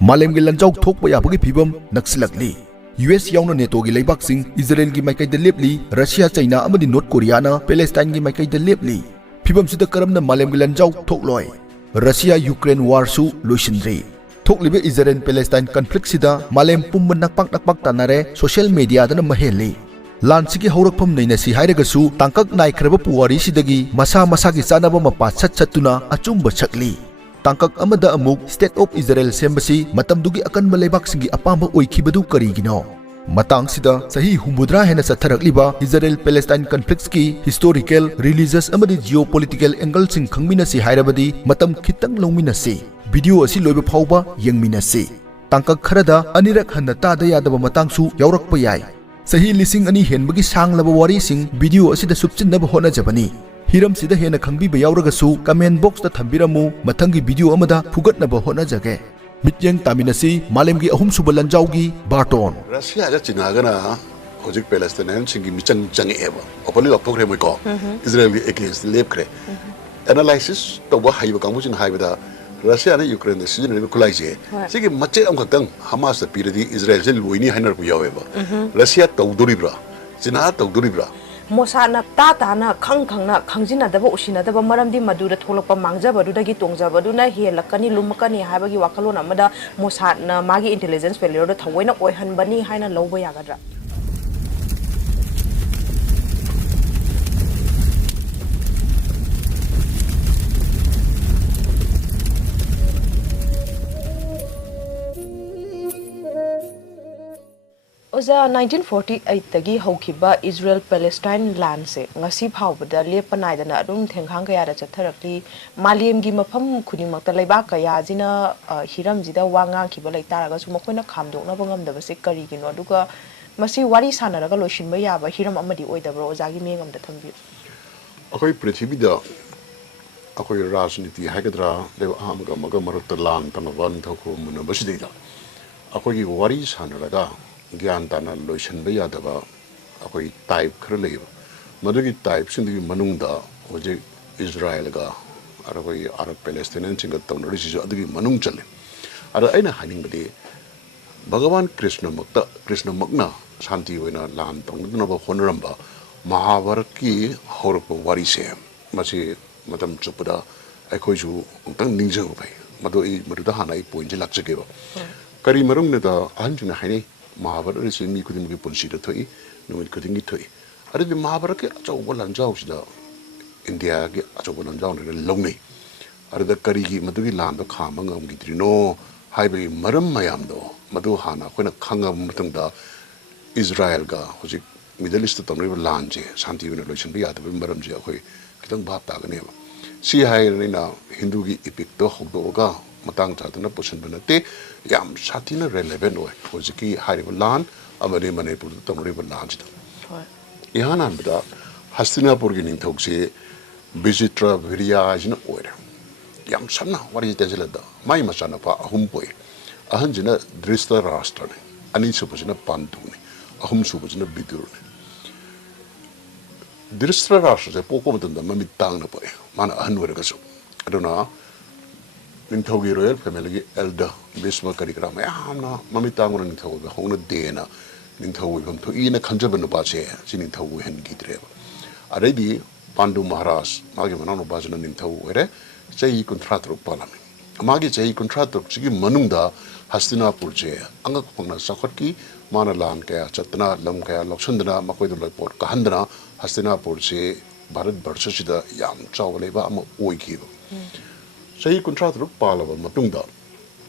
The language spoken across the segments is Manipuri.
Malemgi lanjau thokpa yabagi phibam naksilakli. US yauna NATO gi leibaksing Israel gi maikai da lepli, Russia China amadi North Korea na Palestine gi maikai da lepli. Phibam sida karamna malemgi lanjau thokloi. Russia Ukraine war su loisindri. Thoklibe Israel Palestine conflict sida malem pumba nakpak tanare social media dana maheli. Lansigi haurakpham nainasi hairagasu tangkak naikraba puwari sidagi masa gi chanaba mapa chatuna achumba chakli. Tangkak amada amuk State of Israel sembasi matamdugi akan malebak singi apamba oikhibadu karigino. Matang sida sahi humudra hena satharakliba Israel Palestine conflicts ki historical, religious amadi geopolitical angle sing khangminasi hairabadi matam khitang longminasi. Video asi loiba phauba yengminasi. Tangkak kharada anirak hanna tada yadaba matangsu yaurakpa yai. Sahi lising ani henbagi sanglaba wari sing video asida subchinnaba honajabani. Hiram sida hena khangbiba yauragasu comment box ta thambiramu mathangi video amada phugatnaba honajage. Mityang taminasi malemgi ahum suba lanjaugi Barton. Russia ja chinagana hojik Palestinian singi michang eba. Opali opokre mo ko. Israel against lepkre. Analysis to ba haiba kamu chin haiba Russia na Ukraine season ne kulaije. Sigi mache am khakang Hamas piradi Israel se loini hainar bu yaweba. Russia tawduribra. China tawduribra. Mosana tata na khangna khangjina daba usina daba maramdi madura tholokpa mangjabadu dagi tongjabadu na helakani lumakani haibagi wakalon amada mosana magi intelligence failure do thawoina oihanbani haina lowba yagadra. Oza 1948 tagi haukiba Israel Palestine land se ngasi phawbada lepanaidana adum thengkhang kaya da chatharakli malemgi mafam khunimakta leiba kaya jina hiram jida wanga khiba leitaraga sumakoina khamdokna bangamdaba se karigino aduga masi wari sanaraga loishinba yaba hiram amadi oidabro ozagi mengamda thambi akoi prithibida akoi rajniti hagadra leba amga maga marutta lan tanawan thoko munabasida akoi wari sanaraga Gyan tana loishan ba yadaba akoi type khara leiba madugi type sindigi manungda hoje Israel ga arakoi Arab Palestinian singa tawnari sisu adugi manung chale ara aina haningbade Bhagavan Krishna makna shanti hoina lan tawna ba honramba Mahabharat ki horpa wari se masi matam chupada akoi ju ungtang ningjaw bai maduda hanai point lakjage ba kari marung ne da anjuna haini Mahabharat is in Kudim Punsi Toy, no cutting it toy. I did the Mahabharat Lanjaus, the India Achobolanjan lonely. I did the Karigi Madui land of Kamangam Gitrino, Highway Maram Mayamdo, Maduhana, when a Kanga Mutanda, Israel ga, who's a Middle East of River Lanje, Santi Veneration be at the Maramja, Kitang Bataganeva. See Hirina Hindugi epic the Hodoga. Matang Tatana Pushan Benate, Yam Satina relevant way, was a key high river land, Amadi Manipur, the river land. Yana Bada, Hastina Burgin in Toxi, Visitra, Viria in order. Yam Sana, what is Desilada? My Masanapa, a humboy, a Hanjina Drista Rastan, and in Supposina Pantuni, a hum Supposina Bidur. Drista Rastas, a poco than the Mamitang boy, Mana Anwagaso. I don't know. Ninthogi royal family elder Bisma Karigram amna mamitang on Nintho Hona Dana Nintho from to in a conservative bache, Sinintho hen gitreva. Already Pandu Maharaj, Magimanano Bajan Nintho were say contractor parliament. Magi say contractor Chigi Manunda Hastina Purche, Angapana Sakaki, Manalan Kaya, Chatana, Lamkaya, Lokshandana, Makoidula Port, Kahandana, Hastina Purche, Barat Barsashida, Yam Chawleva, Oikivo. Say contractor Palava Matunda.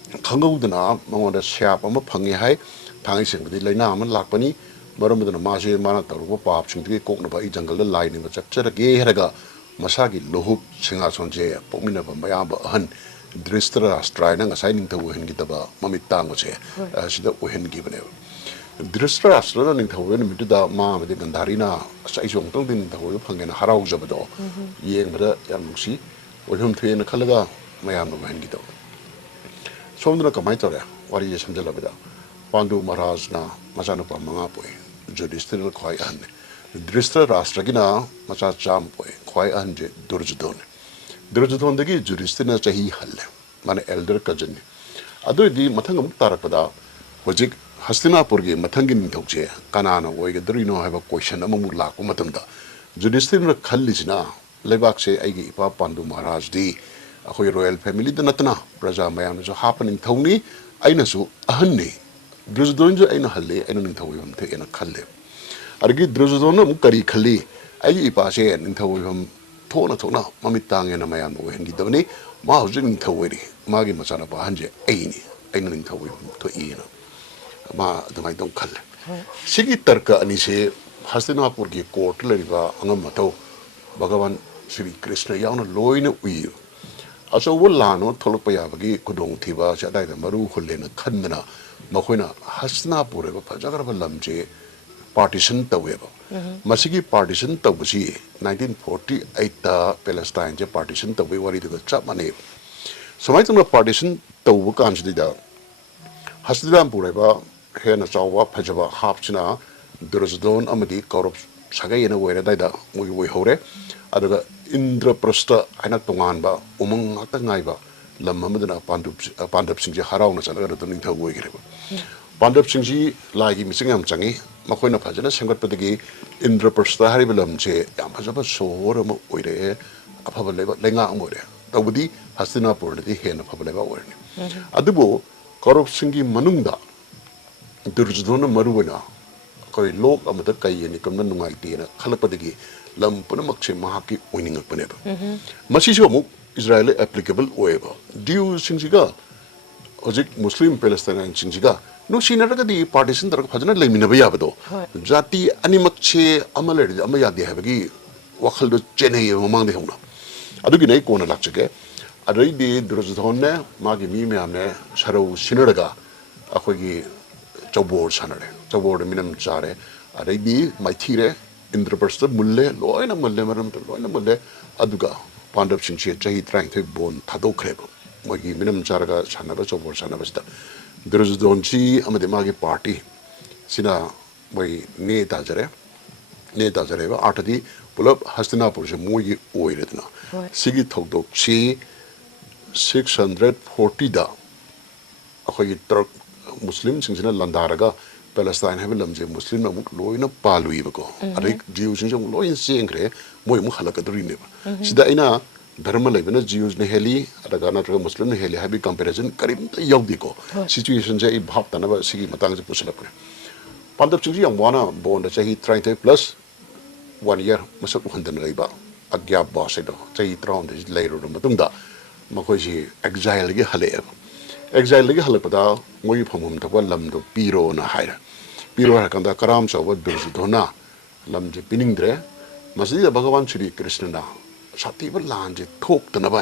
Kangudana, Mamma Sharp, I'm a pungy high, Pangsing with the Lainam and Lapani, Maramada Maji, Manata, Pop, Chingi, Koknaba, Jungle, the line in the Chapter, Gay Heraga, Masagi, Lohup, Singason Jay, Pomina, Mayamba, Hun, Dristra, Striding, assigning to Wuhan Gitaba, Mamitango, as the Wuhan given ever. Dristra, running to win to the Mam, the Gandarina, Saison, Tonkin, the Wilpang and Harau Zabado, Yang, Yamusi, with whom to in the Kalaga, Mayam Wuhan Gito. So the Kamaitore, what is some Delabida? Pandu Maharaj na Masanapa Mangapoy, Judistil Quai An. Dristra Rastragina, Masa Champoy, Quai Anje, Durjadon. Durjadon the Judistina Jahi Halle, my elder cousin. ꯑꯗꯨꯏꯗꯤ ꯃꯊꯪ ꯑꯃꯨꯛ ꯇꯥꯔꯛꯄꯗ ꯍꯧꯖꯤꯛ ꯍꯁꯇꯤꯅꯥꯄꯨꯔꯒꯤ ꯃꯊꯪꯒꯤ ꯅꯤꯡꯊꯧꯁꯦ ꯀꯅꯥꯅ ꯑꯣꯏꯒꯗꯣꯔꯤꯅꯣ ꯍꯥꯏꯕ ꯀꯣꯏꯁꯟ ꯑꯃꯃꯨꯛ ꯂꯥꯛꯄ ꯃꯇꯝꯗ ꯖꯨꯗꯤꯁꯇꯤꯔꯅ ꯈꯜꯂꯤꯁꯤꯅ ꯂꯩꯕꯥꯛꯁꯦ ꯑꯩꯒꯤ ꯏꯄꯥ ꯄꯥꯟꯗꯨ ꯃꯍꯥꯔꯥꯖꯗꯤ ꯑꯩꯈꯣꯏ ꯔꯣꯌꯦꯜ ꯐꯦꯃꯤꯂꯤꯗ ꯅꯠꯇꯅ ꯄ꯭ꯔꯖꯥ ꯃꯌꯥꯝꯅꯁꯨ ꯍꯥꯞꯄ ꯅꯤꯡꯊꯧꯅꯤ ꯑꯩꯅꯁꯨ ꯑꯍꯟꯅꯤ ꯗ꯭ꯔꯨꯖꯗꯣꯟꯁꯨ ꯑꯩꯅ ꯍꯜꯂꯤ ꯑꯩꯅ ꯅꯤꯡꯊꯧ ꯑꯣꯏꯐꯝ ꯊꯣꯛꯑꯦꯅ ꯈꯜꯂꯦ ꯑꯗꯒꯤ ꯗ꯭ꯔꯨꯖꯗꯣꯟꯅ ꯑꯃꯨꯛ ꯀꯔꯤ ꯈꯜꯂꯤ ꯑꯩꯒꯤ ꯏꯄꯥꯁꯦ ꯅꯤꯡꯊꯧ ꯑꯣꯏꯐꯝ ꯊꯣꯛꯅ ꯃꯃꯤꯠ ꯇꯥꯡꯉꯦꯅ ꯃꯌꯥꯝꯅ ꯑꯣꯏꯍꯟꯈꯤꯗꯕꯅꯤ ꯃꯥ ꯍꯧꯖꯤꯛ ꯅꯤꯡꯊꯧ ꯑꯣꯏꯔꯤ ꯃꯥꯒꯤ ꯃꯆꯥꯅꯨꯄꯥ ꯑꯍꯟꯁꯦ ꯑꯩꯅ ꯅꯤꯡꯊꯧ ꯑꯣꯏꯐꯝ ꯊꯣꯛꯏꯅ ꯃꯥ ꯑꯗꯨꯃꯥꯏꯅ ꯇꯧ ꯈꯜꯂꯦ ꯁꯤꯒꯤ ꯇꯔꯀ ꯑꯅꯤꯁꯦ ꯍꯁꯇꯤꯅꯥꯄꯨꯔꯒꯤ ꯀꯣꯔꯠꯇ ꯂꯩꯔꯤꯕ ꯑꯉꯝ ꯑꯊꯧ ꯚꯒꯋꯥꯟ ꯁ꯭ꯔꯤ ꯀ꯭ꯔꯤꯁꯅ ꯌꯥꯎꯅ ꯂꯣꯏꯅ ꯎꯏ ꯑꯆꯧꯕ ꯂꯥꯟ ꯑꯃ ꯊꯣꯛꯂꯛꯄ ꯌꯥꯕꯒꯤ ꯈꯨꯗꯣꯡꯊꯤꯕ ꯑꯁꯤ ꯑꯗꯥꯏꯗ ꯃꯔꯨ ꯍꯨꯜꯂꯦꯅ ꯈꯟꯗꯅ ꯃꯈꯣꯏꯅ ꯍꯁꯇꯤꯅꯥꯄꯨꯔ ꯍꯥꯏꯕ ꯐꯖꯈ꯭ꯔꯕ ꯂꯝꯁꯦ ꯄꯥꯔꯇꯤꯁꯟ ꯇꯧꯋꯦꯕ ꯃꯁꯤꯒꯤ ꯄꯥꯔꯇꯤꯁꯟ ꯇꯧꯕꯁꯤ 1948ꯇ ꯄꯦꯂꯦꯁꯇꯥꯏꯟꯁꯦ ꯄꯥꯔꯇꯤꯁꯟ ꯇꯧꯕꯒꯤ ꯋꯥꯔꯤꯗꯨꯒ ꯆꯞ ꯃꯥꯟꯅꯩ ꯁꯨꯃꯥꯏꯅ ꯇꯧꯅ ꯄꯥꯔꯇꯤꯁꯟ ꯇꯧꯕ ꯀꯥꯟꯁꯤꯗ ꯍꯁꯇꯤꯅꯥꯄꯨꯔ ꯍꯥꯏꯕ ꯍꯦꯟꯅ ꯆꯥꯎꯕ ꯐꯖꯕ ꯍꯥꯞꯁꯤꯅ ꯗꯨꯔꯖꯗꯣꯟ ꯑꯃꯗꯤ ꯀꯧꯔꯕ ꯁꯥꯒꯩꯅ ꯑꯣꯏꯔꯦ ꯑꯗꯥꯏꯗ ꯃꯣꯏ ꯑꯣꯏꯍꯧꯔꯦ ꯑꯗꯨꯒ ꯏꯟꯗ꯭ꯔꯄ꯭ꯔꯁꯇ ꯍꯥꯏꯅ ꯇꯣꯉꯥꯟꯕ ꯎꯃꯪ ꯉꯥꯛꯇ ꯉꯥꯏꯕ ꯂꯝ ꯑꯃꯗꯅ ꯄꯥꯟꯗꯕꯁꯤꯡꯁꯦ ꯍꯔꯥꯎꯅ ꯆꯠꯂꯒ ꯑꯗꯨꯝ ꯅꯤꯡꯊꯧ ꯑꯣꯏꯈ꯭ꯔꯦꯕ ꯄꯥꯟꯗꯕꯁꯤꯡꯁꯤ ꯂꯥꯏꯒꯤ ꯃꯤꯆꯪ ꯌꯥꯝ ꯆꯪꯉꯤ ꯃꯈꯣꯏꯅ ꯐꯖꯅ ꯁꯦꯝꯒꯠꯄꯗꯒꯤ ꯏꯟꯗ꯭ꯔꯄ꯭ꯔꯁꯇ ꯍꯥꯏꯔꯤꯕ ꯂꯝꯁꯦ ꯌꯥꯝ ꯐꯖꯕ ꯁꯣꯍꯣꯔ ꯑꯃ ꯑꯣꯏꯔꯛꯑꯦ ꯑꯐꯕ ꯂꯩꯉꯥꯛ ꯑꯃ ꯑꯣꯏꯔꯦ ꯇꯧꯕꯗꯤ ꯍꯁꯇꯤꯅꯥꯄꯨꯔꯗꯗꯤ ꯍꯦꯟꯅ ꯐꯕ ꯂꯩꯕꯥꯛ ꯑꯣꯏꯔꯅꯤ ꯑꯗꯨꯕꯨ ꯀꯧꯔꯕꯁꯤꯡꯒꯤ ꯃꯅꯨꯡꯗ ꯗꯨꯔꯖꯗꯣꯟꯅ ꯃꯔꯨ ꯑꯣꯏꯅ ꯑꯩꯈꯣꯏ ꯂꯣꯛ ꯑꯃꯗ ꯀꯩ ꯑꯅꯤꯀꯝꯅ ꯅꯨꯡꯉꯥꯏꯇꯦꯅ ꯈꯜꯂꯛꯄꯗꯒꯤ ꯂꯝ ꯄꯨꯝꯅꯃꯛꯁꯦ ꯃꯍꯥꯛꯀꯤ ꯑꯣꯏꯅꯤꯡꯉꯛꯄꯅꯦꯕ ꯃꯁꯤꯁꯨ ꯑꯃꯨꯛ ꯏꯁꯔꯥꯌꯦꯜꯗ ꯑꯦꯄ꯭ꯂꯤꯀꯦꯕꯜ ꯑꯣꯏꯌꯦꯕ ꯗ꯭ꯌꯨꯁꯤꯡꯁꯤꯒ ꯍꯧꯖꯤꯛ ꯃꯨꯁꯂꯤꯝ ꯄꯦꯂꯦꯁꯇꯥꯏꯟꯁꯤꯡꯁꯤꯒ ꯅꯨꯡꯁꯤꯅꯔꯒꯗꯤ ꯄꯥꯔꯇꯤꯁꯟ ꯇꯧꯔꯒ ꯐꯖꯅ ꯂꯩꯃꯤꯟꯅꯕ ꯌꯥꯕꯗꯣ ꯖꯥꯇꯤ ꯑꯅꯤꯃꯛꯁꯦ ꯑꯃ ꯂꯩꯔꯗꯤ ꯑꯃ ꯌꯥꯗꯦ ꯍꯥꯏꯕꯒꯤ ꯋꯥꯈꯜꯗꯣ ꯆꯦꯟꯅꯩꯌꯦꯕ ꯃꯃꯥꯡꯗꯩ ꯍꯧꯅ ꯑꯗꯨꯒꯤꯅꯦ ꯑꯩ ꯀꯣꯟꯅ ꯂꯥꯛꯆꯒꯦ ꯑꯗꯩꯗꯤ ꯗꯨꯔꯖꯗꯣꯟꯅꯦ ꯃꯥꯒꯤ ꯃꯤ ꯃꯌꯥꯝꯅꯦ ꯁꯔꯧ ꯁꯤꯟꯅꯔꯒ ꯑꯩꯈꯣꯏꯒꯤ ꯆꯧꯕꯣꯔ ꯁꯥꯟꯅꯔꯦ ꯆꯧꯕꯣꯔꯗ ꯃꯤꯅꯝ ꯆꯥꯔꯦ ꯑꯗꯩꯗꯤ ꯃꯥꯏꯊꯤꯔꯦ ꯏꯟꯗ꯭ꯔꯄ꯭ꯔꯁꯇ ꯃꯨꯜꯂꯦ ꯂꯣꯏꯅ ꯃꯨꯜꯂꯦ ꯃꯔꯝꯗ ꯂꯣꯏꯅ ꯃꯨꯜꯂꯦ ꯑꯗꯨꯒ ꯄꯥꯟꯗꯕꯁꯤꯡꯁꯦ ꯆꯍꯤ 19 ꯕꯣꯟ ꯊꯥꯗꯣꯛꯈ꯭ꯔꯦꯕ ꯃꯣꯏꯒꯤ ꯃꯤꯅꯝ ꯆꯥꯔꯒ ꯁꯥꯟꯅꯕ ꯆꯧꯕꯣꯔ ꯁꯥꯟꯅꯕꯁꯤꯗ ꯗꯨꯔꯖꯗꯣꯟꯁꯤ ꯑꯃꯗꯤ ꯃꯥꯒꯤ ꯄꯥꯔꯇꯤ ꯁꯤꯅ ꯃꯣꯏ ꯅꯦ ꯇꯥꯖꯔꯦꯕ ꯑꯥꯔꯊꯗꯤ ꯄꯨꯂꯞ ꯍꯁꯇꯤꯅꯥꯄꯨꯔꯁꯦ ꯃꯣꯏꯒꯤ ꯑꯣꯏꯔꯦꯗꯅ ꯁꯤꯒꯤ ꯊꯧꯗꯣꯛꯁꯤ 640ꯗ ꯑꯩꯈꯣꯏꯒꯤ ꯇꯔꯛ ꯃꯨꯁꯂꯤꯝꯁꯤꯡꯁꯤꯅ ꯂꯟꯗꯥꯔꯒ ꯄꯦꯂꯦꯁꯇꯥꯏꯟ ꯍꯥꯏꯕ ꯂꯝꯁꯦ ꯃꯨꯁꯂꯤꯝꯅ ꯑꯃꯨꯛ ꯂꯣꯏꯅ ꯄꯥꯜꯂꯨꯏꯕꯀꯣ ꯑꯗꯩ ꯖꯤꯌꯨꯁꯤꯡꯁꯦ ꯑꯃꯨꯛ ꯂꯣꯏꯅ ꯆꯦꯟꯈ꯭ꯔꯦ ꯃꯣꯏ ꯑꯃꯨꯛ ꯍꯜꯂꯛꯀꯗꯣꯔꯤꯅꯦꯕ ꯁꯤꯗ ꯑꯩꯅ ꯙꯔꯃ ꯂꯩꯕꯅ ꯖꯤꯌꯨꯁꯅ ꯍꯦꯜꯂꯤ ꯑꯗꯨꯒ ꯅꯠꯇ꯭ꯔꯒ ꯃꯨꯁꯂꯤꯝꯅ ꯍꯦꯜꯂꯤ ꯍꯥꯏꯕꯒꯤ ꯀꯝꯄꯦꯔꯤꯖꯟ ꯀꯔꯤꯝꯇ ꯌꯥꯎꯗꯦꯀꯣ ꯁꯤꯆꯨꯋꯦꯁꯟꯁꯦ ꯑꯩ ꯚꯥꯞ ꯇꯥꯅꯕ ꯁꯤꯒꯤ ꯃꯇꯥꯡꯁꯦ ꯄꯨꯁꯤꯜꯂꯛꯄꯅꯦ ꯄꯥꯟꯗꯕꯁꯤꯡꯁꯤ ꯌꯥꯝ ꯋꯥꯅ ꯕꯣꯟꯗ ꯆꯍꯤ 19 + 1 ꯏꯌꯔ ꯃꯁꯛ ꯎꯍꯟꯗꯅ ꯂꯩꯕ ꯑꯒ꯭ꯌꯥꯕꯥꯁ ꯍꯥꯏꯗꯣ ꯆꯍꯤ 13 ꯂꯩꯔꯨꯔꯕ ꯃꯇꯨꯡꯗ ꯃꯈꯣꯏꯁꯤ ꯑꯦꯛꯖꯥꯏꯜꯗꯒꯤ ꯍꯜꯂꯛꯑꯦꯕ ꯑꯦꯛꯖꯥꯏꯜꯗꯒꯤ ꯍꯜꯂꯛꯄꯗ ꯃꯣꯏꯒꯤ ꯐꯪꯐꯝ ꯊꯣꯛꯄ ꯂꯝꯗꯣ ꯄꯤꯔꯣꯅ ꯍꯥꯏꯔꯦ ꯄꯤꯔꯣ ꯍꯥꯏꯔꯀꯥꯟꯗ ꯀꯔꯥꯝ ꯆꯥꯎꯕ ꯗꯨꯔꯖꯗꯣꯟꯅ ꯂꯝꯁꯦ ꯄꯤꯅꯤꯡꯗ꯭ꯔꯦ ꯃꯁꯤꯗ ꯚꯒꯋꯥꯟ ꯁ꯭ꯔꯤ ꯀ꯭ꯔꯤꯁꯅꯅ ꯁꯥꯊꯤꯕ ꯂꯥꯟꯁꯦ ꯊꯣꯛꯇꯅꯕ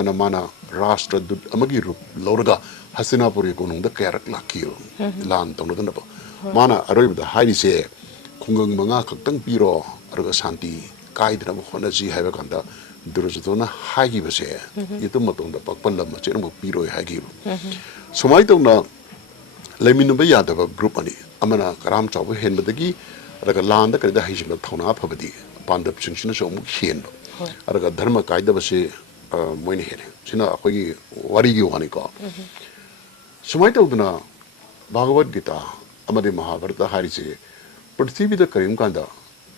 ꯍꯥꯏꯅ ꯃꯥꯅ ꯔꯥꯁꯇ꯭ꯔ ꯗꯨꯠ ꯑꯃꯒꯤ ꯔꯨꯞ ꯂꯧꯔꯒ ꯍꯁꯇꯤꯅꯥꯄꯨꯔꯒꯤ ꯀꯣꯅꯨꯡꯗ ꯀꯌꯥꯔꯛ ꯂꯥꯛꯈꯤꯕ ꯂꯥꯟ ꯇꯧꯅꯗꯅꯕ ꯃꯥꯅ ꯑꯔꯣꯏꯕꯗ ꯍꯥꯏꯔꯤꯁꯦ ꯈꯨꯡꯒꯪ 5 ꯈꯛꯇꯪ ꯄꯤꯔꯣ ꯑꯗꯨꯒ ꯁꯥꯟꯇꯤ ꯀꯥꯏꯗꯅꯕ ꯍꯣꯠꯅꯁꯤ ꯍꯥꯏꯕ ꯀꯥꯟꯗ ꯗꯨꯔꯖꯗꯣꯟꯅ ꯍꯥꯏꯈꯤꯕꯁꯦ ꯌꯦꯇꯨꯝ ꯃꯇꯣꯟꯗ ꯄꯛꯄ ꯂꯝ ꯃꯆꯦꯠ ꯑꯃꯨꯛ ꯄꯤꯔꯣꯏ ꯍꯥꯏꯈꯤꯕ ꯁꯨꯃꯥꯏꯅ ꯇꯧꯅ ꯂꯩꯃꯤꯟꯅꯕ ꯌꯥꯗꯕ ꯒ꯭ꯔꯨꯞ ꯑꯅꯤ ꯑꯃꯅ ꯀꯔꯥꯝ ꯆꯥꯎꯕ ꯍꯦꯟꯕꯗꯒꯤ ꯑꯗꯨꯒ ꯂꯥꯟꯗ ꯀꯔꯤꯗ ꯍꯩꯖꯤꯟꯕ ꯊꯧꯅꯥ ꯐꯕꯗꯤ ꯄꯥꯟꯗꯕꯁꯤꯡꯁꯤꯅꯁꯨ ꯑꯃꯨꯛ ꯍꯦꯟꯕ ꯑꯗꯨꯒ ꯙꯔꯃ ꯀꯥꯏꯗꯕꯁꯤ ꯃꯣꯏꯅ ꯍꯦꯜꯂꯦ ꯁꯤꯅ ꯑꯩꯈꯣꯏꯒꯤ ꯋꯥꯔꯤꯒꯤ ꯋꯥꯅꯤꯀꯣ ꯁꯨꯃꯥꯏꯅ ꯇꯧꯗꯅ ꯚꯒꯋꯠ ꯒꯤꯇꯥ ꯑꯃꯗꯤ ꯃꯍꯥꯚꯥꯔꯠꯇ ꯍꯥꯏꯔꯤꯁꯦ ꯄ꯭ꯔꯤꯊꯤꯕꯤꯗ ꯀꯔꯤꯒꯨꯝꯕ ꯀꯥꯟꯗ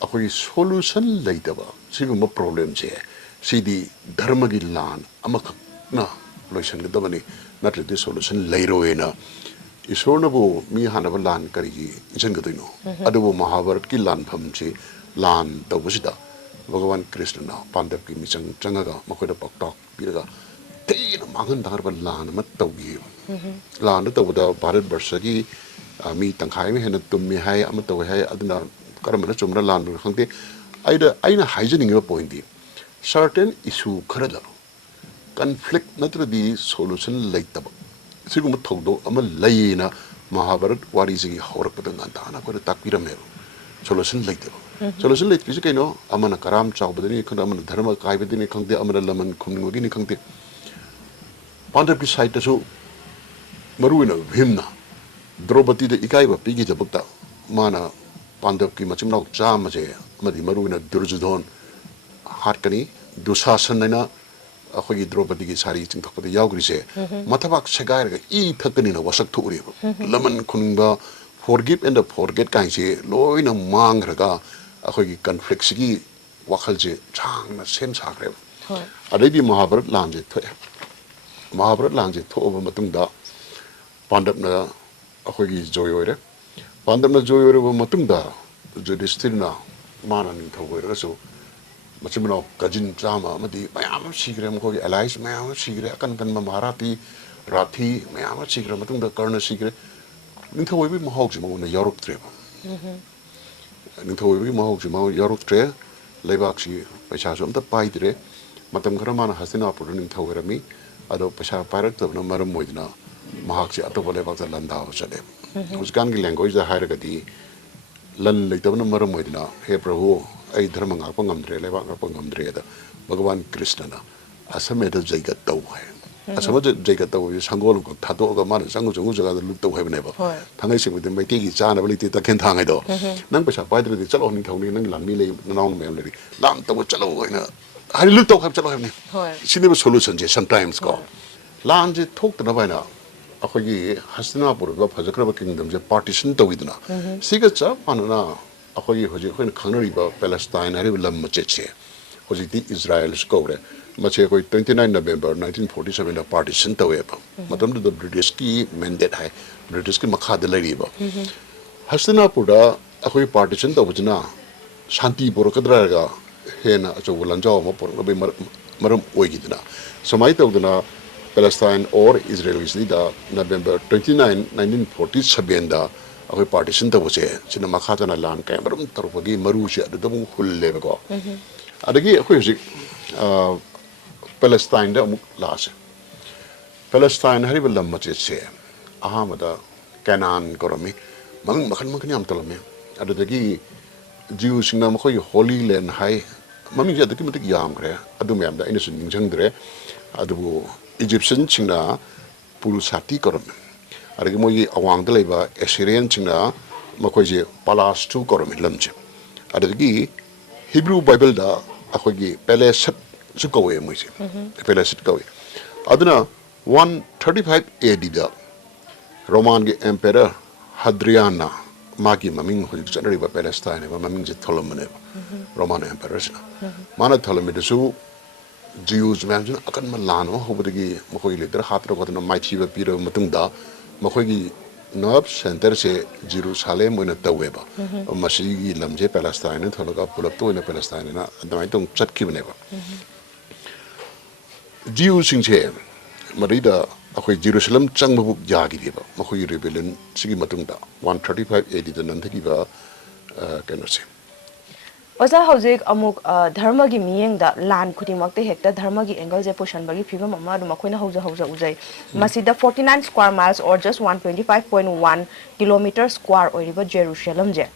ꯑꯩꯈꯣꯏꯒꯤ ꯁꯣꯂꯨꯁꯟ ꯂꯩꯇꯕ ꯁꯤꯒꯨꯝꯕ ꯄ꯭ꯔꯣꯕ꯭ꯂꯦꯝꯁꯦ ꯁꯤꯗꯤ ꯙꯔꯃꯒꯤ ꯂꯥꯟ ꯑꯃꯈꯛꯅ ꯂꯣꯏꯁꯤꯟꯒꯗꯕꯅꯤ ꯅꯠꯇ꯭ꯔꯗꯤ ꯁꯣꯂꯨꯁꯟ ꯂꯩꯔꯣꯏꯅ ꯏꯁꯣꯔꯅꯕꯨ ꯃꯤ ꯍꯥꯟꯅꯕ ꯂꯥꯟ ꯀꯔꯤꯒꯤ ꯏꯟꯁꯤꯟꯒꯗꯣꯏꯅꯣ ꯑꯗꯨꯕꯨ ꯃꯍꯥꯚꯥꯔꯠꯀꯤ ꯂꯥꯟꯐꯝꯁꯤ ꯂꯥꯟ ꯇꯧꯕꯁꯤꯗ ꯚꯒꯋꯥꯟ ꯀ꯭ꯔꯤꯁꯅꯅ ꯄꯥꯟꯗꯕꯀꯤ ꯃꯤꯆꯪ ꯆꯪꯉꯒ ꯃꯈꯣꯏꯗ ꯄꯥꯎꯇꯥꯛ ꯄꯤꯔꯒ ꯊꯤꯅ ꯃꯥꯡꯍꯟ ꯇꯥꯔꯕ ꯂꯥꯟ ꯑꯃ ꯇꯧꯈꯤꯕ ꯂꯥꯟꯗ ꯇꯧꯕꯗ ꯚꯥꯔꯠ ꯕꯔꯁꯒꯤ ꯃꯤ ꯇꯪꯈꯥꯏ ꯑꯃ ꯍꯦꯟꯅ ꯇꯨꯝꯃꯤ ꯍꯥꯏ ꯑꯃ ꯇꯧꯋꯦ ꯍꯥꯏ ꯑꯗꯨꯅ ꯀꯔꯝꯕꯅ ꯆꯨꯝꯕꯅ ꯂꯥꯟꯕꯅꯣ ꯈꯪꯗꯦ ꯑꯩꯅ ꯍꯥꯏꯖꯅꯤꯡꯉꯤꯕ ꯄꯣꯏꯟꯗꯤ ꯁꯔꯇꯦꯟ ꯏꯁꯨ ꯈꯔꯗ ꯀꯟꯐ꯭ꯂꯤꯛ ꯅꯠꯇ꯭ꯔꯗꯤ ꯁꯣꯂꯨꯁꯟ ꯂꯩꯇꯕ ꯁꯤꯒꯨꯝꯕ ꯊꯧꯗꯣꯛ ꯑꯃ ꯂꯩꯌꯦꯅ ꯃꯍꯥꯚꯥꯔꯠ ꯋꯥꯔꯤꯁꯤꯒꯤ ꯍꯧꯔꯛꯄꯗ ꯉꯟꯇꯥꯅ ꯑꯩꯈꯣꯏꯅ ꯇꯥꯛꯄꯤꯔꯝꯃꯦꯕ ꯁꯣꯂꯨꯁꯟ ꯂꯩꯇꯕ ꯁꯣꯂꯨꯁꯟ ꯂꯩꯇ꯭ꯔꯤꯁꯤ ꯀꯩꯅꯣ ꯑꯃꯅ ꯀꯔꯥꯝ ꯆꯥꯎꯕꯗꯅꯤꯈꯪꯗꯦ ꯑꯃꯅ ꯙꯔꯃ ꯀꯥꯏꯕꯗꯅꯤ ꯈꯪꯗꯦ ꯑꯃꯅ ꯂꯃꯟ ꯈꯨꯝꯅꯤꯡꯕꯒꯤꯅꯤ ꯈꯪꯗꯦ ꯄꯥꯟꯗꯕꯀꯤ ꯁꯥꯏꯠꯇꯁꯨ ꯃꯔꯨꯑꯣꯏꯅ ꯚꯤꯝꯅ ꯗ꯭ꯔꯧꯄꯗꯤꯗ ꯏꯀꯥꯏꯕ ꯄꯤꯈꯤꯗꯃꯛꯇ ꯃꯥꯅ ꯄꯥꯟꯗꯕꯀꯤ ꯃꯆꯤꯟ ꯃꯅꯥꯎ 100ꯁꯦ ꯑꯃꯗꯤ ꯃꯔꯨꯑꯣꯏꯅ ꯗꯨꯔꯖꯗꯣꯟ ꯍꯥꯠꯀꯅꯤ ꯗꯨꯁꯥꯁꯟ ꯍꯥꯏꯅ ꯑꯩꯈꯣꯏꯒꯤ ꯗ꯭ꯔꯣꯄꯗꯤꯒꯤ ꯁꯥꯔꯤ ꯆꯤꯡꯊꯣꯛꯄꯗ ꯌꯥꯎꯈ꯭ꯔꯤꯁꯦ ꯃꯊꯕꯥꯛ ꯁꯦꯒꯥꯏꯔꯒ ꯏ ꯊꯛꯀꯅꯤꯅ ꯋꯥꯁꯛ ꯊꯣꯛꯎꯔꯦꯕ ꯂꯃꯟ ꯈꯨꯅꯤꯡꯕ ꯐꯣꯔꯒꯤꯞ ꯑꯦꯟ ꯗ ꯐꯣꯔꯒꯦꯠ ꯀꯥꯏꯁꯦ ꯂꯣꯏꯅ ꯃꯥꯡꯈ꯭ꯔꯒ ꯑꯩꯈꯣꯏꯒꯤ ꯀꯟꯐ꯭ꯂꯤꯛꯁꯤꯒꯤ ꯋꯥꯈꯜꯁꯦ ꯁꯥꯡꯅ ꯁꯦꯝ ꯁꯥꯈ꯭ꯔꯦꯕ ꯑꯗꯩꯗꯤ ꯃꯍꯥꯚꯥꯔꯠ ꯂꯥꯟꯁꯦ ꯊꯣꯛꯑꯦ ꯃꯍꯥꯚꯥꯔꯠ ꯂꯥꯟꯁꯦ ꯊꯣꯛꯑꯕ ꯃꯇꯨꯡꯗ ꯄꯥꯟꯗꯕꯅ ꯑꯩꯈꯣꯏꯒꯤ ꯖꯣꯏ ꯑꯣꯏꯔꯦ ꯄꯥꯟꯗꯕꯅ ꯖꯣꯏ ꯑꯣꯏꯔꯕ ꯃꯇꯨꯡꯗ ꯌꯨꯙꯤꯁꯊꯤꯔꯅ ꯃꯥꯅ ꯅꯤꯡꯊꯧ ꯑꯣꯏꯔꯒꯁꯨ ꯃꯆꯤꯟ ꯃꯅꯥꯎ ꯀꯖꯤꯟ ꯆꯥꯝꯃ ꯑꯃꯗꯤ ꯃꯌꯥꯝ ꯑꯃ ꯁꯤꯈ꯭ꯔꯦ ꯃꯈꯣꯏꯒꯤ ꯑꯦꯂꯥꯏꯁ ꯃꯌꯥꯝ ꯑꯃ ꯁꯤꯈ꯭ꯔꯦ ꯑꯀꯟ ꯀꯟꯕ ꯃꯍꯥꯔꯥꯊꯤ ꯔꯥꯊꯤ ꯃꯌꯥꯝ ꯑꯃ ꯁꯤꯈ꯭ꯔ ꯃꯇꯨꯡꯗ ꯀꯔꯅ ꯁꯤꯈ꯭ꯔꯦ ꯅꯤꯡꯊꯧ ꯑꯣꯏꯕꯒꯤ ꯃꯍꯥꯎꯁꯤ ꯃꯉꯣꯟꯗ ꯌꯥꯎꯔꯛꯇ꯭ꯔꯦꯕ ꯅꯤꯡꯊꯧ ꯑꯣꯏꯕꯒꯤ ꯃꯍꯥꯎꯁꯤ ꯃꯉꯣꯟꯗ ꯌꯥꯎꯔꯛꯇ꯭ꯔꯦ ꯂꯩꯕꯥꯛꯁꯤ ꯄꯩꯁꯥꯁꯨ ꯑꯝꯇ ꯄꯥꯏꯗ꯭ꯔꯦ ꯃꯇꯝ ꯈꯔ ꯃꯥꯅ ꯍꯁꯇꯤꯅꯥꯄꯨꯔꯗ ꯅꯤꯡꯊꯧ ꯑꯣꯏꯔꯝꯃꯤ ꯑꯗꯣ ꯄꯩꯁꯥ ꯄꯥꯏꯔꯛꯇꯕꯅ ꯃꯔꯝ ꯑꯣꯏꯗꯨꯅ ꯃꯍꯥꯛꯁꯤ ꯑꯇꯣꯞꯄ ꯂꯩꯕꯥꯛꯇ ꯂꯥꯟꯗꯥꯕ ꯆꯠꯂꯦꯕ ꯍꯧꯖꯤꯛꯀꯥꯟꯒꯤ ꯂꯦꯡꯒ꯭ꯋꯦꯖꯇ ꯍꯥꯏꯔꯒꯗꯤ ꯂꯟ ꯂꯩꯇꯕꯅ ꯃꯔꯝ ꯑꯣꯏꯗꯨꯅ ꯍꯦ ꯄ꯭ꯔꯚꯨ ꯑꯩ ꯙꯔꯃ ꯉꯥꯛꯄ ꯉꯝꯗ꯭ꯔꯦ ꯂꯩꯕꯥꯛ ꯉꯥꯛꯄ ꯉꯝꯗ꯭ꯔꯦ ꯑꯗ ꯚꯒꯋꯥꯟ ꯀ꯭ꯔꯤꯁꯅꯅ ꯑꯁꯃꯦꯗ ꯖꯩꯒꯠ ꯇꯧ ꯍꯥꯏ ꯑꯁꯃꯗ ꯖꯩꯒꯠ ꯇꯧꯕꯁꯦ ꯁꯪꯒꯣꯜ ꯑꯃꯈꯛ ꯊꯥꯗꯣꯛꯑꯒ ꯃꯥꯅ ꯆꯪꯉꯨ ꯖꯒꯥꯗ ꯂꯨꯠ ꯇꯧ ꯍꯥꯏꯕꯅꯦꯕ ꯊꯥꯡꯉꯩ ꯁꯦꯡꯕꯗꯤ ꯃꯩꯇꯩꯒꯤ ꯆꯥꯅꯕ ꯂꯩꯇꯦ ꯇꯈꯦꯜ ꯊꯥꯡ ꯍꯥꯏꯗꯣ ꯅꯪ ꯄꯩꯁꯥ ꯄꯥꯏꯗ꯭ꯔꯗꯤ ꯆꯠꯂꯣ ꯅꯤꯡꯊꯧꯅꯤ ꯅꯪ ꯂꯥꯟꯃꯤ ꯂꯩ ꯅꯅꯥꯎ ꯃꯌꯥꯝ ꯂꯩꯔꯤ ꯂꯥꯟ ꯇꯧꯕ ꯆꯠꯂꯣ ꯍꯥꯏꯅ ꯍꯥꯏꯗꯤ ꯂꯨꯠ ꯇꯧ ꯍꯥꯏꯕ ꯆꯠꯂꯣ ꯍꯥꯏꯕꯅꯤ ꯁꯤꯅꯦꯕ ꯁꯣꯂꯨꯁꯟꯁꯦ ꯁꯝꯇꯥꯏꯝꯁ ꯀꯣ ꯂꯥꯟꯁꯦ ꯊꯣꯛꯇꯅꯕ ꯍꯥꯏꯅ ꯑꯩꯈꯣꯏꯒꯤ ꯍꯁꯇꯤꯅꯥꯄꯨꯔꯗ ꯐꯖꯈ꯭ꯔꯕ ꯀꯤꯡꯗꯝꯁꯦ ꯄꯥꯔꯇꯤꯁꯟ ꯇꯧꯋꯤꯗꯅ ꯁꯤꯒ ꯆꯞ ꯃꯥꯟꯅꯅ ꯑꯩꯈꯣꯏꯒꯤ ꯍꯧꯖꯤꯛ ꯑꯩꯈꯣꯏꯅ ꯈꯪꯅꯔꯤꯕ ꯄꯦꯂꯦꯁꯇꯥꯏꯟ ꯍꯥꯏꯔꯤꯕ ꯂꯝ ꯃꯆꯦꯠꯁꯦ ꯍꯧꯖꯤꯛꯇꯤ ꯏꯖꯔꯥꯏꯜꯁꯨ ꯀꯧꯔꯦ ꯃꯁꯤ ꯑꯩꯈꯣꯏ 29 ꯅꯕꯦꯝꯕꯔ 1947ꯗ ꯄꯥꯔꯇꯤꯁꯟ ꯇꯧꯋꯦꯕ ꯃꯇꯝꯗꯨꯗ ꯕ꯭ꯔꯤꯇꯤꯁꯀꯤ ꯃꯦꯟꯗꯦꯠ ꯍꯥꯏ ꯕ꯭ꯔꯤꯇꯤꯁꯀꯤ ꯃꯈꯥꯗ ꯂꯩꯔꯤꯕ ꯍꯁꯇꯤꯅꯥꯄꯨꯔꯗ ꯑꯩꯈꯣꯏ ꯄꯥꯔꯇꯤꯁꯟ ꯇꯧꯕꯁꯤꯅ ꯁꯥꯟꯇꯤ ꯄꯨꯔꯛꯀꯗ꯭ꯔꯥ ꯍꯥꯏꯔꯒ ꯍꯦꯟꯅ ꯑꯆꯧꯕ ꯂꯥꯟꯖꯥꯎ ꯑꯃ ꯄꯨꯔꯛꯅꯕꯒꯤ ꯃꯔꯝ ꯑꯣꯏꯈꯤꯗꯅ ꯁꯨꯃꯥꯏꯅ ꯇꯧꯗꯅ ꯄꯦꯂꯦꯁꯇꯥꯏꯟ ꯑꯣꯔ ꯏꯖꯔꯦꯜꯁꯤꯗ ꯅꯕꯦꯝꯕꯔ 29 1947ꯗ ꯑꯩꯈꯣꯏ ꯄꯥꯔꯇꯤꯁꯟ ꯇꯧꯕꯁꯦ ꯁꯤꯅ ꯃꯈꯥ ꯇꯥꯅ ꯂꯥꯟ ꯀꯌꯥ ꯃꯔꯨꯝ ꯇꯧꯔꯛꯄꯒꯤ ꯃꯔꯨꯁꯦ ꯑꯗꯨꯗ ꯑꯃꯨꯛ ꯍꯨꯜꯂꯦꯕꯀꯣ ꯑꯗꯒꯤ ꯑꯩꯈꯣꯏ ꯍꯧꯖꯤꯛ ꯄꯦꯂꯦꯁꯇꯥꯏꯟꯗ ꯑꯃꯨꯛ ꯂꯥꯛꯑꯁꯦ ꯄꯦꯂꯦꯁꯇꯥꯏꯟ ꯍꯥꯏꯔꯤꯕ ꯂꯝ ꯃꯆꯦꯠꯁꯦ ꯑꯍꯥꯟꯕꯗ ꯀꯦꯅꯥꯟ ꯀꯧꯔꯝꯃꯤ ꯃꯃꯤꯡ ꯃꯈꯜ ꯃꯈꯜ ꯌꯥꯝ ꯇꯧꯔꯝꯃꯤ ꯑꯗꯨꯗꯒꯤ ꯖꯤꯎꯁꯤꯡꯅ ꯃꯈꯣꯏꯒꯤ ꯍꯣꯂꯤ ꯂꯦꯟ ꯍꯥꯏ ꯃꯃꯤꯡꯁꯦ ꯑꯗꯨꯛꯀꯤ ꯃꯇꯤꯛ ꯌꯥꯝꯈ꯭ꯔꯦ ꯑꯗꯨ ꯃꯌꯥꯝꯗ ꯑꯩꯅꯁꯨ ꯅꯤꯡꯁꯤꯡꯗ꯭ꯔꯦ ꯑꯗꯨꯕꯨ ꯏꯖꯤꯞꯁꯤꯌꯟꯁꯤꯡꯅ ꯄꯨꯔꯨꯁꯥꯇꯤ ꯀꯧꯔꯝꯃꯤ ꯑꯗꯒꯤ ꯃꯣꯏꯒꯤ ꯑꯋꯥꯡꯗ ꯂꯩꯕ ꯑꯦꯁꯤꯔꯤꯌꯟꯁꯤꯡꯅ ꯃꯈꯣꯏꯁꯦ ꯄꯥꯂꯥꯁꯇꯨ ꯀꯧꯔꯝꯃꯤ ꯂꯝꯁꯦ ꯑꯗꯨꯗꯒꯤ ꯍꯤꯕ꯭ꯔꯨ ꯕꯥꯏꯕꯜꯗ ꯑꯩꯈꯣꯏꯒꯤ ꯄꯦꯂꯦꯁꯠꯁꯨ ꯀꯧꯋꯦ ꯃꯣꯏꯁꯦ ꯄꯦꯂꯦꯁꯠ ꯀꯧꯋꯦ ꯑꯗꯨꯅ 135 ADꯗ ꯔꯣꯃꯥꯟꯒꯤ ꯑꯦꯝꯄꯦꯔꯔ ꯍꯗ꯭ꯔꯤꯌꯥꯟꯅ ꯃꯥꯒꯤ ꯃꯃꯤꯡ ꯍꯧꯖꯤꯛ ꯆꯠꯅꯔꯤꯕ ꯄꯦꯂꯦꯁꯇꯥꯏꯟ ꯍꯥꯏꯕ ꯃꯃꯤꯡꯁꯦ ꯊꯣꯜꯂꯝꯕꯅꯦꯕ ꯔꯣꯃꯥꯟ ꯑꯦꯝꯄꯦꯔꯔꯁꯤꯅ ꯃꯥꯅ ꯊꯣꯜꯂꯝꯃꯤꯗꯁꯨ ꯖꯤꯌꯨꯁ ꯃꯌꯥꯝꯁꯤꯅ ꯑꯀꯟꯕ ꯂꯥꯟ ꯑꯃ ꯍꯧꯕꯗꯒꯤ ꯃꯈꯣꯏꯒꯤ ꯂꯤꯗꯔ ꯍꯥꯠꯇꯅ ꯈꯣꯠꯇꯅ ꯃꯥꯏꯊꯤꯕ ꯄꯤꯔꯕ ꯃꯇꯨꯡꯗ ꯃꯈꯣꯏꯒꯤ ꯅꯔꯚ ꯁꯦꯟꯇꯔꯁꯦ ꯖꯦꯔꯨꯁꯥꯂꯦꯝ ꯑꯣꯏꯅ ꯇꯧꯋꯦꯕ ꯃꯁꯤꯒꯤ ꯂꯝꯁꯦ ꯄꯦꯂꯦꯁꯇꯥꯏꯟ ꯊꯣꯜꯂꯒ ꯄꯨꯂꯞꯇ ꯑꯣꯏꯅ ꯄꯦꯂꯦꯁꯇꯥꯏꯟ ꯑꯅ ꯑꯗꯨꯃꯥꯏꯅ ꯇꯧ ꯆꯠꯈꯤꯕꯅꯦꯕ ꯖꯤꯌꯨꯁꯤꯡꯁꯦ ꯃꯗꯩꯗ ꯑꯩꯈꯣꯏ ꯖꯦꯔꯨꯁꯂꯝ ꯆꯪꯕꯕꯨ ꯌꯥꯈꯤꯗꯦꯕ ꯃꯈꯣꯏꯒꯤ ꯔꯤꯕꯦꯂꯤꯌꯟ ꯁꯤꯒꯤ ꯃꯇꯨꯡꯗ 135 ADꯗ ꯅꯟꯊꯈꯤꯕ ꯀꯩꯅꯣꯁꯦ ꯑꯣꯖꯥ ꯍꯧꯖꯤꯛ ꯑꯃꯨꯛ ꯙꯔꯃꯒꯤ ꯃꯤꯠꯌꯦꯡꯗ ꯂꯥꯟ ꯈꯨꯗꯤꯡꯃꯛꯇ ꯍꯦꯛꯇ ꯙꯔꯃꯒꯤ ꯑꯦꯡꯒꯜꯁꯦ ꯄꯨꯁꯟꯕꯒꯤ ꯐꯤꯕꯝ ꯑꯃ ꯑꯗꯨꯝ ꯑꯩꯈꯣꯏꯅ ꯍꯧꯖ ꯎꯖꯩ ꯃꯁꯤꯗ 49 square miles or just 125.1 kilometre square ꯑꯣꯏꯔꯤꯕ ꯖꯦꯔꯨꯁꯂꯝꯁꯦ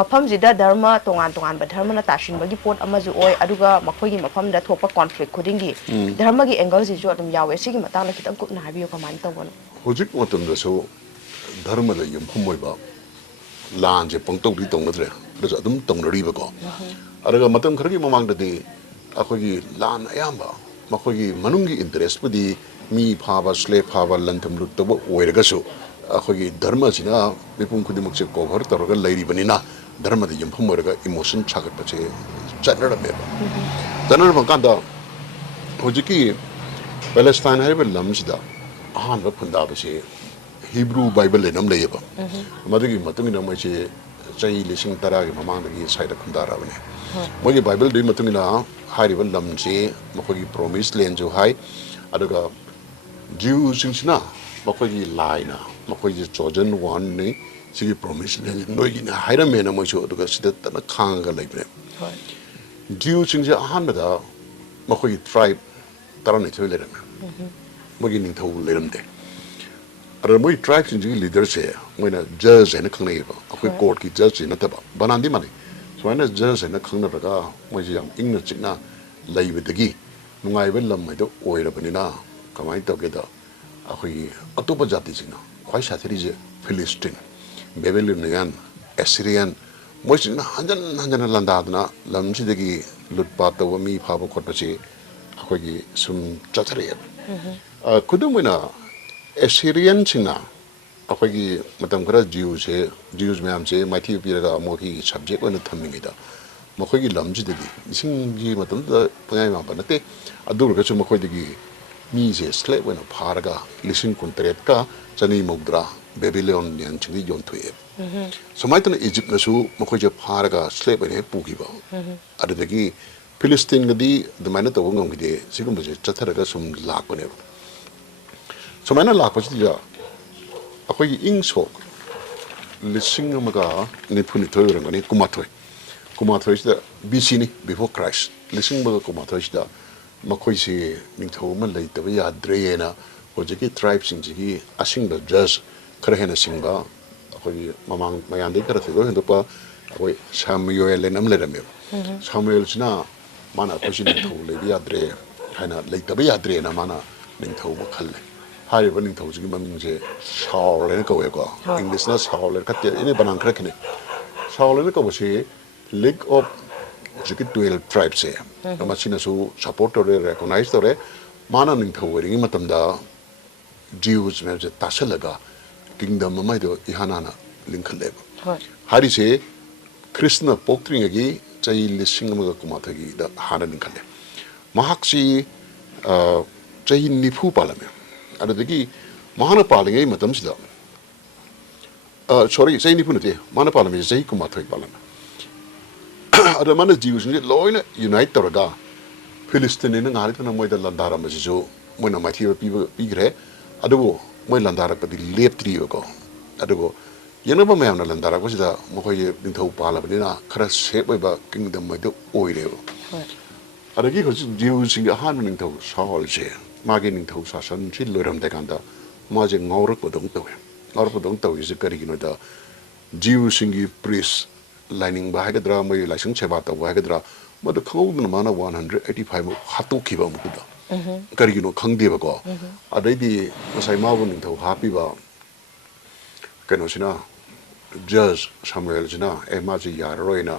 ꯃꯐꯝꯁꯤꯗ ꯙꯔꯃ ꯇꯣꯉꯥꯟ ꯇꯣꯉꯥꯟꯕ ꯙꯔꯃꯅ ꯇꯥꯁꯤꯟꯕꯒꯤ ꯄꯣꯠ ꯑꯃꯁꯨ ꯑꯣꯏ ꯑꯗꯨꯒ ꯃꯈꯣꯏꯒꯤ ꯃꯐꯝꯗ ꯊꯣꯛꯄ ꯀꯣꯟꯐ꯭ꯂꯤꯛ ꯈꯨꯗꯤꯡꯒꯤ ꯙꯔꯃꯒꯤ ꯑꯦꯡꯒꯜꯁꯤꯁꯨ ꯑꯗꯨꯝ ꯌꯥꯎꯋꯦ ꯁꯤꯒꯤ ꯃꯇꯥꯡꯗ ꯈꯤꯇꯪ ꯀꯨꯞꯅ ꯍꯥꯏꯕꯤꯌꯨ ꯀꯃꯥꯏꯅ ꯇꯧꯕꯅꯣ ꯍꯧꯖꯤꯛ ꯃꯇꯝꯗꯁꯨ ꯙꯔꯃꯗ ꯌꯨꯝꯐꯝ ꯑꯣꯏꯕ ꯂꯥꯟꯁꯦ ꯄꯪꯇꯧꯗꯤ ꯇꯧꯅꯗ꯭ꯔꯦ ꯑꯗꯨꯁꯨ ꯑꯗꯨꯝ ꯇꯧꯅꯔꯤꯕꯀꯣ ꯑꯗꯨꯒ ꯃꯇꯝ ꯈꯔꯒꯤ ꯃꯃꯥꯡꯗꯗꯤ ꯑꯩꯈꯣꯏꯒꯤ ꯂꯥꯟ ꯑꯌꯥꯝꯕ ꯃꯈꯣꯏꯒꯤ ꯃꯅꯨꯡꯒꯤ ꯏꯟꯇꯔꯦꯁꯄꯨꯗꯤ ꯃꯤ ꯐꯥꯕ ꯁ꯭ꯂꯦꯞ ꯐꯥꯕ ꯂꯟꯊꯨꯝ ꯂꯨꯠ ꯇꯧꯕ ꯑꯣꯏꯔꯒꯁꯨ ꯑꯩꯈꯣꯏꯒꯤ ꯙꯔꯃꯁꯤꯅ ꯃꯤꯄꯨꯝ ꯈꯨꯗꯤꯡꯃꯛꯁꯦ ꯀꯣꯚꯔ ꯇꯧꯔꯒ ꯂꯩꯔꯤꯕꯅꯤꯅ ꯙꯔꯃꯗ ꯌꯨꯝꯐꯝ ꯑꯣꯏꯔꯒ ꯏꯃꯣꯁꯟ ꯁꯥꯒꯠꯄꯁꯦ ꯆꯠꯅꯔꯝꯃꯦꯕ ꯆꯠꯅꯔꯝꯕ ꯀꯥꯟꯗ ꯍꯧꯖꯤꯛꯀꯤ ꯄꯦꯂꯦꯁꯇꯥꯏꯟ ꯍꯥꯏꯔꯤꯕ ꯂꯝꯁꯤꯗ ꯑꯍꯥꯟꯕ ꯈꯨꯟꯗꯥꯕꯁꯦ ꯍꯤꯕ꯭ꯔꯨ ꯕꯥꯏꯕꯜ ꯍꯥꯏꯅ ꯑꯃ ꯂꯩꯌꯦꯕ ꯃꯗꯨꯒꯤ ꯃꯇꯨꯡ ꯏꯟꯅ ꯃꯣꯏꯁꯦ ꯆꯍꯤ 1010ꯒꯤ ꯃꯃꯥꯡꯗꯒꯤ ꯁꯥꯏꯗ ꯈꯨꯟꯗꯥꯔꯕꯅꯦ ꯃꯣꯏꯒꯤ ꯕꯥꯏꯕꯜꯗꯨꯒꯤ ꯃꯇꯨꯡ ꯏꯟꯅ ꯍꯥꯏꯔꯤꯕ ꯂꯝꯁꯦ ꯃꯈꯣꯏꯒꯤ ꯄ꯭ꯔꯣꯃꯤꯁ ꯂꯦꯟꯁꯨ ꯍꯥꯏ ꯑꯗꯨꯒ ꯖꯤꯎꯁꯤꯡꯁꯤꯅ ꯃꯈꯣꯏꯒꯤ ꯂꯥꯏꯅ ꯃꯈꯣꯏꯁꯦ ꯆꯣꯖꯟ ꯋꯥꯟꯅꯤ ꯁꯤꯒꯤ ꯄ꯭ꯔꯣꯃꯤꯁ ꯂꯦꯟꯁꯦ ꯅꯣꯏꯒꯤꯅ ꯍꯥꯏꯔꯝꯃꯦꯅ ꯃꯣꯏꯁꯨ ꯑꯗꯨꯒ ꯁꯤꯗ ꯇꯅ ꯈꯥꯡꯉꯒ ꯂꯩꯕꯅꯦ ꯖꯤꯎꯁꯤꯡꯁꯦ ꯑꯍꯥꯟꯕꯗ ꯃꯈꯣꯏꯒꯤ ꯇ꯭ꯔꯥꯏꯕ 12 ꯂꯩꯔꯝꯃꯦ ꯃꯣꯏꯒꯤ ꯅꯤꯡꯊꯧ ꯂꯩꯔꯝꯗꯦ ꯑꯗꯨ ꯃꯣꯏ ꯇ꯭ꯔꯥꯏꯕꯁꯤꯡꯁꯤꯒꯤ ꯂꯤꯗꯔꯁꯦ ꯃꯣꯏꯅ ꯖꯖ ꯍꯥꯏꯅ ꯈꯪꯅꯩꯌꯦꯕ ꯑꯩꯈꯣꯏ ꯀꯣꯔꯠꯀꯤ ꯖꯖꯁꯤ ꯅꯠꯇꯕ ꯕꯅꯥꯟꯗꯤ ꯃꯥꯟꯅꯩ ꯁꯨꯃꯥꯏꯅ ꯖꯖ ꯍꯥꯏꯅ ꯈꯪꯅꯔꯒ ꯃꯣꯏꯁꯦ ꯌꯥꯝ ꯏꯪꯅ ꯆꯤꯛꯅ ꯂꯩꯕꯗꯒꯤ ꯅꯨꯡꯉꯥꯏꯕ ꯂꯝ ꯍꯥꯏꯗꯣ ꯑꯣꯏꯔꯕꯅꯤ나 ꯀꯃꯥꯏꯅ ꯇꯧꯒꯦꯗ ꯑꯩꯈꯣꯏꯒꯤ ꯑꯇꯣꯞꯄ ꯖꯥꯇꯤꯁꯤꯡꯅ ꯈ꯭ꯋꯥꯏ ꯁꯥꯊꯤꯔꯤꯁꯦ ꯐꯤꯂꯤꯁꯇꯤꯟ ꯕꯦꯕꯤꯂꯣꯅꯤꯌꯥꯟ ꯑꯦꯁꯤꯔꯤꯌꯥꯟ ꯃꯣꯏꯁꯤꯡꯅ ꯍꯟꯖꯟ ꯍꯟꯖꯟꯅ ꯂꯥꯟꯗꯥꯗꯅ ꯂꯝꯁꯤꯗꯒꯤ ꯂꯨꯠꯄꯥꯠ ꯇꯧꯕ ꯃꯤ ꯐꯥꯕ ꯈꯣꯠꯄꯁꯤ ꯑꯩꯈꯣꯏꯒꯤ ꯁꯨꯝ ꯆꯠꯊꯔꯛꯑꯦꯕ ꯈꯨꯗꯝ ꯑꯣꯏꯅ ꯑꯦꯁꯤꯔꯤꯌꯟꯁꯤꯡꯅ ꯑꯩꯈꯣꯏꯒꯤ ꯃꯇꯝ ꯈꯔ ꯖ꯭ꯌꯨꯁ ꯃꯌꯥꯝꯁꯦ ꯃꯥꯏꯊꯤꯕ ꯄꯤꯔꯒ ꯃꯈꯣꯏꯒꯤ ꯁꯕꯖꯦꯛ ꯑꯣꯏꯅ ꯊꯝꯃꯤꯉꯩꯗ ꯃꯈꯣꯏꯒꯤ ꯂꯝꯁꯤꯗꯗꯤ ꯏꯁꯤꯡꯒꯤ ꯃꯇꯝꯗ ꯄꯪꯌꯥꯏ ꯃꯥꯟꯕ ꯅꯠꯇꯦ ꯑꯗꯨ ꯑꯣꯏꯔꯒꯁꯨ ꯃꯈꯣꯏꯗꯒꯤ ꯃꯤꯁꯦ ꯁ꯭ꯂꯦꯞ ꯑꯣꯏꯅ ꯐꯥꯔꯒ 19,990 ꯕꯦꯕꯤꯂꯣꯅꯤꯌꯟꯁꯤꯡꯗ ꯌꯣꯟꯊꯣꯛꯑꯦꯕ ꯁꯨꯃꯥꯏꯅ ꯏꯖꯤꯞꯅꯁꯨ ꯃꯈꯣꯏꯁꯦ ꯐꯥꯔꯒ ꯁ꯭ꯂꯦꯞ ꯑꯣꯏꯅ ꯍꯦꯛ ꯄꯨꯈꯤꯕ ꯑꯗꯨꯗꯒꯤ ꯐꯤꯂꯤꯁꯇꯤꯟꯒꯗꯤ ꯑꯗꯨꯃꯥꯏꯅ ꯇꯧꯕ ꯉꯝꯈꯤꯗꯦ ꯁꯤꯒꯨꯝꯕꯁꯦ ꯆꯠꯊꯔꯒ ꯁꯨꯝ ꯂꯥꯛꯄꯅꯦꯕ ꯁꯨꯃꯥꯏꯅ ꯂꯥꯛꯄꯁꯤꯗ ꯑꯩꯈꯣꯏꯒꯤ ꯏꯪ ꯁꯣꯛ 1992 ꯑꯣꯏꯔꯝꯒꯅꯤ ꯀꯨꯟꯃꯥꯊꯣꯏꯁꯤꯗ BC ꯕꯤꯐꯣꯔ ꯈ꯭ꯔꯥꯏꯁ 1919 ꯃꯈꯣꯏꯁꯤ ꯅꯤꯡꯊꯧ ꯑꯃ ꯂꯩꯇꯕ ꯌꯥꯗ꯭ꯔꯦꯅ ꯍꯧꯖꯤꯛꯀꯤ ꯇ꯭ꯔꯥꯏꯕꯁꯤꯡꯁꯤꯒꯤ ꯑꯁꯤꯡꯕ ꯖꯁ ꯈꯔ ꯍꯦꯟꯅ ꯁꯤꯡꯕ ꯑꯩꯈꯣꯏꯒꯤ ꯃꯌꯥꯝꯗꯒꯤ ꯈꯔ ꯊꯣꯏꯗꯣꯛ ꯍꯦꯟꯗꯣꯛꯄ ꯑꯩꯈꯣꯏ ꯁꯥꯃꯨꯑꯦꯜ ꯑꯃ ꯂꯩꯔꯝꯃꯦꯕ ꯁꯥꯃꯨꯑꯦꯜꯁꯤꯅ ꯃꯥꯅ ꯑꯩꯈꯣꯏꯁꯤ ꯅꯤꯡꯊꯧ ꯂꯩꯕ ꯌꯥꯗ꯭ꯔꯦ ꯍꯥꯏꯅ ꯂꯩꯇꯕ ꯌꯥꯗ꯭ꯔꯦꯅ ꯃꯥꯅ ꯅꯤꯡꯊꯧ ꯑꯃ ꯈꯜꯂꯦ ꯍꯥꯏꯔꯤꯕ ꯅꯤꯡꯊꯧꯁꯤꯒꯤ ꯃꯃꯤꯡꯁꯦ ꯁꯥꯎꯜ ꯍꯥꯏꯅ ꯀꯧꯋꯦꯀꯣ ꯏꯪꯂꯤꯁꯅ ꯁꯥꯎꯜ ꯍꯥꯏꯅ ꯈꯠꯇꯦ ꯑꯩꯅ ꯕꯅꯥꯟ ꯈꯔ ꯈꯦꯠꯅꯩ ꯁꯥꯎꯜ ꯍꯥꯏꯅ ꯀꯧꯕꯁꯤ ꯂꯤꯛ ꯑꯣꯐ ꯍꯧꯖꯤꯛꯀꯤ 12 ꯇ꯭ꯔꯥꯏꯕꯁꯦ ꯃꯁꯤꯅꯁꯨ ꯁꯞꯄꯣꯔꯠ ꯇꯧꯔꯦ ꯔꯦꯀꯣꯅꯥꯏꯖ ꯇꯧꯔꯦ ꯃꯥꯅ ꯅꯤꯡꯊꯧ ꯑꯣꯏꯔꯤꯉꯩ ꯃꯇꯝꯗ ꯖ꯭ꯌꯨꯁ ꯃꯌꯥꯝꯁꯦ ꯇꯥꯁꯜꯂꯒ ꯀꯤꯡꯗꯝ ꯑꯃꯗꯣ ꯏꯍꯥꯟ ꯍꯥꯟꯅ ꯂꯤꯡꯈꯠꯂꯦꯕ ꯍꯥꯏꯔꯤꯁꯦ ꯈ꯭ꯔꯤꯁꯇꯅ ꯄꯣꯛꯇ꯭ꯔꯤꯉꯩꯒꯤ ꯆꯍꯤ 1919ꯒꯤꯗ ꯍꯥꯟꯅ ꯂꯤꯡꯈꯠꯂꯦ ꯃꯍꯥꯛꯁꯤ ꯆꯍꯤ 90 ꯄꯥꯜꯂꯝꯃꯦ ꯑꯗꯨꯗꯒꯤ ꯃꯍꯥꯛꯅ ꯄꯥꯜꯂꯤꯉꯩ ꯃꯇꯝꯁꯤꯗ ꯁꯣꯔꯤ ꯆꯍꯤ 90 ꯅꯠꯇꯦ ꯃꯥꯅ ꯄꯥꯜꯂꯝꯃꯤꯁꯦ ꯆꯍꯤ 19 ꯄꯥꯜꯂꯝꯃꯦ ꯑꯗ ꯃꯥꯅ ꯖ꯭ꯌꯨꯁꯤꯡꯁꯦ ꯂꯣꯏꯅ ꯌꯨꯅꯥꯏꯠ ꯇꯧꯔꯒ ꯐꯤꯂꯤꯁꯇꯤꯟꯅ ꯉꯥꯏꯍꯥꯛꯇꯅ ꯃꯣꯏꯗ ꯂꯟꯗꯥꯔꯝꯕꯁꯤꯁꯨ ꯃꯣꯏꯅ ꯃꯥꯏꯊꯤꯕ ꯄꯤꯈ꯭ꯔꯦ ꯑꯗꯨꯕꯨ ꯃꯣꯏ ꯂꯟꯗꯥꯔꯛꯄꯗꯤ ꯂꯦꯞꯇ꯭ꯔꯤꯕꯀꯣ ꯑꯗꯨꯕꯨ ꯌꯦꯡꯅꯕ ꯃꯌꯥꯝꯅ ꯂꯟꯗꯥꯔꯛꯄꯁꯤꯗ ꯃꯈꯣꯏꯁꯦ ꯅꯤꯡꯊꯧ ꯄꯥꯜꯂꯕꯅꯤꯅ ꯈꯔ ꯁꯦꯞ ꯑꯣꯏꯕ ꯀꯤꯡꯗꯝ ꯑꯗꯨ ꯑꯣꯏꯔꯦꯕ ꯑꯗꯒꯤ ꯍꯧꯖꯤꯛ ꯖ꯭ꯌꯨꯁꯤꯡꯒꯤ ꯑꯍꯥꯟꯕ ꯅꯤꯡꯊꯧ ꯁꯥꯎꯜꯁꯦ ꯃꯥꯒꯤ ꯅꯤꯡꯊꯧ ꯁꯥꯁꯟꯁꯤ ꯂꯣꯏꯔꯝꯗꯥꯏꯀꯥꯟꯗ ꯃꯥꯁꯦ ꯉꯥꯎꯔꯛꯄꯗꯧꯅ ꯇꯧꯋꯦ ꯉꯥꯎꯔꯛꯄꯗꯧꯅ ꯇꯧꯔꯤꯁꯦ ꯀꯔꯤꯒꯤꯅꯣꯗ ꯖ꯭ꯌꯨꯁꯤꯡꯒꯤ ꯄ꯭ꯔꯤꯁ ꯂꯥꯏꯅꯤꯡꯕ ꯍꯥꯏꯒꯗ꯭ꯔꯥ ꯃꯣꯏ ꯂꯥꯏꯁꯪ ꯁꯦꯕꯥ ꯇꯧꯕ ꯍꯥꯏꯒꯗ꯭ꯔꯥ ꯃꯗꯨ ꯈꯪꯍꯧꯗꯅ ꯃꯥꯅ 185 ꯃꯨꯛ ꯍꯥꯠꯇꯣꯛꯈꯤꯕ ꯑꯃꯨꯛꯇꯨꯗ ꯀꯔꯤꯒꯤꯅꯣ ꯈꯪꯗꯦꯕꯀꯣ ꯑꯗꯩꯗꯤ ꯉꯁꯥꯏ ꯃꯥꯕꯨ ꯅꯤꯡꯊꯧ ꯍꯥꯞꯄꯤꯕ ꯀꯩꯅꯣꯁꯤꯅ ꯖꯁ ꯁꯥꯃꯨꯑꯦꯜꯁꯤꯅ ꯃꯥꯁꯤ ꯌꯥꯔꯔꯣꯏꯅ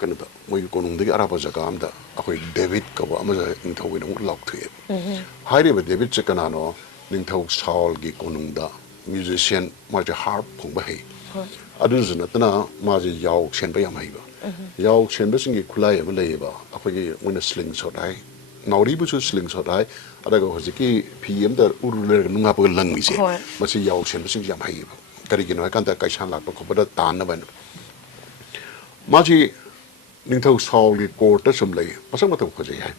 ꯀꯩꯅꯣꯗ ꯃꯣꯏꯒꯤ ꯀꯣꯅꯨꯡꯗꯒꯤ ꯑꯔꯥꯞꯄ ꯖꯒꯥ ꯑꯃꯗ ꯑꯩꯈꯣꯏ ꯗꯦꯕꯤꯠ ꯀꯧꯕ ꯑꯃꯁꯦ ꯅꯤꯡꯊꯧ ꯑꯣꯏꯅ ꯑꯃꯨꯛ ꯂꯥꯎꯊꯣꯛꯑꯦꯕ ꯍꯥꯏꯔꯤꯕ ꯗꯦꯕꯤꯠꯁꯦ ꯀꯅꯥꯅꯣ ꯅꯤꯡꯊꯧ ꯁꯥꯎꯜꯒꯤ ꯀꯣꯅꯨꯡꯗ ꯃ꯭ꯌꯨꯖꯤꯁꯤꯌꯥꯟ ꯃꯥꯁꯦ ꯍꯥꯔꯞ ꯈꯣꯡꯕ ꯍꯩ ꯑꯗꯨꯁꯨ ꯅꯠꯇꯅ ꯃꯥꯁꯦ ꯌꯥꯎ ꯁꯦꯟꯕ ꯌꯥꯝ ꯍꯩꯕ ꯌꯥꯎ ꯁꯦꯟꯕꯁꯤꯡꯒꯤ ꯈꯨꯠꯂꯥꯏ ꯑꯃ ꯂꯩꯌꯦꯕ ꯑꯩꯈꯣꯏꯒꯤ ꯃꯣꯏꯅ ꯁ꯭ꯂꯤꯡ ꯁꯣꯠ ꯍꯥꯏ ꯅꯥꯎꯔꯤꯕꯨꯁꯨ ꯁ꯭ꯂꯤꯡ ꯁꯣꯠ ꯍꯥꯏ ꯑꯗꯨꯒ ꯍꯧꯖꯤꯛꯀꯤ ꯐꯤ ꯑꯃꯗ ꯎꯔꯨ ꯂꯩꯔꯒ ꯅꯨꯡ ꯍꯥꯞꯄꯒ ꯂꯪꯉꯤꯁꯦ ꯃꯁꯤ ꯌꯥꯎ ꯁꯦꯟꯕꯁꯤꯡꯁꯦ ꯌꯥꯝ ꯍꯩꯌꯦꯕ ꯀꯔꯤꯒꯤꯅꯣ ꯍꯥꯏꯀꯥꯟꯗ ꯀꯩꯁꯥꯟ ꯂꯥꯛꯄ ꯈꯣꯠꯄꯗ ꯇꯥꯟꯅꯕ ꯃꯥꯁꯤ ꯅꯤꯡꯊꯧ ꯁꯥꯎꯜꯒꯤ ꯀꯣꯔꯠꯇ ꯁꯨꯝ ꯂꯩ ꯃꯁꯛ ꯃꯇꯧ ꯐꯖꯩ ꯍꯥꯏ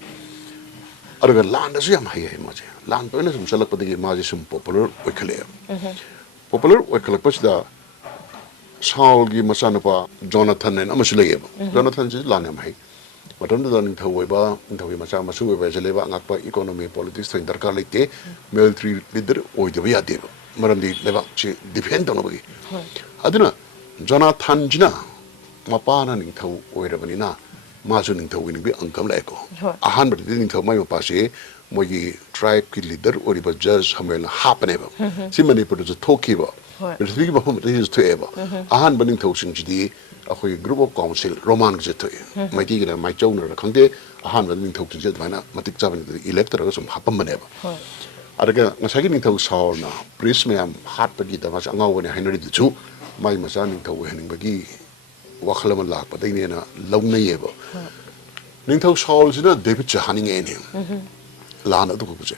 ꯑꯗꯨꯒ ꯂꯥꯟꯗꯁꯨ ꯌꯥꯝ ꯍꯩ ꯍꯥꯏ ꯃꯥꯁꯦ ꯂꯥꯟ ꯇꯣꯏꯅ ꯁꯨꯝ ꯆꯠꯂꯛꯄꯗꯒꯤ ꯃꯥꯁꯦ ꯁꯨꯝ ꯄꯣꯄꯨꯂꯔ ꯑꯣꯏꯈꯠꯂꯛꯑꯦꯕ ꯄꯣꯄꯨꯂꯔ ꯑꯣꯏꯈꯠꯂꯛꯄꯁꯤꯗ ꯁꯥꯎꯜꯒꯤ ꯃꯆꯥꯅꯨꯄꯥ ꯖꯣꯅꯥꯊꯟ ꯍꯥꯏꯅ ꯑꯃꯁꯨ ꯂꯩꯌꯦꯕ ꯖꯣꯅꯥꯊꯟꯁꯤ ꯂꯥꯟ ꯌꯥꯝ ꯍꯩ ꯃꯇꯝꯗꯨꯗ ꯅꯤꯡꯊꯧ ꯑꯣꯏꯕ ꯅꯤꯡꯊꯧꯒꯤ ꯃꯆꯥ ꯃꯁꯨ ꯑꯣꯏꯕ ꯍꯥꯏꯁꯦ ꯂꯩꯕꯥꯛ ꯉꯥꯛꯄ ꯏꯀꯣꯅꯣꯃꯤ ꯄꯣꯂꯤꯇꯤꯛꯁ ꯊꯣꯏꯅ ꯗꯔꯀꯥꯔ ꯂꯩꯇꯦ ꯃꯤꯂꯤꯇꯔꯤ ꯂꯤꯗꯔ ꯑꯣꯏꯗꯕ ꯌꯥꯗꯦꯕ ꯃꯔꯝꯗꯤ ꯂꯩꯕꯥꯛꯁꯤ ꯗꯤꯐꯦꯟ ꯇꯧꯅꯕꯒꯤ ꯑꯗꯨꯅ ꯖꯣꯅꯥꯊꯟꯁꯤꯅ ꯃꯄꯥꯅ ꯅꯤꯡꯊꯧ ꯑꯣꯏꯔꯕꯅꯤꯅ ꯃꯥꯁꯨ ꯅꯤꯡꯊꯧ ꯑꯣꯏꯅꯤꯡꯕꯒꯤ ꯑꯪꯀ ꯑꯃ ꯂꯥꯛꯑꯦꯀꯣ ꯑꯍꯥꯟꯕꯗꯗꯤ ꯅꯤꯡꯊꯧ ꯃꯥꯒꯤ ꯃꯄꯥꯁꯤ ꯃꯣꯏꯒꯤ ꯇ꯭ꯔꯥꯏꯕꯀꯤ ꯂꯤꯗꯔ ꯑꯣꯏꯔꯤꯕ ꯖꯁ ꯁꯥꯃꯨꯑꯦꯜꯅ ꯍꯥꯞꯄꯅꯦꯕ ꯁꯤ ꯃꯅꯤꯄꯨꯔꯗꯁꯨ ꯊꯣꯛꯈꯤꯕ ꯄ꯭ꯔꯤꯊꯤꯕꯤꯒꯤ ꯃꯐꯝ ꯑꯇꯩꯗꯁꯨ ꯊꯣꯛꯑꯦꯕ ꯑꯍꯥꯟꯕ ꯅꯤꯡꯊꯧꯁꯤꯡꯁꯤꯗꯤ ꯑꯩꯈꯣꯏꯒꯤ ꯒ꯭ꯔꯨꯞ ꯑꯣꯐ ꯀꯥꯎꯟꯁꯤꯜ ꯔꯣꯃꯥꯟꯒꯤꯁꯦ ꯊꯣꯛꯑꯦ ꯃꯩꯇꯩꯒꯤꯅ ꯃꯥꯏꯆꯧꯅꯔ ꯈꯪꯗꯦ ꯑꯍꯥꯟꯕꯗ ꯅꯤꯡꯊꯧꯁꯤꯡꯁꯦ ꯑꯗꯨꯃꯥꯏꯅ ꯃꯇꯤꯛ ꯆꯥꯕꯅꯤꯗ ꯏꯂꯦꯛ ꯇꯧꯔꯒ ꯁꯨꯝ ꯍꯥꯞꯄꯝꯕꯅꯦꯕ ꯑꯗꯨꯒ ꯉꯁꯥꯏꯒꯤ ꯅꯤꯡꯊꯧ ꯁꯥꯎꯜꯅ ꯄ꯭ꯔꯤꯁ ꯃꯌꯥꯝ ꯍꯥꯠꯄꯒꯤꯗ ꯃꯥꯁꯦ ꯑꯉꯥꯎꯕꯅꯦ ꯍꯥꯏꯅꯔꯤꯗꯨꯁꯨ ꯃꯥꯒꯤ ꯃꯆꯥ ꯅꯤꯡꯊꯧ ꯑꯣꯏꯍꯟꯅꯤꯡꯕꯒꯤ ꯋꯥꯈꯜ ꯑꯃ ꯂꯥꯛꯄꯗꯩꯅꯦꯅ ꯂꯧꯅꯩꯌꯦꯕ ꯅꯤꯡꯊꯧ ꯁꯥꯎꯜꯁꯤꯅ ꯗꯦꯕꯤꯠꯁꯦ ꯍꯥꯠꯅꯤꯡꯉꯛꯑꯦꯅꯦ ꯂꯥꯟ ꯑꯗꯨꯒꯨꯝꯕꯁꯦ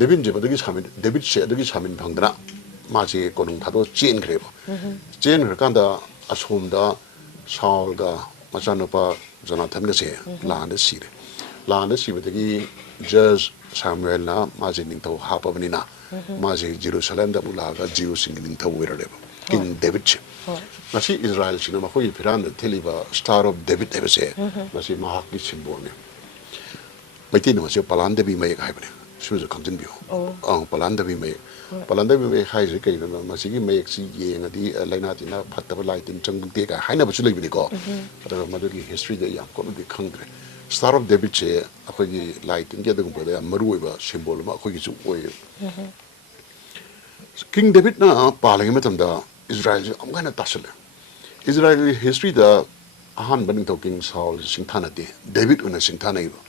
ꯗꯦꯕꯤꯠꯁꯦ ꯑꯗꯨꯒꯤ ꯁꯥꯃꯤꯟ ꯐꯪꯗꯅ ꯃꯥꯁꯦ ꯀꯣꯅꯨꯡ ꯊꯥꯗꯣꯛꯑ ꯆꯦꯟꯈ꯭ꯔꯦꯕ ꯆꯦꯟꯈ꯭ꯔꯀꯥꯟꯗ ꯑꯁꯣꯝꯗ ꯁꯥꯎꯜꯒ ꯃꯆꯥꯅꯨꯄꯥ ꯖꯣꯅꯥꯊꯟꯒꯁꯦ ꯂꯥꯟꯗ ꯁꯤꯔꯦ ꯂꯥꯟꯗ ꯁꯤꯕꯗꯒꯤ ꯖꯁ ꯁꯥꯃꯨꯑꯦꯜꯅ ꯃꯥꯁꯦ ꯅꯤꯡꯊꯧ ꯍꯥꯞꯄꯕꯅꯤꯅ ꯃꯥꯁꯦ ꯖꯦꯔꯨꯁꯥꯂꯦꯝꯗ ꯑꯃꯨꯛ ꯂꯥꯛꯑꯒ ꯖꯤꯎꯁꯤꯡꯒꯤ ꯅꯤꯡꯊꯧ ꯑꯣꯏꯔꯛꯑꯦꯕ ꯀꯤꯡ ꯗꯦꯕꯤꯠꯁꯦ ꯉꯁꯤ ꯏꯖꯔꯥꯏꯜꯁꯤꯅ ꯃꯈꯣꯏꯒꯤ ꯐꯤꯔꯥꯟꯗ ꯊꯦꯠꯂꯤꯕ ꯁ꯭ꯇꯥꯔ ꯑꯣꯐ ꯗꯦꯕꯤꯠ ꯍꯥꯏꯕꯁꯦ ꯃꯁꯤ ꯃꯍꯥꯛꯀꯤ ꯁꯤꯝꯕꯣꯜꯅꯤ ꯃꯩꯇꯩꯅ ꯃꯁꯤ ꯄꯂꯥꯟꯗꯕꯤ ꯃꯌꯦꯛ ꯍꯥꯏꯕꯅꯦ ꯁꯤꯃꯁꯨ ꯈꯪꯖꯤꯟꯕꯤꯌꯨ ꯄꯂꯥꯟꯗꯕꯤ ꯃꯌꯦꯛ ꯄꯂꯥꯟꯗꯕꯤ ꯃꯌꯦꯛ ꯍꯥꯏꯔꯤꯁꯦ ꯀꯩꯅꯣ ꯃꯁꯤꯒꯤ ꯃꯌꯦꯛꯁꯤ ꯌꯦꯡꯉꯗꯤ ꯂꯩꯅꯥ ꯇꯤꯟꯅꯥ ꯐꯠꯇꯕ ꯂꯥꯏ ꯇꯤꯟ ꯆꯪꯗꯦ ꯀꯥꯏ ꯍꯥꯏꯅꯕꯁꯨ ꯂꯩꯕꯅꯤꯀꯣ ꯑꯗꯨꯒ ꯃꯗꯨꯒꯤ ꯍꯤꯁꯇ꯭ꯔꯤꯗ ꯌꯥꯝ ꯀꯣꯟꯅꯗꯤ ꯈꯪꯗ꯭ꯔꯦ ꯁ꯭ꯇꯥꯔ ꯑꯣꯐ ꯗꯦꯕꯤꯠꯁꯦ ꯑꯩꯈꯣꯏꯒꯤ ꯂꯥꯏ ꯇꯤꯟꯒꯤ ꯑꯗꯨꯒꯨꯝꯕꯗ ꯌꯥꯝ ꯃꯔꯨ ꯑꯣꯏꯕ ꯁꯤꯝꯕꯣꯜ ꯑꯃ ꯑꯩꯈꯣꯏꯒꯤꯁꯨ ꯑꯣꯏꯌꯦ ꯀꯤꯡ ꯗꯦꯕꯤꯠꯅ ꯄꯥꯜꯂꯤꯉꯩ ꯃꯇꯝꯗ ꯏꯖꯔꯥꯏꯜꯁꯦ ꯑꯃꯨꯛ ꯍꯦꯟꯅ ꯇꯥꯁꯜꯂꯦ ꯏꯖꯔꯥꯏꯜꯒꯤ ꯍꯤꯁꯇ꯭ꯔꯤꯗ ꯑꯍꯥꯟꯕ ꯅꯤꯡꯊꯧ ꯀꯤꯡ ꯁꯥꯎꯜ ꯁꯤꯡꯊꯥꯅꯗꯦ ꯗꯦꯕꯤꯠ ꯑꯣꯏꯅ ꯁꯤꯡꯊꯥꯅꯩꯕ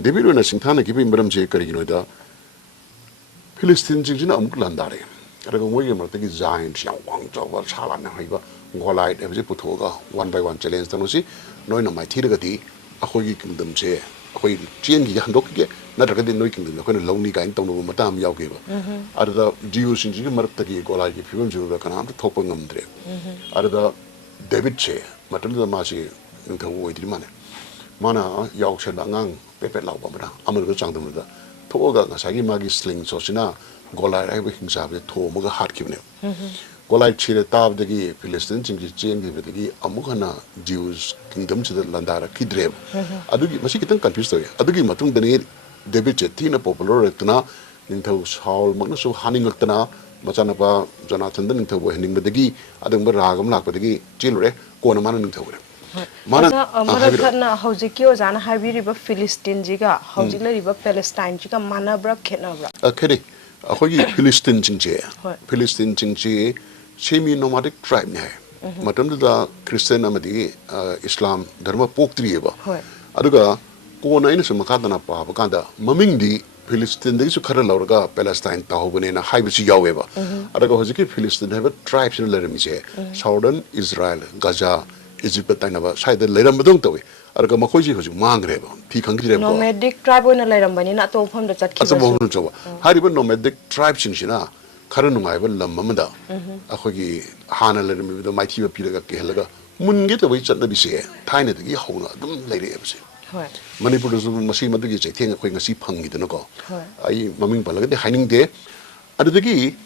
David when singthana ki maram je karigi no da Philistine jingina amuk landare araga moy mar tagi giant yang wang jawa chala na haiba ngolai ebje puthoga one by one challenge tanosi noina mai thiraga di akhoi kingdom se akhoi chien gi handok ge na daga di noi kingdom ko na longni gain tawno matam yaw ge ba arada jiu sing ji mar tagi golai gi phibam ju da kana thopa ngamdre arada David che matam da ma si ngthaw oi di mane mana yaw chen ngang pepe law ba ma amul ga chang dum da thoga ngasagi magi sling sosina golai ai be hingsa be tho mo ga hat kibne golai chire tab dagi Philistine chingji chen gi be dagi amukana Jews kingdom chida landara kidreb adugi masi kitang confused toy adugi matung dani David che thina popular etna ningthau Saul magna so haning tana machana pa Jonathan den ningthau bo hening dagi adung ba ragam lak dagi chilure kona mana ningthau mana maratna hojiki ozana habiriba Philistine jiga hojila riba Palestine jiga mana bra khena bra khedi akhoi Philistine jingje Philistine jingje semi nomadic tribe ne matam da Christian amadi Islam dharma poktrieba aduga kona ina sum khadana pa bakanda mamingdi Philistine de su khara lawraga Palestine ta hobane na haibisi yaweba aduga hojiki Philistine have tribes in lermi je southern Israel Gaza Egypt tainaba side leram badong tawi arga makhoji hoju mangreba thi khangri reba nomadic tribe ona lerambani na to pham da chatki asa bohnu chawa hariba nomadic tribe singshina khara nungaiba lam amada akhogi hana lermi do maithi ba piraga kehalaga munge tawi chatna bise thaina dagi hona dum leire ebse manipur do masi madugi chaitheng khoi ngasi phangi dana ko ai maming balaga de haining de adagi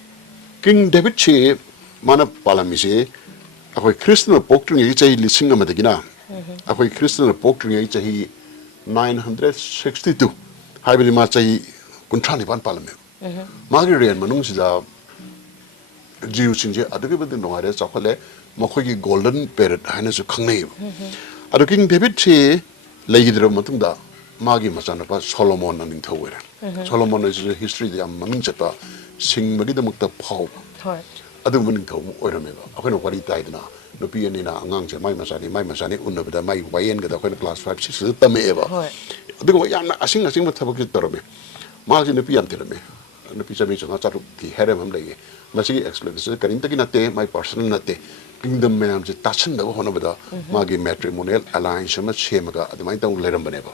King David che mana palamise akhoi Christian poktung yi chai lising amadagina akhoi Christian poktung yi chai 962 haibili ma chai kunthani ban palame magi rian manung sida jiu singje adugi bad nongare chakhale makhoi gi golden period haina su khangnei adu King David che leigidro matungda magi machana pa Solomon aning thawera Solomon is history de maming chapa singmagi damukta phau adu muning thaw oirameba akhona wari taidna nupi ani na angang che mai masani unnabada mai wayen ga da khona class 5 6 tameba adu yamna asing mathabak tarame magi nupi am tirame nupi chami changa charu ki herem am lege masi explanation karin takina te my personal nate kingdom me am je tachin da hona bada magi matrimonial alliance ma chemaga adumai taw leram baneba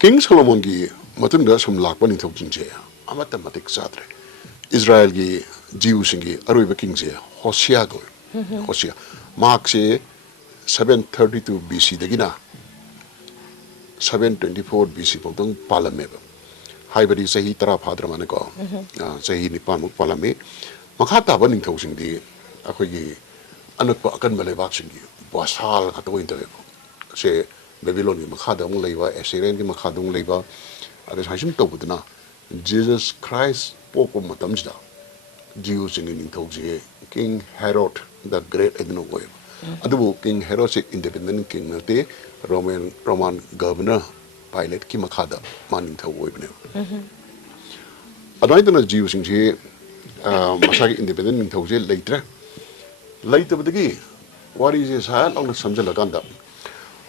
King Solomon gi matun da sum lakpa ni thok jingje amata matik sadre Israel gi Jews ingi aroiba king je Hosea go Hosea Mark se 732 BC dagina 724 BC potong palame haibari sahi tara phadra mane ko sahi nipan muk palame makhata baning thosing di akhoi gi anakpa akan male bak singi basal ka to inte se Babylon gi makhada mung leiba Assyrian gi makhada mung leiba ada sasim to budna Jesus Christ poko matamjda Jews in Intoji, King Herod the Great Ednogoy. Adu King Herod independent king nate Roman governor pilot Kimakada man into Webne. Adaitana Jews in G Masaki independent in Toji later. Later with the gay. What is his hand on the Sanjalaganda?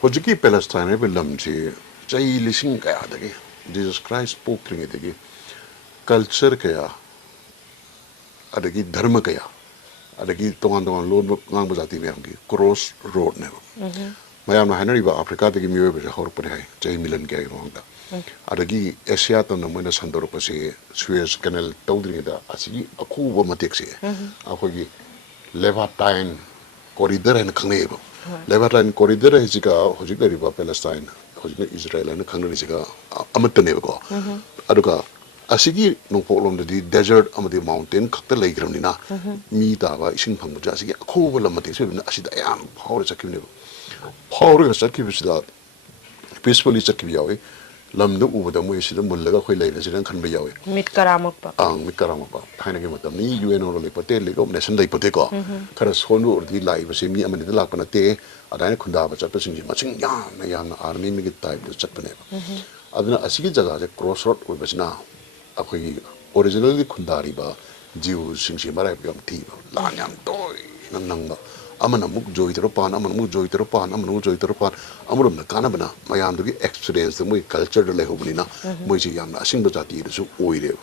Hojiki Palestine every lumji, Jay Lissing Kayadagi, Jesus Christ poking it again. Culture kaya adagi dharma kaya adagi tongan loan ngang bazati me amgi cross road ne mayam na hanari ba Africa dagi miwe be hor pare hai jai milan kaya ronga adagi Asia to na moina sandor pase Suez Canal tawdri da asigi aku ba matek se akogi Levantine corridor en khangne Levantine corridor he jiga hojik dari ba Palestine hojik Israel en khangne jiga amatne ko aduga asigi nongpolom de desert amadi mountain khakta leigramnina mi taba ising phangja asigi akhoba lamate sebna asida yam phawre chakibne phawre chakibisida peacefully chakibiyawe lamdu ubada moi sida mullaga khoi leina sidan khanbe yawe mit karamakpa thaina ge matam ni UN ro le pate le go nation dai pate ko khara sonu urdi lai base mi amani la pana te adai khunda ba chat singi maching ya na army mi ge type de chatne aduna asigi jaga je crossroad oi basna akhoi originally khundari ba jiu singsi marai pyam thi la nyam toy nang ba amana muk joy terapan amana muk joy terapan amana muk joy terapan amurum na kana bana mayam dugi experience moi culture de lehobni na moi ji yamna asing ba jati de su oire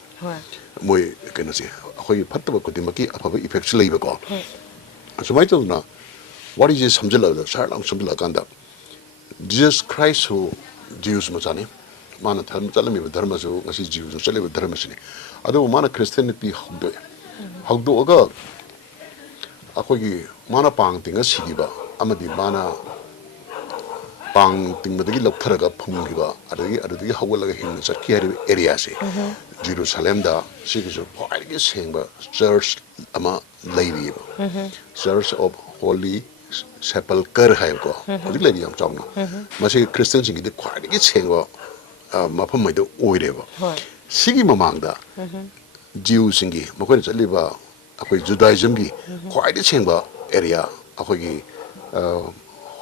moi kena se khoi phatta ba kodimaki afaba effects leiba ko asumai to na what is this samjala da sar lang samjala kanda Jesus Christ who Jews machani mana dharma chalami ba dharma so ngasi Jews chale ba dharma sini ado mana Christianity hagdo aga akhoi mana pang tinga sigiba amadi mana pang tingmadagi loktharaga phumgiba adagi hawalaga hingna chakki hari area se Jerusalem da sigiso khwaigi sengba church ama leibi Church of Holy Sepulchre hai ko adik leibi yam chawna masi Christian singi de khwaigi sengba mafam mai do oireba sigi mamangda Jew singi makoi chaliba akhoi Judaism gi khwaigi sengba area akhoi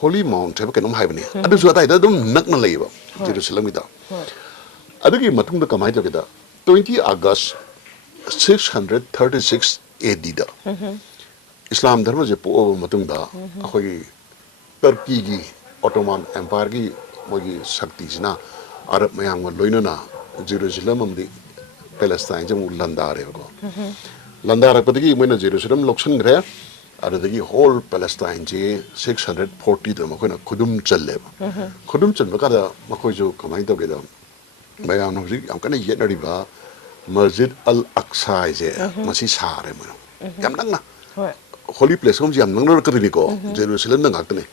Holy Mount have a haibani. I do what I don't knock na labor. Jerusalem with that. I do give Matung the Kamai together. 20 August 636 AD. Islam Dharma Jepo over Matunda, Ahoy Turkey, Ottoman Empire, Mogi Saktisna, Arab Mayang Loinana, Jerusalem, the Palestine, Landare. Landara Patiki, when Jerusalem looks in there. The whole Palestine 640 them Kudum Chaleb. Kudum Chalbaka Makojo Kamai together. Bayam I'm gonna get a river. Masjid al Aqsa is there. Masi Sarem. Yamnanga. Holy place homes Yam Nanga Katiko, Jerusalem Nagatane.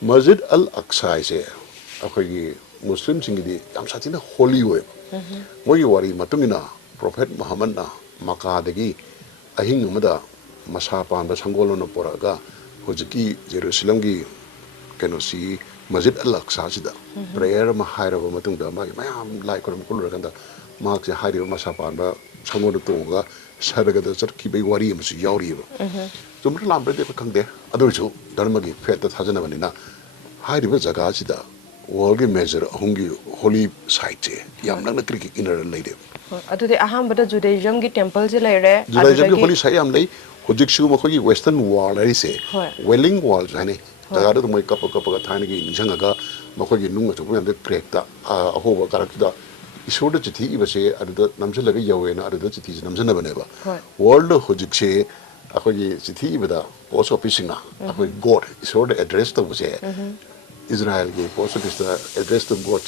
Masjid al Aqsa is there. A Muslim singing I'm such in a holy way. Moyi worry Matumina, Prophet Muhammad Makadegi, Ahing Masapan ba sangolo no poraga hojiki Jerusalem gi kenosi Masjid al-Aqsa sida prayer ma haira ba matung da ma mayam lai koram kulura kanda ma je haira masapan ba sangolo to ga saraga da sarki bai wari ma su yauri ba jumra lam ba de ba khangde adu chu dharma gi fet ta thajana bani na haira ba jaga sida world gi major hongi holy site yam nang na kriki inner lady adu de aham bada Judaism gi temple je lai re Judaism gi holy site am lei Hojiksu Makogi Western Wall, I say, Welling Wall, Jani, the other my cup of a tiny in Jangaga, Makogi Nunga to the Crackta, a whole character. He showed the city, was say, at the Namsala Yawena, at the cities, Namsana never. World Hojikse, a Hogi city with a post office, a God, he showed the address to was Israel gave post office address to God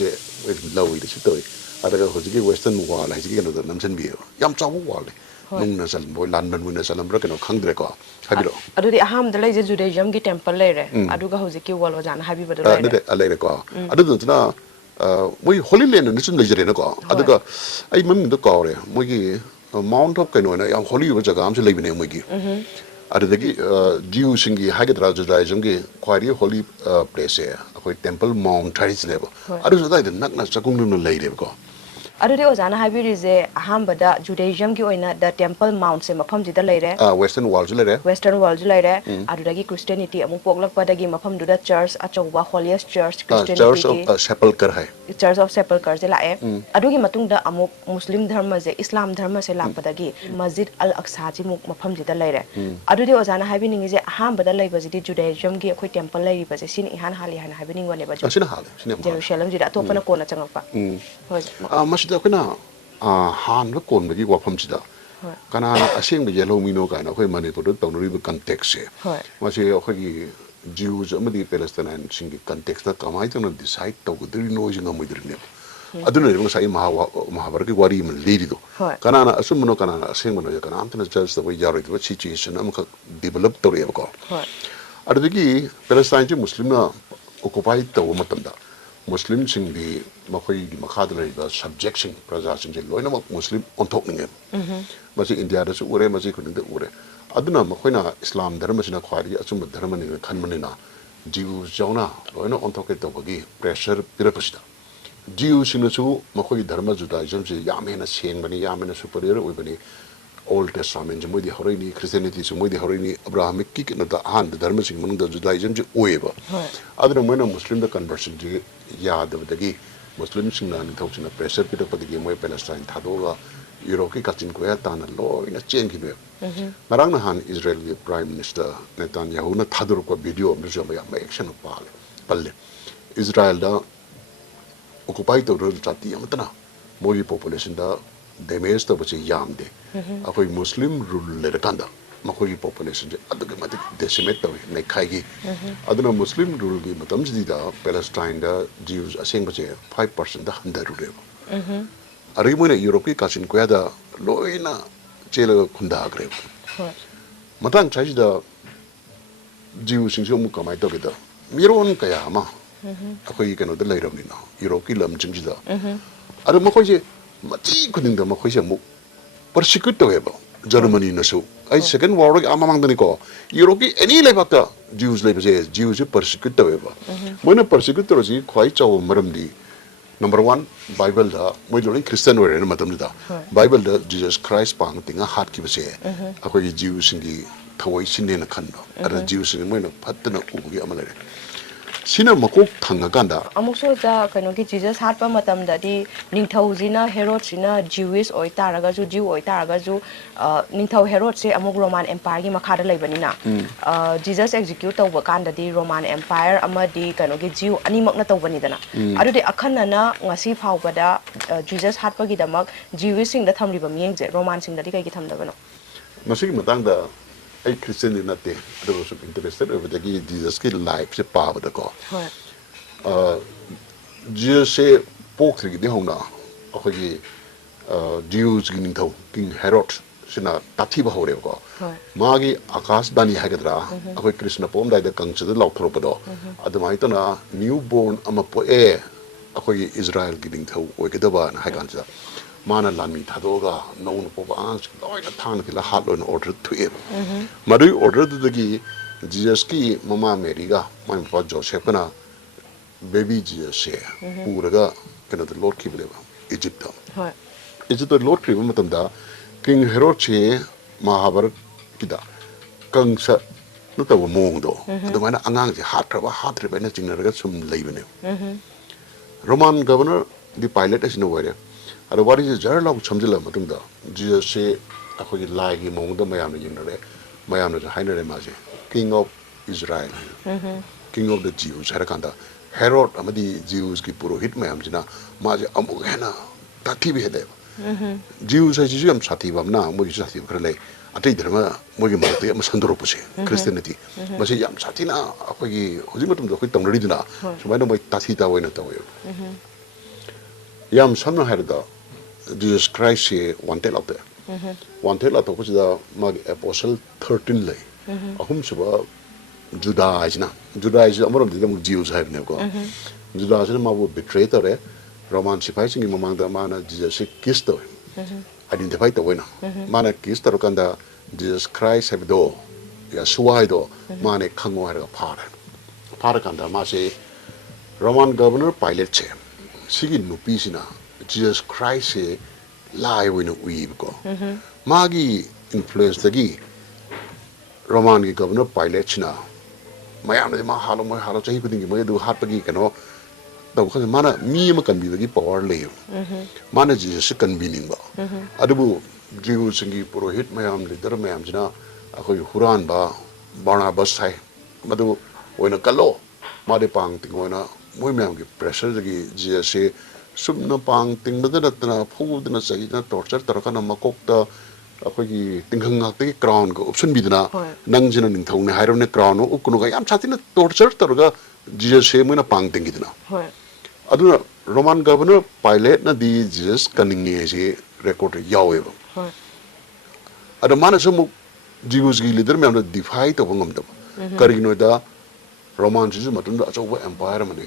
with Lowy, the city. At the Hojiki Western Wall, I see another Namsan Bio, Yam Chow Wall. Nung sal boy London wina salam ra keno khangdre ko habiro adu di aham dalai je Judaism gi temple lai re adu ga hojiki wal wajana habi badu lai re alai ko adu tuna moi holy land ni sun lejere na ko adu ga ai mam do ko re moi gi mount of keno na yang holy jaga am se lebine moi gi adu gi Jew singi hagadra Judaism gi kwari holy place e koi temple mount tharis lebo adu so dai nak na chakung nu leire ko adu de ojana habiri je aham bada Judaism gi oina the temple mount se mafam jida lai re Western Wall ju le Western Wall ju lai re adu dagi Christianity amu poklak padagi mafam du da church achauba holiest church Christianity Church of Sepulchre hai Church of Sepulchre je lae adu gi matung da amu Muslim dharma je Islam dharma se lak padagi Masjid al-Aqsa ji mu mafam jida lai re adu de ojana habi ningi je aham bada lai ba ji Judaism gi khoi temple lai ba je sin ihan hali han habi ning wane ba ju sin hali sin Jerusalem ji da to pana kona changpa masida kuna han ba kon ba gi wafam sida kana aseng ba yellow mino kana khoi Manipur to nori ba context se masi khoi gi Jews amadi Palestinian singi context ta kamai to decide to go dri no jinga mo dri ne aduna ne sai mahavar gi wari man leadi do kana na asum no kana aseng no kana am tana just the way yaro the situation am ka develop to re ko adigi Palestine ji Muslim na occupy to matam da Muslim sing bi makhoi gi makhad lai ba subjection praja sing loina Muslim on top ninge masi India da su ure masi kun de ure aduna makhoi na Islam dharma sina khwari asum dharma ni khanmani na Jews jauna loina on top ke to gi pressure pirapasta Jews sing su makhoi dharma Judaism se yamena seng bani yamena superior oi bani Old Testament je moidi horini Christianity se moidi horini Abrahamic ki na da han dharma sing manung da Judaism je oeba aduna moina Muslim da conversion je ya da gi Muslim sing na ni thau sina pressure pita padigi moi Palestine thadoga Europe kachin ko ya tan lo ina chen ki be marang na han Israel ge prime minister Netanyahu na thadur ko video mi jo ya action palle Israel da occupy to ro chati amtana moi population da damage to bachi yam de akoi muslim rule le kanda makoi population je aduge matik decimate to ne khai gi aduna muslim rule gi matam ji da Palestine da Jews aseng bache 5% da handa ru ari mo ne Europe ki kachin ko ya da loina chelo khunda gre matang chai da Jews sing mu kamai to ge da miron kaya ma akoi kano da leiram ni na Europe ki lam chim ji da ari mo khoi je mati kuning da mo khoi je mu persecute to eba Germany na so ai second war ga amamang dani ko Europe ki any level ta Jews le je Jews persecute to eba mo na persecute to ji khoi chaw maram di number 1 Bible da mo lo Christian were na matam da Bible da Jesus Christ pang tinga hat ki base akoi Jews ngi thawai sin ne na khan do ara Jews ngi mo na phatna u gi amale Sina makok thanga ganda amuso da kano ki Jesus hat pa matam da di ningthau jina Herod sina Jewish oi taraga ju Jew oi taraga ju ningthau Herod se amuk Roman Empire gi makha da leibani na Jesus execute taw kan da di Roman Empire amadi kano ki Jew ani mak na tawbani dana adu de akhanna na ngasi phau bada Jesus hat pa gi damak Jewish sing da thamri ba mieng je Roman sing da di kai gi tham da bano masig matang da ai Christian ni nate ado so interested over the Jesus ki life se pa ba da ko Jesus se pok ri de hona akoi gi Jews gi ning thau King Herod sina tathi ba hore ko magi akas dani hagadra akoi Krishna pom dai da kang che da law thro pa do adamai to na newborn ama po akoi Israel gi ning thau oi ke da ba na hagan cha mana lami thadoga known po ba ans loina thang ki la hat loin order to e mari order de gi Jesus ki mama Mary ga my pa Joseph na baby Jesus se pura ga kana the Lord ki bele ba Egypt Egypt the Lord ki matam da King Herod che Mahabharat ki da kang sa no ta mong do ado mana angang je hat ra na ching na ga sum lei bane Roman governor the pilot is no where ado what is jar law chamjila matum da Jesus se akoi lai gi mong da mayam ni re mayam na haina re ma je King of Israel King of the Jews harakanda Herod amadi Jews ki purohit mayam jina ma je amuk hena tathi bi hede Jews ai ji am sathi bam na mo ji sathi khare le atai dharma mo gi ma te am sandoro puse Christianity ma se yam sathi na akoi gi hoji matum da khoi tamri dina sumai no mai tathi ta waina ta wayo yam sanna harda Jesus Christ se wanted out there wanted la to da mag apostle 13 le ahum suba Judaism amaram de Jews have ne ko Judaism ma wo betray to re Roman sipai sing mamang da mana Jesus kiss to identify to wena mana kiss to kanda Jesus Christ have do ya suai do mane khango ha phara kanda ma se Roman governor Pilate che sigi nupi sina Jesus Christ se lai wena ui ko magi influence lagi Roman ki governor Pilate china mayam de ma halo mo halo chahi kuding mo du hat pagi kano do kha mana mi ma kan bi gi power le mana Jesus kan bi ning ba adubu jiu singi purohit mayam leader mayam jina akoi huran ba Barnabas sai madu oina kalo ma de pang ting oina moi mayam gi pressure gi Jesus se sumna pang ting da na phu da na sai na torture tar kana makok ta akoi gi tinghang ngak te crown ko option bi dina nang jina ning thong ne hairam ne crown u kunu ga yam chati na torture tar ga Jesus se mo na pang ting gi dina aduna Roman governor Pilate na di Jesus kaning ne se record yawe ba ada mana sumu Jews gi leader me am defy to bangam da karigi no da Roman Jesus matun da achaw empire mane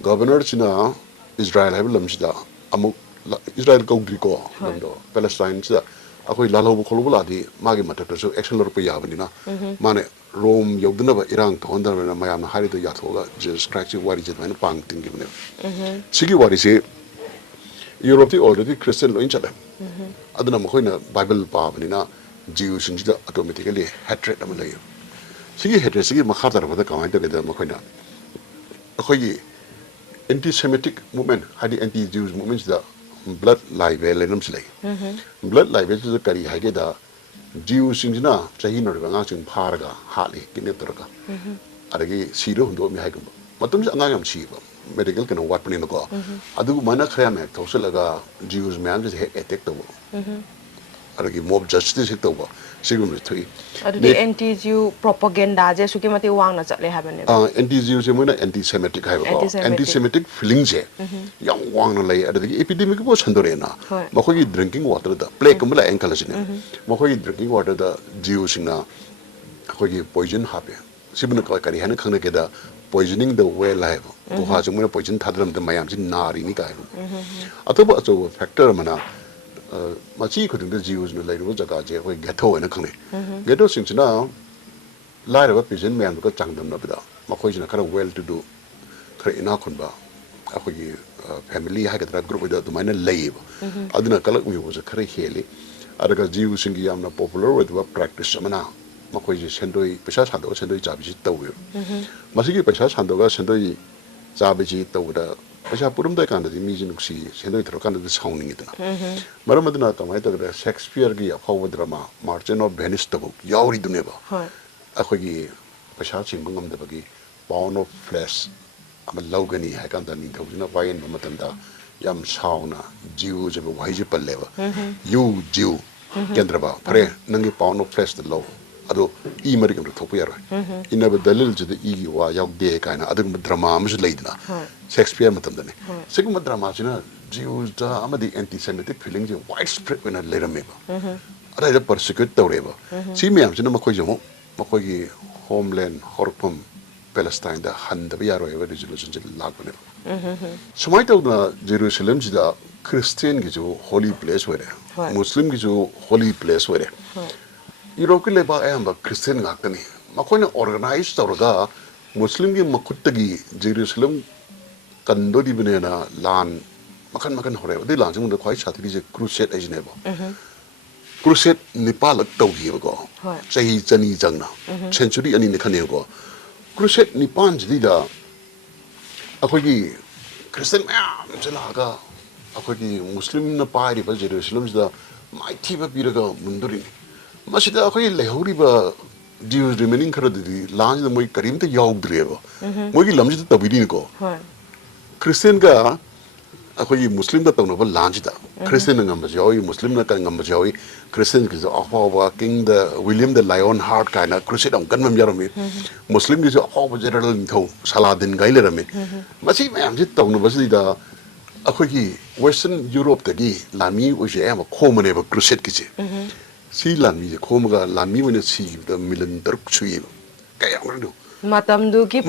governor china Israel have lamsida amuk Israel country ko do Palestine chida akoi lalo kholu bula di magi matak so action lor pa yabani na mane Rome yogdna ba irang to ondar na mayam na hari to yathoga Jesus Christ wari jet man pang ting gibne sigi wari se Europe ti already Christian lo inchala aduna mo khoina Bible pa bani na Jews sing da automatically hatred am layo sigi hatred sigi makhar dar ba da kamai da da mo khoina akoi anti-Semitic movement, hadi anti-Jews movement da blood libel lenum slay blood libel is kari hageda Jews singina chahi no nga sing pharaga hali kinetraga adagi siro hundo mi hagum matum anga yam chiba medical kana wat pani ko adu mana khaya me thosalaga Jews man just attack to adagi mob justice hit to sigum thui adu anti-Jew propaganda je suki mati wang na chatle habane anti-Jew je moina anti-Semitic hai ko anti-Semitic feelings je yang wang na lai adagi epidemic bo chandore na makoi drinking water da plague kumla encourage ne makoi drinking water da Jew singna akoi poison habe sibuna ko kari hana khangna ke da poisoning the well hai to ha jumuna poison thadram da mayam sin nari ni kai atoba acho factor mana machi khuding the Jews no lai ro jaga je hoi ghetto na khangne ghetto singna lai ra pigeon man ko changdam na bida makoi jina kara well to do kara ina khunba akoi family ha ka group da to mana lai aduna kalak mi was kara heli adaga Jews singi yamna popular with practice mana makoi je sendoi pesa sando sendoi jabi ji taw masigi pesa sando ga sendoi jabi ji taw da pesa purum da kan da mi ji nuksi sendoi thro kan da sounding idana maramadna kamai ta da Shakespeare gi afaw drama Merchant of Venice taw yauri dune ba akoi gi pesa ching ngam da bagi pound of flesh am lawgani ha kan da ni thau na wain ba matam da yam sauna Jew je ba wai je palle ba you Jew kendra ba pare nangi pound of flesh da law ado e mari kam thopu yaro ina ba dalil je de e wa yaw de kaina adu drama mus leidna Shakespeare matam dane segum drama jina Jews da amadi anti Semitic feeling je widespread when a later me ba ada da persecute tawre ba si me am jina makoi jamo makoi gi homeland horpum Palestine da handa ba yaro ever resolution je lag bane sumai taw na Jerusalem ji da Christian gi jo holy place were Muslim gi jo holy place were Europe le ba ayamba Christian ngakani makona organize tawraga Muslim gi makuttagi Jerusalem kando di benena lan makan hore de lan jung de khoi chathiri je crusade ajne ba crusade Nepal tawgi go sahi chani jangna century ani ne khane go crusade Nepal ji da akoi gi Christian jalaga akoi gi Muslim na pai ba Jerusalem da mai thiba biraga munduri masida akoi lehuri ba Jews remaining kharadi lanj da moi karim te yaug dreba moi gi lamji ta tabiri ko Christian ga akoi Muslim da tawna ba lanj da Christian ngam ba jawi Muslim na kan ngam ba jawi Christian gi awa king the William the Lionheart kind of crusade am kan mam yarami Muslim gi awa general thau Saladin gaile rame masi mayam ji tawna ba si da akoi gi Western Europe ta gi lami o je am khomane ba crusade ki che si lami je khomaga lami wena si the million dark sui kaya ngado matam du ki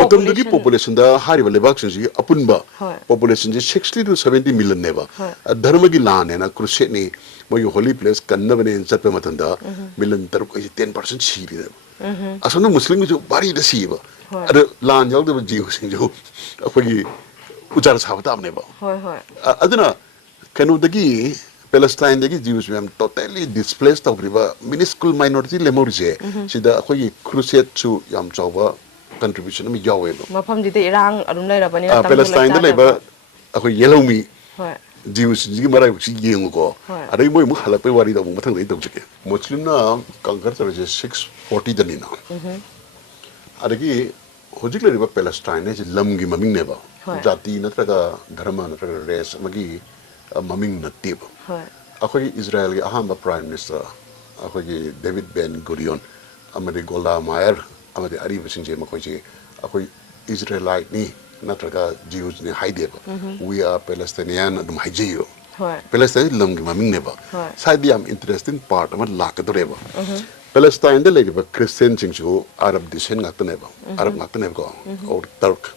population da hari ba lebak sin ji apunba population je 60 to 70 million neba dharma gi lan na crusade ni mo yo holy place kanna bane chat pe matanda million dark 10% si ri asana muslim jo bari da si ba ada lan jal da ji sin jo akogi ujar sa ta neba aduna kanu dagi Palestine dagi Jews we am totally displaced of river minuscule minority lemorje sida khoi crusade to yam chawa contribution mi yawe mafam di te irang adum lai rabani na Palestine da leba khoi yellow mi Jews ji marai si yeng ko adai moi mu halak pe wari da mu mathang dai dau chike Muslim na conquer je 640 dani na adagi hojik le river Palestine je lam gi maming ne ba jati natraga dharma natraga race magi maming na tib akoi Israel gi ahamba prime minister akoi David Ben Gurion amade Golda Meir amade Ari Basingje makoi je akoi Israelite ni natraga Jews ni haide we are Palestinian dum haijeyo Palestine lam gi maming ne ba side am interesting part am la ka dore ba Palestine de legi ba Christian singju Arab descent ngakta ne ba Arab ngakta ne ko or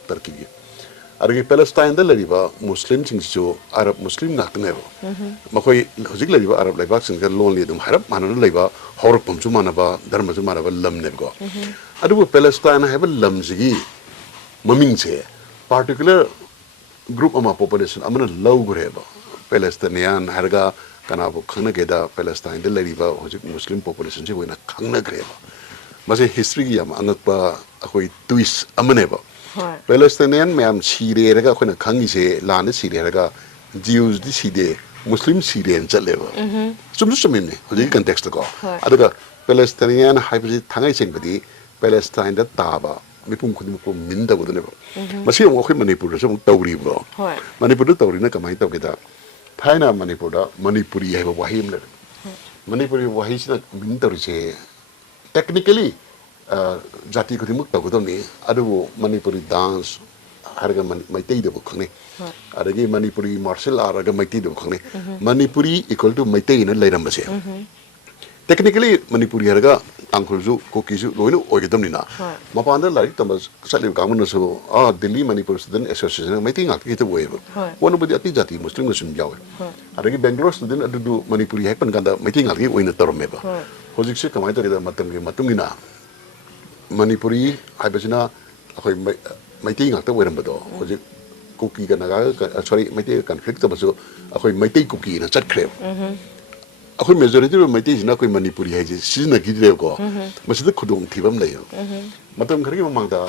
Turkey argi Palestine da lariba Muslim singju Arab Muslim ngakta ne ba makoi hojik lariba Arab laibak sing ga lonely dum harap manana laiba horok pamchu manaba dharma chu manaba lam ne go adu Palestine have a lam jigi maming che particular group ama population amana low greba Palestinian harga kana bo khana ge da Palestine da lariba hojik Muslim population je wena khangna greba mase history gi am angak pa akoi twist amane ba Palestinian me am Syria ga khona khangi se lan Syria ga Jews di side Muslim Syrian challeva sum ne hoji context ko adaga Palestinian haibji thangai sengbadi Palestine da taba mipum khudum ko minda bodne ba masi mo khoi Manipur da sam tawri ba Manipur da tawri na kamai taw keda thaina Manipur da Manipuri haiba wahim le Manipuri wahi sina minda ri technically jati khudimuk taw ko ni adu Manipuri dance harga Maitai da bukhne adagi Manipuri martial art aga Maitai da bukhne Manipuri equal to Maitai na lairam base technically Manipuri harga angkhulju kokiju loinu oigedam na mapanda lari tamas sali kamun so Delhi Manipur Student Association Maitai ngak kita web one of the ati jati Muslim muslim jaw adagi Bangalore student adu Manipuri happen kanda Maitai ngak oina tormeba hojik se kamai ta da matungina Manipuri haibajina akhoi Maitai ngak ta oirambado hojik Kuki ka naga sorry Maitai conflict ta baso akhoi Maitai Kuki na chatkhre akhoi majority ro Maitai sina koi Manipuri haije sina gidre ko masida khudong thibam leyo matam khari mamangda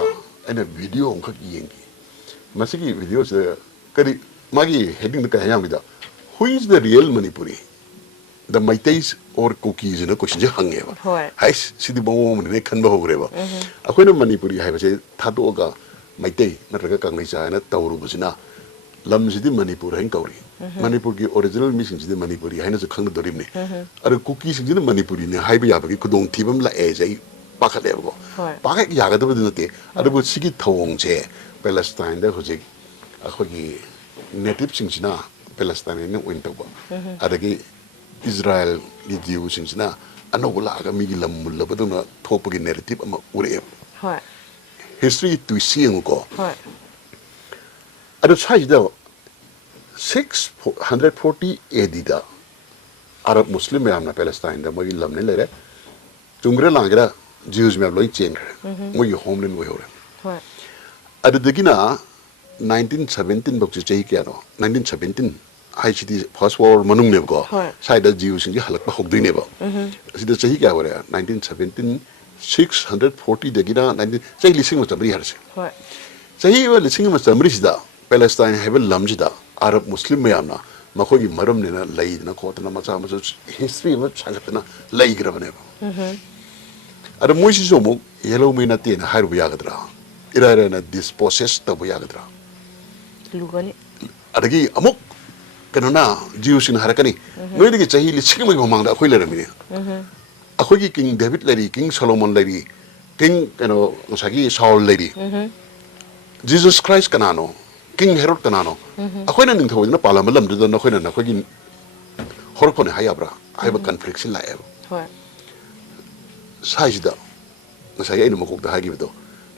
ana video ong khak yengi masigi video se kari magi heading ka hayamida who is the real Manipuri the Maitais or Kukis na question hange ba hai sidi bawo mun ne khan ba hogre ba akhoi na Manipuri haibase thado ga Maitai natraga kangai cha na tawru busina lam sidi Manipur hain kauri Manipur ki original mission sidi Manipuri haina khang na dorim ne ar Kuki sidi Manipuri ne haiba ya ba ki kudong thibam la e jai pakhale ba pakha ya ga da bu te ar bu sigi thawong che Palestine da hojik akhoi ki native sing sina Palestine ne win to ba adagi Israel li diu sing sina anogula ga mi lam mulla ba na thopa ki narrative ama ure history to see ko at size da 640 AD da Arab Muslim na Palestine da magi lamne lere tungre langra Jews me loi chen mo homeland we hore at the gina 1917 bok che kya no 1917 ICT first war manung ne ko side da Jews ngi halak ba hok ne ba sida che kya hore 1917 640 degina 19 sei lising matamri harse sei wa lising matamri sida Palestine have lamjida Arab Muslim mayamna makhogi maram ne na lai na khotna macha macha history ma changatna lai grabane ara moisi jomo yellow me na te na harbu yagadra ira na dispossess tabu yagadra lugani adagi amuk kanana Jews in harakani noi digi chahi lising mai mamangda khoi lerami akhoi King David lady King Solomon lady King sagi Saul lady Jesus Christ kanano King Herod kanano akhoi na ning thoi na pala malam de na khoi na khoi gi horpone hayabra hayba conflict la eb saijda masai ina makok da hagi bedo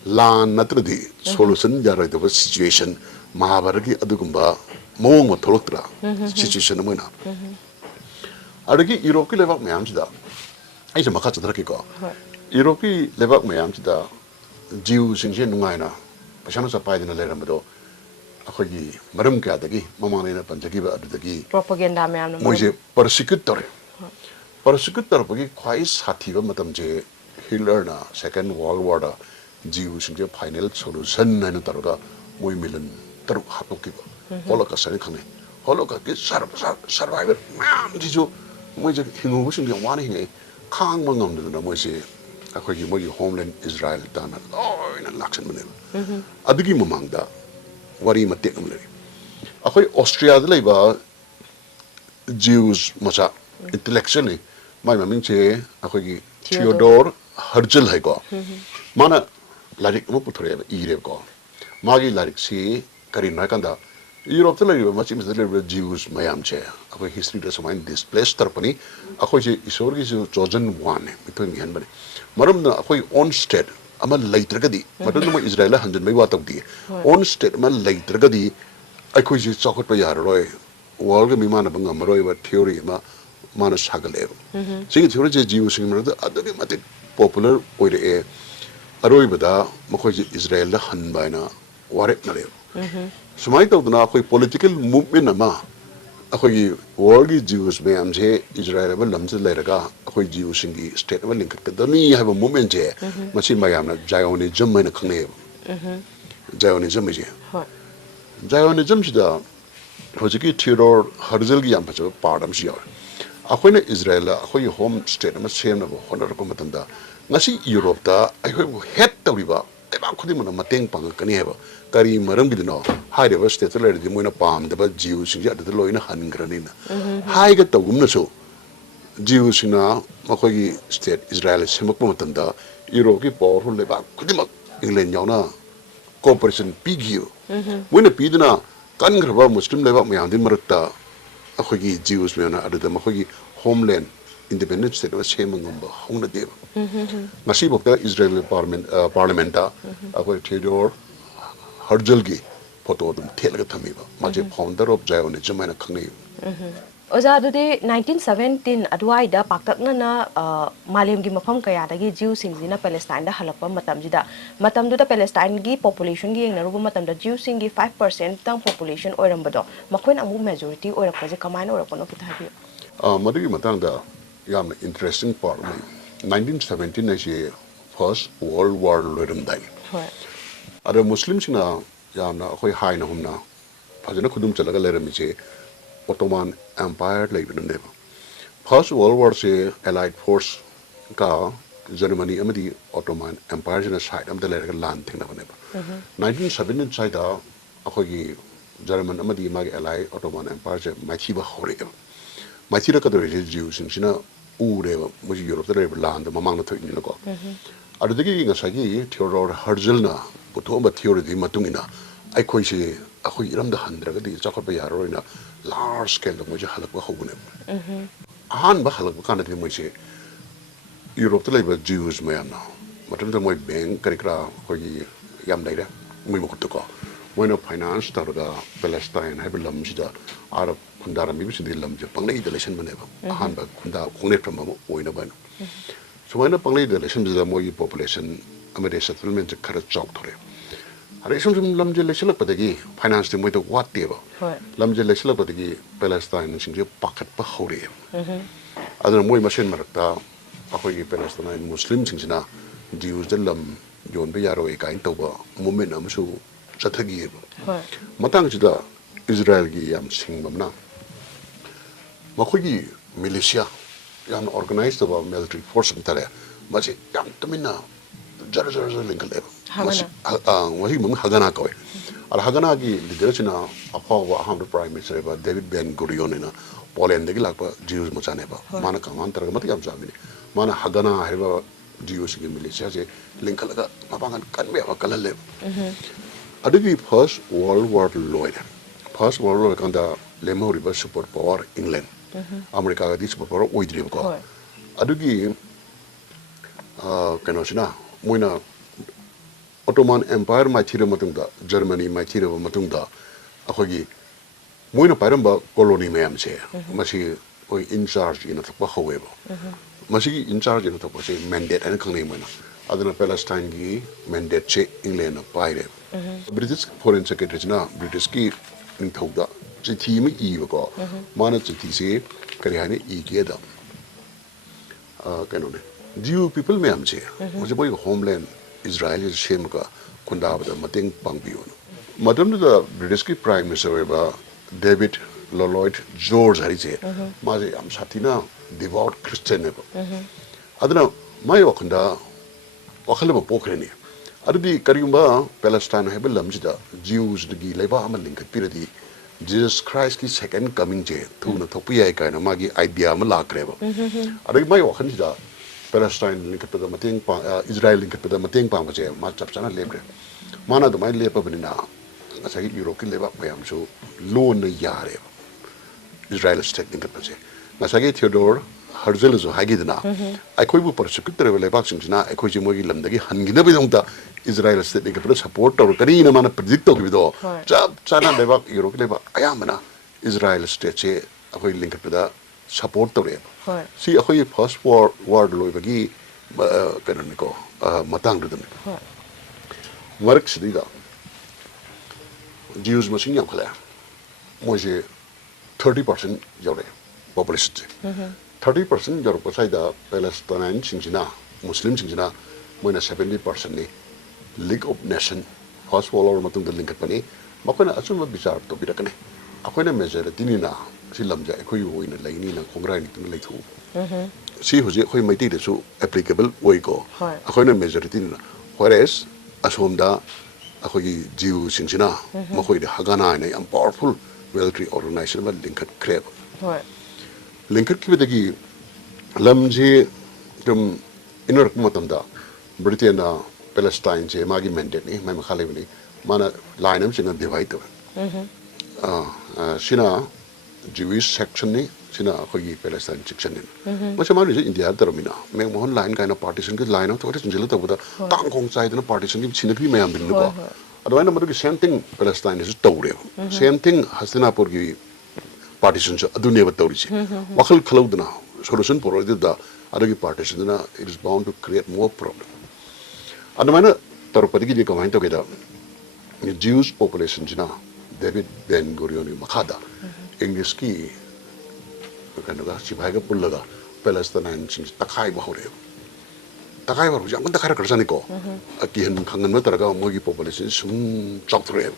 lan natradi solution jarai da situation mahabaragi adugumba mawong ma tholoktra situation mo na adagi Europe ki lewak mayam sida ai se makha chadra ki ko Europe ki lewak mayam sida jiu singje nungai na pasana sa pai dina leram do akhoi gi maram ka dagi mamang na panjagi ba adagi propaganda mayam na moise persecutor bagi khwai sathi ba matam je Hitler na second world war da jiu singje final solution na taroga moi milan taru hatoki ba holocaust ni khane holocaust ki survivor mam jijo moi je hingu singje wani hingai khang ma ngam na moi se akhoi gi moi homeland Israel dana loina lakshan mane adigi mamang da wari matek am le akhoi Austria da leiba Jews macha intellectually mai maming che akhoi gi Theodore Herzl hai ko mana larik mo puthore ba ire ko magi larik si karin na kanda Europe ta leiba machi mis da Jews mayam che akhoi history da samain displaced tarpani akhoi je isor gi chosen one mitoi mi han bane maram na akhoi on state ama leitragadi madon mo Israel hanjan mai wa tawdi on state ma leitragadi akhoi je chokot pa yar roi world mi mana banga maroi ba theory ma mana sagale sing theory je jiu sing mar da adagi mate popular oire e aroi bada makhoi je Israel la han baina warek na le sumai tawdna akhoi political movement ama akhoi world gi Jews me amje Israel ba lamje leraga akhoi Jew singi state ba link ka dani have a movement je machi mayam na Zionism mai na khangne Zionism je Zionism sida ꯍꯧꯖꯤꯛꯀꯤ ꯊꯤꯌꯣꯗꯣꯔ ꯍꯔꯖꯜꯒꯤ ꯌꯥꯝ ꯐꯖꯕ ꯄꯥꯔꯠ ꯑꯃꯁꯨ ꯌꯥꯎꯋꯦ ꯑꯩꯈꯣꯏꯅ ꯏꯖꯔꯦꯜꯗ ꯑꯩꯈꯣꯏꯒꯤ ꯍꯣꯝ ꯁ꯭ꯇꯦꯠ ꯑꯃ ꯁꯦꯝꯅꯕ ꯍꯣꯠꯅꯔꯛꯄ ꯃꯇꯝꯗ ꯉꯁꯤ ꯌꯨꯔꯣꯞꯇ ꯑꯩꯈꯣꯏꯕꯨ ꯍꯦꯠ ꯇꯧꯔꯤꯕ ꯂꯩꯕꯥꯛ ꯈꯨꯗꯤꯡꯃꯛꯅ ꯃꯇꯦꯡ ꯄꯥꯡꯉꯛꯀꯅꯤ ꯍꯥꯏꯕ ꯀꯔꯤ ꯃꯔꯝꯒꯤꯗꯅꯣ ꯍꯥꯏꯔꯤꯕ ꯁ꯭ꯇꯦꯠꯇ ꯂꯩꯔꯗꯤ ꯃꯣꯏꯅ ꯄꯥꯝꯗꯕ ꯖꯤꯎꯁꯤꯡꯁꯦ ꯑꯗꯨꯗ ꯂꯣꯏꯅ ꯍꯟꯈ꯭ꯔꯅꯤꯅ ꯍꯥꯏꯒ ꯇꯧꯒꯨꯝꯅꯁꯨ ꯖꯤꯎꯁꯤꯡꯅ ꯃꯈꯣꯏꯒꯤ ꯁ꯭ꯇꯦꯠ ꯏꯖꯔꯦꯜ ꯁꯦꯝꯃꯛꯄ ꯃꯇꯝꯗ ꯌꯨꯔꯣꯞꯀꯤ ꯄꯥꯋꯔꯐꯨꯜ ꯂꯩꯕꯥꯛ ꯈꯨꯗꯤꯡꯃꯛ ꯏꯪꯂꯦꯟ ꯌꯥꯎꯅ ꯀooperation ꯄꯤꯈꯤꯕ ꯃꯣꯏꯅ ꯄꯤꯗꯨꯅ ꯀꯟꯈ꯭ꯔꯕ ꯃꯨꯁꯂꯤꯝ ꯂꯩꯕꯥꯛ ꯃꯌꯥꯝꯗꯨꯒꯤ ꯃꯔꯛꯇ ꯑꯩꯈꯣꯏꯒꯤ ꯖꯤꯎꯁ ꯃꯌꯥꯝꯅ ꯑꯗꯨꯗ ꯃꯈꯣꯏꯒꯤ ꯍꯣꯝꯂꯦꯟ ꯏꯟꯗꯤꯄꯦꯟꯗꯦꯟ ꯁ꯭ꯇꯦꯠ ꯑꯃ ꯁꯦꯝꯕ ꯉꯝꯕ ꯍꯧꯅꯗꯦꯕ ꯉꯁꯤꯐꯥꯎꯗ ꯏꯖꯔꯦꯜ ꯄꯥꯔꯂꯤꯌꯥꯃꯦꯟꯇ ꯑꯩꯈꯣꯏ ꯊꯤꯌꯣꯗꯣꯔ ꯍꯔꯖꯜꯒꯤ ꯐꯣꯇꯣ ꯑꯗꯨꯝ ꯊꯦꯠꯂꯒ ꯊꯝꯃꯤꯕ ꯃꯥꯁꯦ ꯐꯥꯎꯟꯗꯔ ꯑꯣꯐ ꯖꯥꯏꯑꯣꯅꯤꯖꯝ ꯍꯥꯏꯅ ꯈꯪꯅꯩꯕ ꯑꯣꯖꯥ ꯑꯗꯨꯗꯤ 1917 ꯑꯗꯨꯋꯥꯏꯗ ꯄꯥꯛꯇꯛꯅꯅ ꯃꯥꯂꯦꯝꯒꯤ ꯃꯐꯝ ꯀꯌꯥꯗꯒꯤ ꯖꯤꯎꯁꯤꯡꯁꯤꯅ ꯄꯦꯂꯦꯁꯇꯥꯏꯟꯗ ꯍꯜꯂꯛꯄ ꯃꯇꯝꯗꯨꯗ ꯄꯦꯂꯦꯁꯇꯥꯏꯟꯒꯤ ꯄꯣꯄꯨꯂꯦꯁꯟꯒꯤ ꯌꯦꯡꯅꯔꯨꯕ ꯃꯇꯝꯗ ꯖꯤꯎꯁꯤꯡꯒꯤ 5%ꯇꯪ ꯄꯣꯄꯨꯂꯦꯁꯟ ꯑꯣꯏꯔꯝꯕꯗꯣ ꯃꯈꯣꯏꯅ ꯑꯃꯨꯛ ꯃꯦꯖꯣꯔꯤꯇꯤ ꯑꯣꯏꯔꯛꯄꯁꯦ ꯀꯃꯥꯏꯅ ꯑꯣꯏꯔꯛꯄꯅꯣ ꯈꯤꯇ ꯍꯥꯏꯕꯤꯌꯨ ꯃꯗꯨꯒꯤ ꯃꯇꯥꯡꯗ ꯌꯥꯝꯅ ꯏꯟꯇꯔꯦꯁꯇꯤꯡ ꯄꯥꯔꯠ ꯑꯃ ꯂꯩ 1917 ꯍꯥꯏꯁꯤ ꯐꯥꯔꯁ ꯋꯥꯔꯜ ꯋꯥꯔ ꯂꯣꯏꯔꯝꯗꯥꯏ ꯍꯣꯏ ꯑꯗ ꯃꯨꯁꯂꯤꯝꯁꯤꯡꯅ ꯌꯥꯝꯅ ꯑꯩꯈꯣꯏ ꯍꯥꯏꯅ ꯍꯨꯝꯅ ꯐꯖꯅ ꯈꯨꯗꯨꯝ ꯆꯠꯂꯒ ꯂꯩꯔꯝꯃꯤꯁꯦ ꯑꯣꯇꯣꯃꯥꯟ ꯑꯦꯝꯄꯥꯌꯔ ꯂꯩꯕꯅꯅꯦꯕ ꯐꯥꯔꯁ ꯋꯥꯔꯜ ꯋꯥꯔꯁꯦ ꯑꯦꯂꯥꯏꯠ ꯐꯣꯔꯁ ꯀ ꯖꯔꯃꯅꯤ ꯑꯃꯗꯤ ꯑꯣꯇꯣꯃꯥꯟ ꯑꯦꯝꯄꯥꯌꯔꯁꯤꯅ ꯁꯥꯏꯠ ꯑꯃꯗ ꯂꯩꯔꯒ ꯂꯥꯟ ꯊꯦꯡꯅꯕꯅꯦꯕ 1917 ꯁ꯭ꯋꯥꯏꯗ ꯑꯩꯈꯣꯏꯒꯤ ꯖꯔꯃꯟ ꯑꯃꯗꯤ ꯃꯥꯒꯤ ꯑꯦꯂꯥꯏ ꯑꯣꯇꯣꯃꯥꯟ ꯑꯦꯝꯄꯥꯌꯔꯁꯦ ꯃꯥꯏꯊꯤꯕ ꯍꯧꯔꯛꯑꯦꯕ ꯃꯥꯏꯊꯤꯔꯛꯀꯗꯧꯔꯤꯁꯦ ꯖꯤꯎꯁꯤꯡꯁꯤꯅ ꯎꯔꯦꯕ ꯃꯣꯏꯁꯤ ꯌꯨꯔꯣꯞꯇ ꯂꯩꯔꯤꯕ ꯂꯥꯟꯗ ꯃꯃꯥꯡꯗ ꯊꯣꯛꯏꯅꯤꯅꯀꯣ ꯑꯗꯨꯗꯒꯤ ꯉꯁꯥꯏꯒꯤ ꯊꯤꯌꯣꯗꯣꯔ ꯍꯔꯖꯜꯅ ꯄꯨꯊꯣꯛꯑꯝꯕ ꯊꯤꯑꯣꯔꯤꯗꯨꯒꯤ ꯃꯇꯨꯡ ꯏꯟꯅ ꯑꯩꯈꯣꯏꯁꯦ ꯑꯩꯈꯣꯏ ꯏꯔꯝꯗ ꯍꯟꯗ꯭ꯔꯒꯗꯤ ꯆꯥꯎꯈꯠꯄ ꯌꯥꯔꯔꯣꯏꯅ ꯂꯥꯔꯖ ꯁ꯭ꯀꯦꯜꯗ ꯃꯣꯏꯁꯦ ꯍꯜꯂꯛꯄ ꯍꯧꯕꯅꯦꯕ ꯑꯍꯥꯟꯕ ꯍꯜꯂꯛꯄ ꯀꯥꯟꯗꯗꯤ ꯃꯣꯏꯁꯦ ꯌꯨꯔꯣꯞꯇ ꯂꯩꯕ ꯖꯤꯎꯁ ꯃꯌꯥꯝꯅ ꯃꯇꯝꯗꯨꯗ ꯃꯣꯏ ꯕꯦꯡ ꯀꯔꯤ ꯀꯔꯥ ꯑꯩꯈꯣꯏꯒꯤ ꯌꯥꯝ ꯂꯩꯔꯦ ꯃꯣꯏ ꯃꯈꯨꯠꯇꯀꯣ ꯃꯣꯏꯅ ꯐꯥꯏꯅꯥꯟꯁ ꯇꯧꯔꯒ ꯄꯦꯂꯦꯁꯇꯥꯏꯟ ꯍꯥꯏꯕ ꯂꯝꯁꯤꯗ ꯑꯥꯗ ꯈꯨꯟꯗꯥꯔꯝꯃꯤꯕꯁꯤꯡꯗꯤ ꯂꯝꯁꯦ ꯄꯪꯂꯩꯗ ꯂꯩꯁꯟꯕꯅꯦꯕ ꯑꯍꯥꯟꯕ ꯈꯣꯡꯅꯦꯠꯐꯝ ꯑꯃ ꯑꯣꯏꯅꯕ ꯍꯥꯏꯅ ꯁꯨꯃꯥꯏꯅ ꯄꯪꯂꯩꯗ ꯂꯩꯁꯟꯕꯁꯤꯗ ꯃꯣꯏꯒꯤ ꯄꯣꯄꯨꯂꯦꯁꯟ ꯑꯃꯗꯤ ꯁꯦꯇꯜꯃꯦꯟꯁꯦ ꯈꯔ ꯆꯥꯎꯊꯣꯔꯛꯑꯦ ꯑꯗꯩ ꯁꯨꯝ ꯂꯝꯁꯦ ꯂꯩꯁꯜꯂꯛꯄꯗꯒꯤ ꯐꯥꯏꯅꯥꯟꯁꯇꯤ ꯃꯣꯏꯗ ꯋꯥꯠꯇꯦꯕ ꯂꯝꯁꯦ ꯂꯩꯁꯜꯂꯛꯄꯗꯒꯤ ꯄꯦꯂꯦꯁꯇꯥꯏꯟꯁꯤꯡꯁꯦ ꯄꯥꯈꯠꯄ ꯍꯧꯔꯛꯑꯦꯕ ꯑꯗꯨꯅ ꯃꯣꯏ ꯃꯁꯦꯟ ꯃꯔꯛꯇ ꯑꯩꯈꯣꯏꯒꯤ ꯄꯦꯂꯦꯁꯇꯥꯏꯟ ꯃꯨꯁꯂꯤꯝꯁꯤꯡꯁꯤꯅ ꯖꯤꯎꯁꯗ ꯂꯝ ꯌꯣꯟꯕ ꯌꯥꯔꯣꯏ ꯀꯥꯏꯅ ꯇꯧꯕ ꯃꯨꯞꯃꯦꯟ ꯑꯃꯁꯨ ꯆꯠꯊꯈꯤꯑꯕ ꯃꯇꯥꯡꯁꯤꯗ ꯏꯖꯔꯦꯜꯒꯤ ꯌꯥꯝ ꯁꯤꯡꯕ ꯑꯃꯅ ꯃꯈꯣꯏꯒꯤ ꯃꯤꯂꯤꯁꯤꯌꯥ ꯌꯥꯝꯅ ꯑꯣꯔꯒꯅꯥꯏꯖ ꯇꯧꯕ ꯃꯤꯂꯤꯇꯔꯤ ꯐꯣꯔꯁ ꯍꯥꯏꯇꯥꯔꯦ ꯃꯁꯤ ꯌꯥꯝ ꯇꯨꯃꯤꯟꯅ ꯖꯔ ꯖꯔ ꯖꯔ ꯂꯤꯡꯈꯠꯂꯦꯕ ꯃꯁꯤ ꯃꯃꯤꯡ ꯍꯒꯅꯥ ꯀꯧꯋꯦ ꯑꯗ ꯍꯒꯅꯥꯒꯤ ꯂꯤꯗꯔꯁꯤꯅ ꯑꯐꯥꯎꯕ ꯑꯍꯥꯟꯕ ꯄ꯭ꯔꯥꯏꯝ ꯃꯤꯅꯤꯁꯇꯔ ꯍꯥꯏꯕ ꯗꯦꯕꯤꯠ ꯕꯦꯟ ꯒꯨꯔꯤꯌꯣꯟ ꯍꯥꯏꯅ ꯄꯣꯂꯦꯟꯗꯒꯤ ꯂꯥꯛꯄ ꯖꯤꯎꯁ ꯃꯆꯥꯅꯦꯕ ꯃꯥꯅ ꯀꯃꯥꯟ ꯇꯧꯔꯒ ꯃꯇꯤꯛ ꯌꯥꯝ ꯆꯥꯕꯤꯅꯤ ꯃꯥꯅ ꯍꯒꯅꯥ ꯍꯥꯏꯕ ꯖꯤꯎꯁꯤꯡꯒꯤ ꯃꯤꯂꯤꯁꯤꯌꯥꯁꯦ ꯂꯤꯡꯈꯠꯂꯒ ꯃꯄꯥꯡꯒꯜ ꯀꯟꯕ ꯌꯥꯕ ꯀꯜꯍꯜꯂꯦꯕ ꯑꯗꯨꯒꯤ ꯐꯥꯔꯁ ꯋꯥꯔꯜ ꯋꯥꯔ ꯂꯣꯏꯔꯦ ꯐꯥꯔꯁ ꯋꯥꯔꯜ ꯂꯣꯏꯔꯀꯥꯟꯗ ꯂꯦꯝꯍꯧꯔꯤꯕ ꯁꯨꯄꯔ ꯄꯋꯥꯔ ꯏꯪꯂꯦꯟ ꯑꯃꯦꯔꯤꯀꯥꯒꯗꯤ ꯁꯨꯄꯔ ꯄꯋꯥꯔ ꯑꯣꯏꯗ꯭ꯔꯤꯕꯀꯣ ꯑꯗꯨꯒꯤ ꯀꯩꯅꯣꯁꯤꯅ ꯃꯣꯏꯅ ꯑꯣꯇꯣꯃꯥꯟ ꯑꯦꯝꯄꯥꯌꯔ ꯃꯥꯏꯊꯤꯔꯕ ꯃꯇꯨꯡꯗ ꯖꯔꯃꯅꯤ ꯃꯥꯏꯊꯤꯔꯕ ꯃꯇꯨꯡꯗ ꯑꯩꯈꯣꯏꯒꯤ ꯃꯣꯏꯅ ꯄꯥꯏꯔꯝꯕ ꯀꯣꯂꯣꯅꯤ ꯃꯌꯥꯝꯁꯦ ꯃꯁꯤ ꯑꯩꯈꯣꯏ ꯏꯟꯆꯥꯔꯖ ꯏꯅꯊꯣꯛꯄ ꯍꯧꯋꯦꯕ ꯃꯁꯤꯒꯤ ꯏꯟꯆꯥꯔꯖ ꯏꯅꯊꯣꯛꯄꯁꯦ ꯃꯦꯟꯗꯦꯠ ꯍꯥꯏꯅ ꯈꯪꯅꯩ ꯃꯣꯏꯅ ꯑꯗꯨꯅ ꯄꯦꯂꯦꯁꯇꯥꯏꯟꯒꯤ ꯃꯦꯟꯗꯦꯠꯁꯦ ꯏꯪꯂꯦꯟꯅ ꯄꯥꯏꯔꯦꯕ ꯕ꯭ꯔꯤꯇꯤꯁ ꯐꯣꯔꯦꯟ ꯁꯦꯀ꯭ꯔꯦꯇꯔꯤꯁꯤꯅ ꯕ꯭ꯔꯤꯇꯤꯁꯀꯤ ꯅꯤꯡꯊꯧꯗ ꯆꯤꯊꯤ ꯑꯃ ꯏꯕꯀꯣ ꯃꯥꯅ ꯆꯤꯊꯤꯁꯦ ꯀꯔꯤ ꯍꯥꯏꯅ ꯏꯒꯦꯗ ꯀꯩꯅꯣꯅꯦ ꯖꯤꯎ ꯄꯤꯄꯜ ꯃꯌꯥꯝꯁꯦ ꯍꯧꯖꯤꯛ ꯃꯣꯏꯒꯤ ꯍꯣꯝꯂꯦꯟ ꯏꯖꯔꯥꯏꯜꯁꯦ ꯁꯦꯝꯃꯒ ꯈꯨꯟꯗꯥꯕꯗ ꯃꯇꯦꯡ ꯄꯥꯡꯕꯤꯌꯨꯅ ꯃꯇꯝꯗꯨꯗ ꯕ꯭ꯔꯤꯇꯤꯁꯀꯤ ꯄ꯭ꯔꯥꯏꯝ ꯃꯤꯅꯤꯁꯇꯔ ꯑꯣꯏꯕ ꯗꯦꯕꯤꯠ ꯂꯣꯂꯣꯏꯠ ꯖꯣꯔꯖ ꯍꯥꯏꯔꯤꯁꯦ ꯃꯥꯁꯦ ꯌꯥꯝ ꯁꯥꯊꯤꯅ ꯗꯤꯚꯥꯎꯠ ꯈ꯭ꯔꯤꯁꯇꯦꯟꯅꯦꯕ ꯑꯗꯨꯅ ꯃꯥꯒꯤ ꯋꯥꯈꯜꯗ ꯋꯥꯈꯜ ꯑꯃ ꯄꯣꯛꯈ꯭ꯔꯦꯅꯦ ꯑꯗꯨꯗꯤ ꯀꯔꯤꯒꯨꯝꯕ ꯄꯦꯂꯦꯁꯇꯥꯏꯟ ꯍꯥꯏꯕ ꯂꯝꯁꯤꯗ ꯖꯤꯎꯁꯗꯒꯤ ꯂꯩꯕꯥꯛ ꯑꯃ ꯂꯤꯡꯈꯠꯄꯤꯔꯗꯤ ꯖꯤꯖꯁ ꯈ꯭ꯔꯥꯏꯁꯀꯤ ꯁꯦꯀꯦꯟ ꯀꯃꯤꯡꯁꯦ ꯊꯨꯅ ꯊꯣꯛꯄ ꯌꯥꯏ ꯀꯥꯏꯅ ꯃꯥꯒꯤ ꯑꯥꯏꯗꯤꯌꯥ ꯑꯃ ꯂꯥꯛꯈ꯭ꯔꯦꯕ ꯑꯗꯒꯤ ꯃꯥꯒꯤ ꯋꯥꯈꯜꯁꯤꯗ ꯄꯦꯂꯦꯁꯇꯥꯏꯟ ꯂꯤꯡꯈꯠꯄꯗ ꯏꯖꯔꯥꯏꯜ ꯂꯤꯡꯈꯠꯄꯗ ꯃꯇꯦꯡ ꯄꯥꯡꯕꯁꯦ ꯃꯥ ꯆꯞ ꯆꯥꯅ ꯂꯦꯞꯈ꯭ꯔꯦ ꯃꯥꯅ ꯑꯗꯨꯃꯥꯏꯅ ꯂꯦꯞꯄꯕꯅꯤꯅ ꯉꯁꯥꯏꯒꯤ ꯌꯨꯔꯣꯞꯀꯤ ꯂꯩꯕꯥꯛ ꯃꯌꯥꯝꯁꯨ ꯂꯣꯟꯅ ꯌꯥꯔꯦꯕ ꯏꯖꯔꯥꯏꯜ ꯁ꯭ꯇꯦꯠ ꯂꯤꯡꯈꯠꯄꯁꯦ ꯉꯁꯥꯏꯒꯤ ꯊꯤꯌꯣꯗꯣꯔ ꯍꯔꯖꯜꯁꯨ ꯍꯥꯏꯈꯤꯗꯅ ꯑꯩꯈꯣꯏꯕꯨ ꯄꯔꯁꯤꯀ꯭ꯌꯨꯠ ꯇꯧꯔꯤꯕ ꯂꯩꯕꯥꯛꯁꯤꯡꯁꯤꯅ ꯑꯩꯈꯣꯏꯁꯦ ꯃꯣꯏꯒꯤ ꯂꯝꯗꯒꯤ ꯍꯟꯈꯤꯅꯕꯒꯤꯗꯃꯛꯇ ꯏꯖꯔꯥꯏꯜ ꯁ꯭ꯇꯦꯠ ꯂꯤꯡꯈꯠꯄꯗ ꯁꯄꯣꯔꯠ ꯇꯧꯔꯛꯀꯅꯤꯅ ꯃꯥꯅ ꯄ꯭ꯔꯤꯗꯤꯛ ꯇꯧꯈꯤꯕꯗꯣ ꯆꯞ ꯆꯥꯅ ꯂꯩꯕꯥꯛ ꯌꯨꯔꯣꯞꯀꯤ ꯂꯩꯕꯥꯛ ꯑꯌꯥꯝꯕꯅ ꯏꯖꯔꯥꯏꯜ ꯁ꯭ꯇꯦꯠꯁꯦ ꯑꯩꯈꯣꯏ ꯂꯤꯡꯈꯠꯄꯗ ꯁꯄꯣꯔꯠ ꯇꯧꯔꯛꯑꯦꯕ ꯁꯤ ꯑꯩꯈꯣꯏꯒꯤ ꯐꯥꯔꯁ ꯋꯥꯔ ꯂꯣꯏꯕꯒꯤ ꯀꯩꯅꯣꯅꯤꯀꯣ ꯃꯇꯥꯡꯗꯨꯗꯅꯤ ꯃꯔꯛꯁꯤꯗꯩꯗ ꯖꯤꯎꯁ ꯃꯁꯤꯡ ꯌꯥꯝꯈꯠꯂꯛꯑꯦ ꯃꯣꯏꯁꯦ 30% ꯌꯧꯔꯛꯑꯦ ꯄꯣꯄꯨꯂꯦꯁꯟꯁꯦ 30% ꯌꯧꯔꯛꯄ ꯁ꯭ꯋꯥꯏꯗ ꯄꯦꯂꯦꯁꯇꯥꯏꯟꯁꯤꯡꯁꯤꯅ ꯃꯨꯁꯂꯤꯝꯁꯤꯡꯁꯤꯅ ꯃꯣꯏꯅ 70%ꯅꯤ ꯂꯤꯛ of nation first world war ꯃꯇꯨꯡꯗ ꯂꯤꯡꯈꯠꯄꯅꯤ ꯃꯈꯣꯏꯅ ꯑꯆꯨꯝꯕ ꯕꯤꯆꯥꯔ ꯇꯧꯕꯤꯔꯛꯀꯅꯤ ꯑꯩꯈꯣꯏꯅ ꯃꯦꯖꯣꯔꯤꯇꯤꯅꯤꯅ ꯁꯤ ꯂꯝꯁꯦ ꯑꯩꯈꯣꯏꯒꯤ ꯑꯣꯏꯅ ꯂꯩꯅꯤꯅ ꯈꯣꯡꯒ꯭ꯔꯥꯏ ꯅꯤꯛꯇꯨꯅ ꯂꯩꯊꯣꯛꯎ ꯁꯤ ꯍꯧꯖꯤꯛ ꯑꯩꯈꯣꯏ ꯃꯩꯇꯩꯗꯁꯨ ꯑꯦꯄ꯭ꯂꯤꯀꯦꯕꯜ ꯑꯣꯏꯀꯣ ꯑꯩꯈꯣꯏꯅ ꯃꯦꯖꯣꯔꯤꯇꯤꯅꯤꯅ ꯋꯦꯔꯦꯁ ꯑꯁꯣꯝꯗ ꯑꯩꯈꯣꯏꯒꯤ ꯖꯤꯌꯨꯁꯤꯡꯁꯤꯅ ꯃꯈꯣꯏꯗ ꯍꯒꯥꯅꯥ ꯍꯥꯏꯅ ꯌꯥꯝ ꯄꯥꯋꯔꯐꯨꯜ ꯃꯤꯂꯤꯇꯔꯤ ꯑꯣꯔꯒꯅꯥꯏꯖꯦꯁꯟ ꯑꯃ ꯂꯤꯡꯈꯠꯈ꯭ꯔꯦꯕ ꯂꯤꯡꯈꯠꯈꯤꯕꯗꯒꯤ ꯂꯝꯁꯤ ꯁꯨꯝ ꯏꯟꯅꯔꯛꯄ ꯃꯇꯝꯗ ꯕ꯭ꯔꯤꯇꯦꯟꯅ ꯄꯦꯂꯦꯁꯇꯥꯏꯟꯁꯦ ꯃꯥꯒꯤ ꯃꯦꯟꯗꯦꯠꯅꯤ ꯃꯥꯏ ꯃꯈꯥ ꯂꯩꯕꯅꯤ ꯃꯥꯅ ꯂꯥꯏꯟ ꯑꯃ ꯆꯤꯡꯅ ꯗꯤꯚꯥꯏꯠ ꯇꯧꯋꯦ ꯁꯤꯅ ꯖꯨꯋꯤꯁ ꯁꯦꯛꯁꯟꯅꯤ ꯁꯤꯅ ꯑꯩꯈꯣꯏꯒꯤ ꯄꯦꯂꯦꯁꯇꯥꯏꯟ ꯁꯦꯛꯁꯟꯅꯤ ꯃꯁꯤ ꯃꯥꯅꯁꯦ ꯏꯟꯗꯤꯌꯥꯗ ꯇꯧꯔꯝꯃꯤꯅ ꯃꯦꯛꯃꯣꯍꯟ ꯂꯥꯏꯟ ꯀꯥꯏꯅ ꯄꯥꯔꯇꯤꯁꯟꯒꯤ ꯂꯥꯏꯟ ꯑꯃ ꯊꯣꯛꯑ ꯆꯤꯡꯁꯤꯜꯂ ꯇꯧꯕꯗ ꯇꯥꯡꯈꯣꯡ ꯆꯥꯏꯗꯅ ꯄꯥꯔꯇꯤꯁꯟꯒꯤ ꯁꯤꯟꯅꯈꯤꯕ ꯃꯌꯥꯝꯗꯨꯅꯀꯣ ꯑꯗꯨꯃꯥꯏꯅ ꯃꯗꯨꯒꯤ ꯁꯦꯝ ꯊꯤꯡ ꯄꯦꯂꯦꯁꯇꯥꯏꯟꯗꯁꯨ ꯇꯧꯔꯦꯕ ꯁꯦꯝ ꯊꯤꯡ ꯍꯁꯇꯤꯅꯥꯄꯨꯔꯒꯤ ꯄꯥꯔꯇꯤꯁꯟꯁꯨ ꯑꯗꯨꯅꯦꯕ ꯇꯧꯔꯤꯁꯦ ꯋꯥꯈꯜ ꯈꯜꯍꯧꯗꯅ ꯁꯣꯂꯨꯁꯟ ꯄꯨꯔꯛꯑꯗꯨꯗ ꯑꯗꯨꯒꯤ ꯄꯥꯔꯇꯤꯁꯟꯗꯨꯅ it is bound to create more problem ꯑꯗꯨꯃꯥꯏꯅ ꯇꯧꯔꯛꯄꯗꯒꯤꯗꯤ ꯀꯃꯥꯏꯅ ꯇꯧꯒꯦꯗ ꯖ꯭ꯌꯨꯁ ꯄꯣꯄꯨꯂꯦꯁꯟꯁꯤꯅ ꯗꯦꯕꯤꯠ ꯕꯦꯟ ꯒꯨꯔꯤꯌꯣꯟꯒꯤ ꯃꯈꯥꯗ ꯏꯪꯂꯤꯁꯀꯤ ꯀꯩꯅꯣꯒ ꯁꯤꯐꯥꯏꯒ ꯄꯨꯜꯂꯒ ꯄꯦꯂꯦꯁꯇꯥꯏꯟꯁꯤꯡꯁꯤ ꯇꯛꯈꯥꯏꯕ ꯍꯧꯔꯛꯑꯦꯕ ꯇꯛꯈꯥꯏꯕ ꯍꯧꯔꯛꯄꯁꯦ ꯌꯥꯝ ꯀꯟꯅ ꯇꯛꯈꯥꯏꯔꯛꯈ꯭ꯔꯖꯥꯠꯅꯤꯀꯣ ꯀꯤꯍꯟ ꯈꯪꯍꯟꯕ ꯇꯧꯔꯒ ꯃꯣꯏꯒꯤ ꯄꯣꯄꯨꯂꯦꯁꯟ ꯁꯨꯝ ꯆꯥꯎꯊꯣꯔꯛꯑꯦꯕ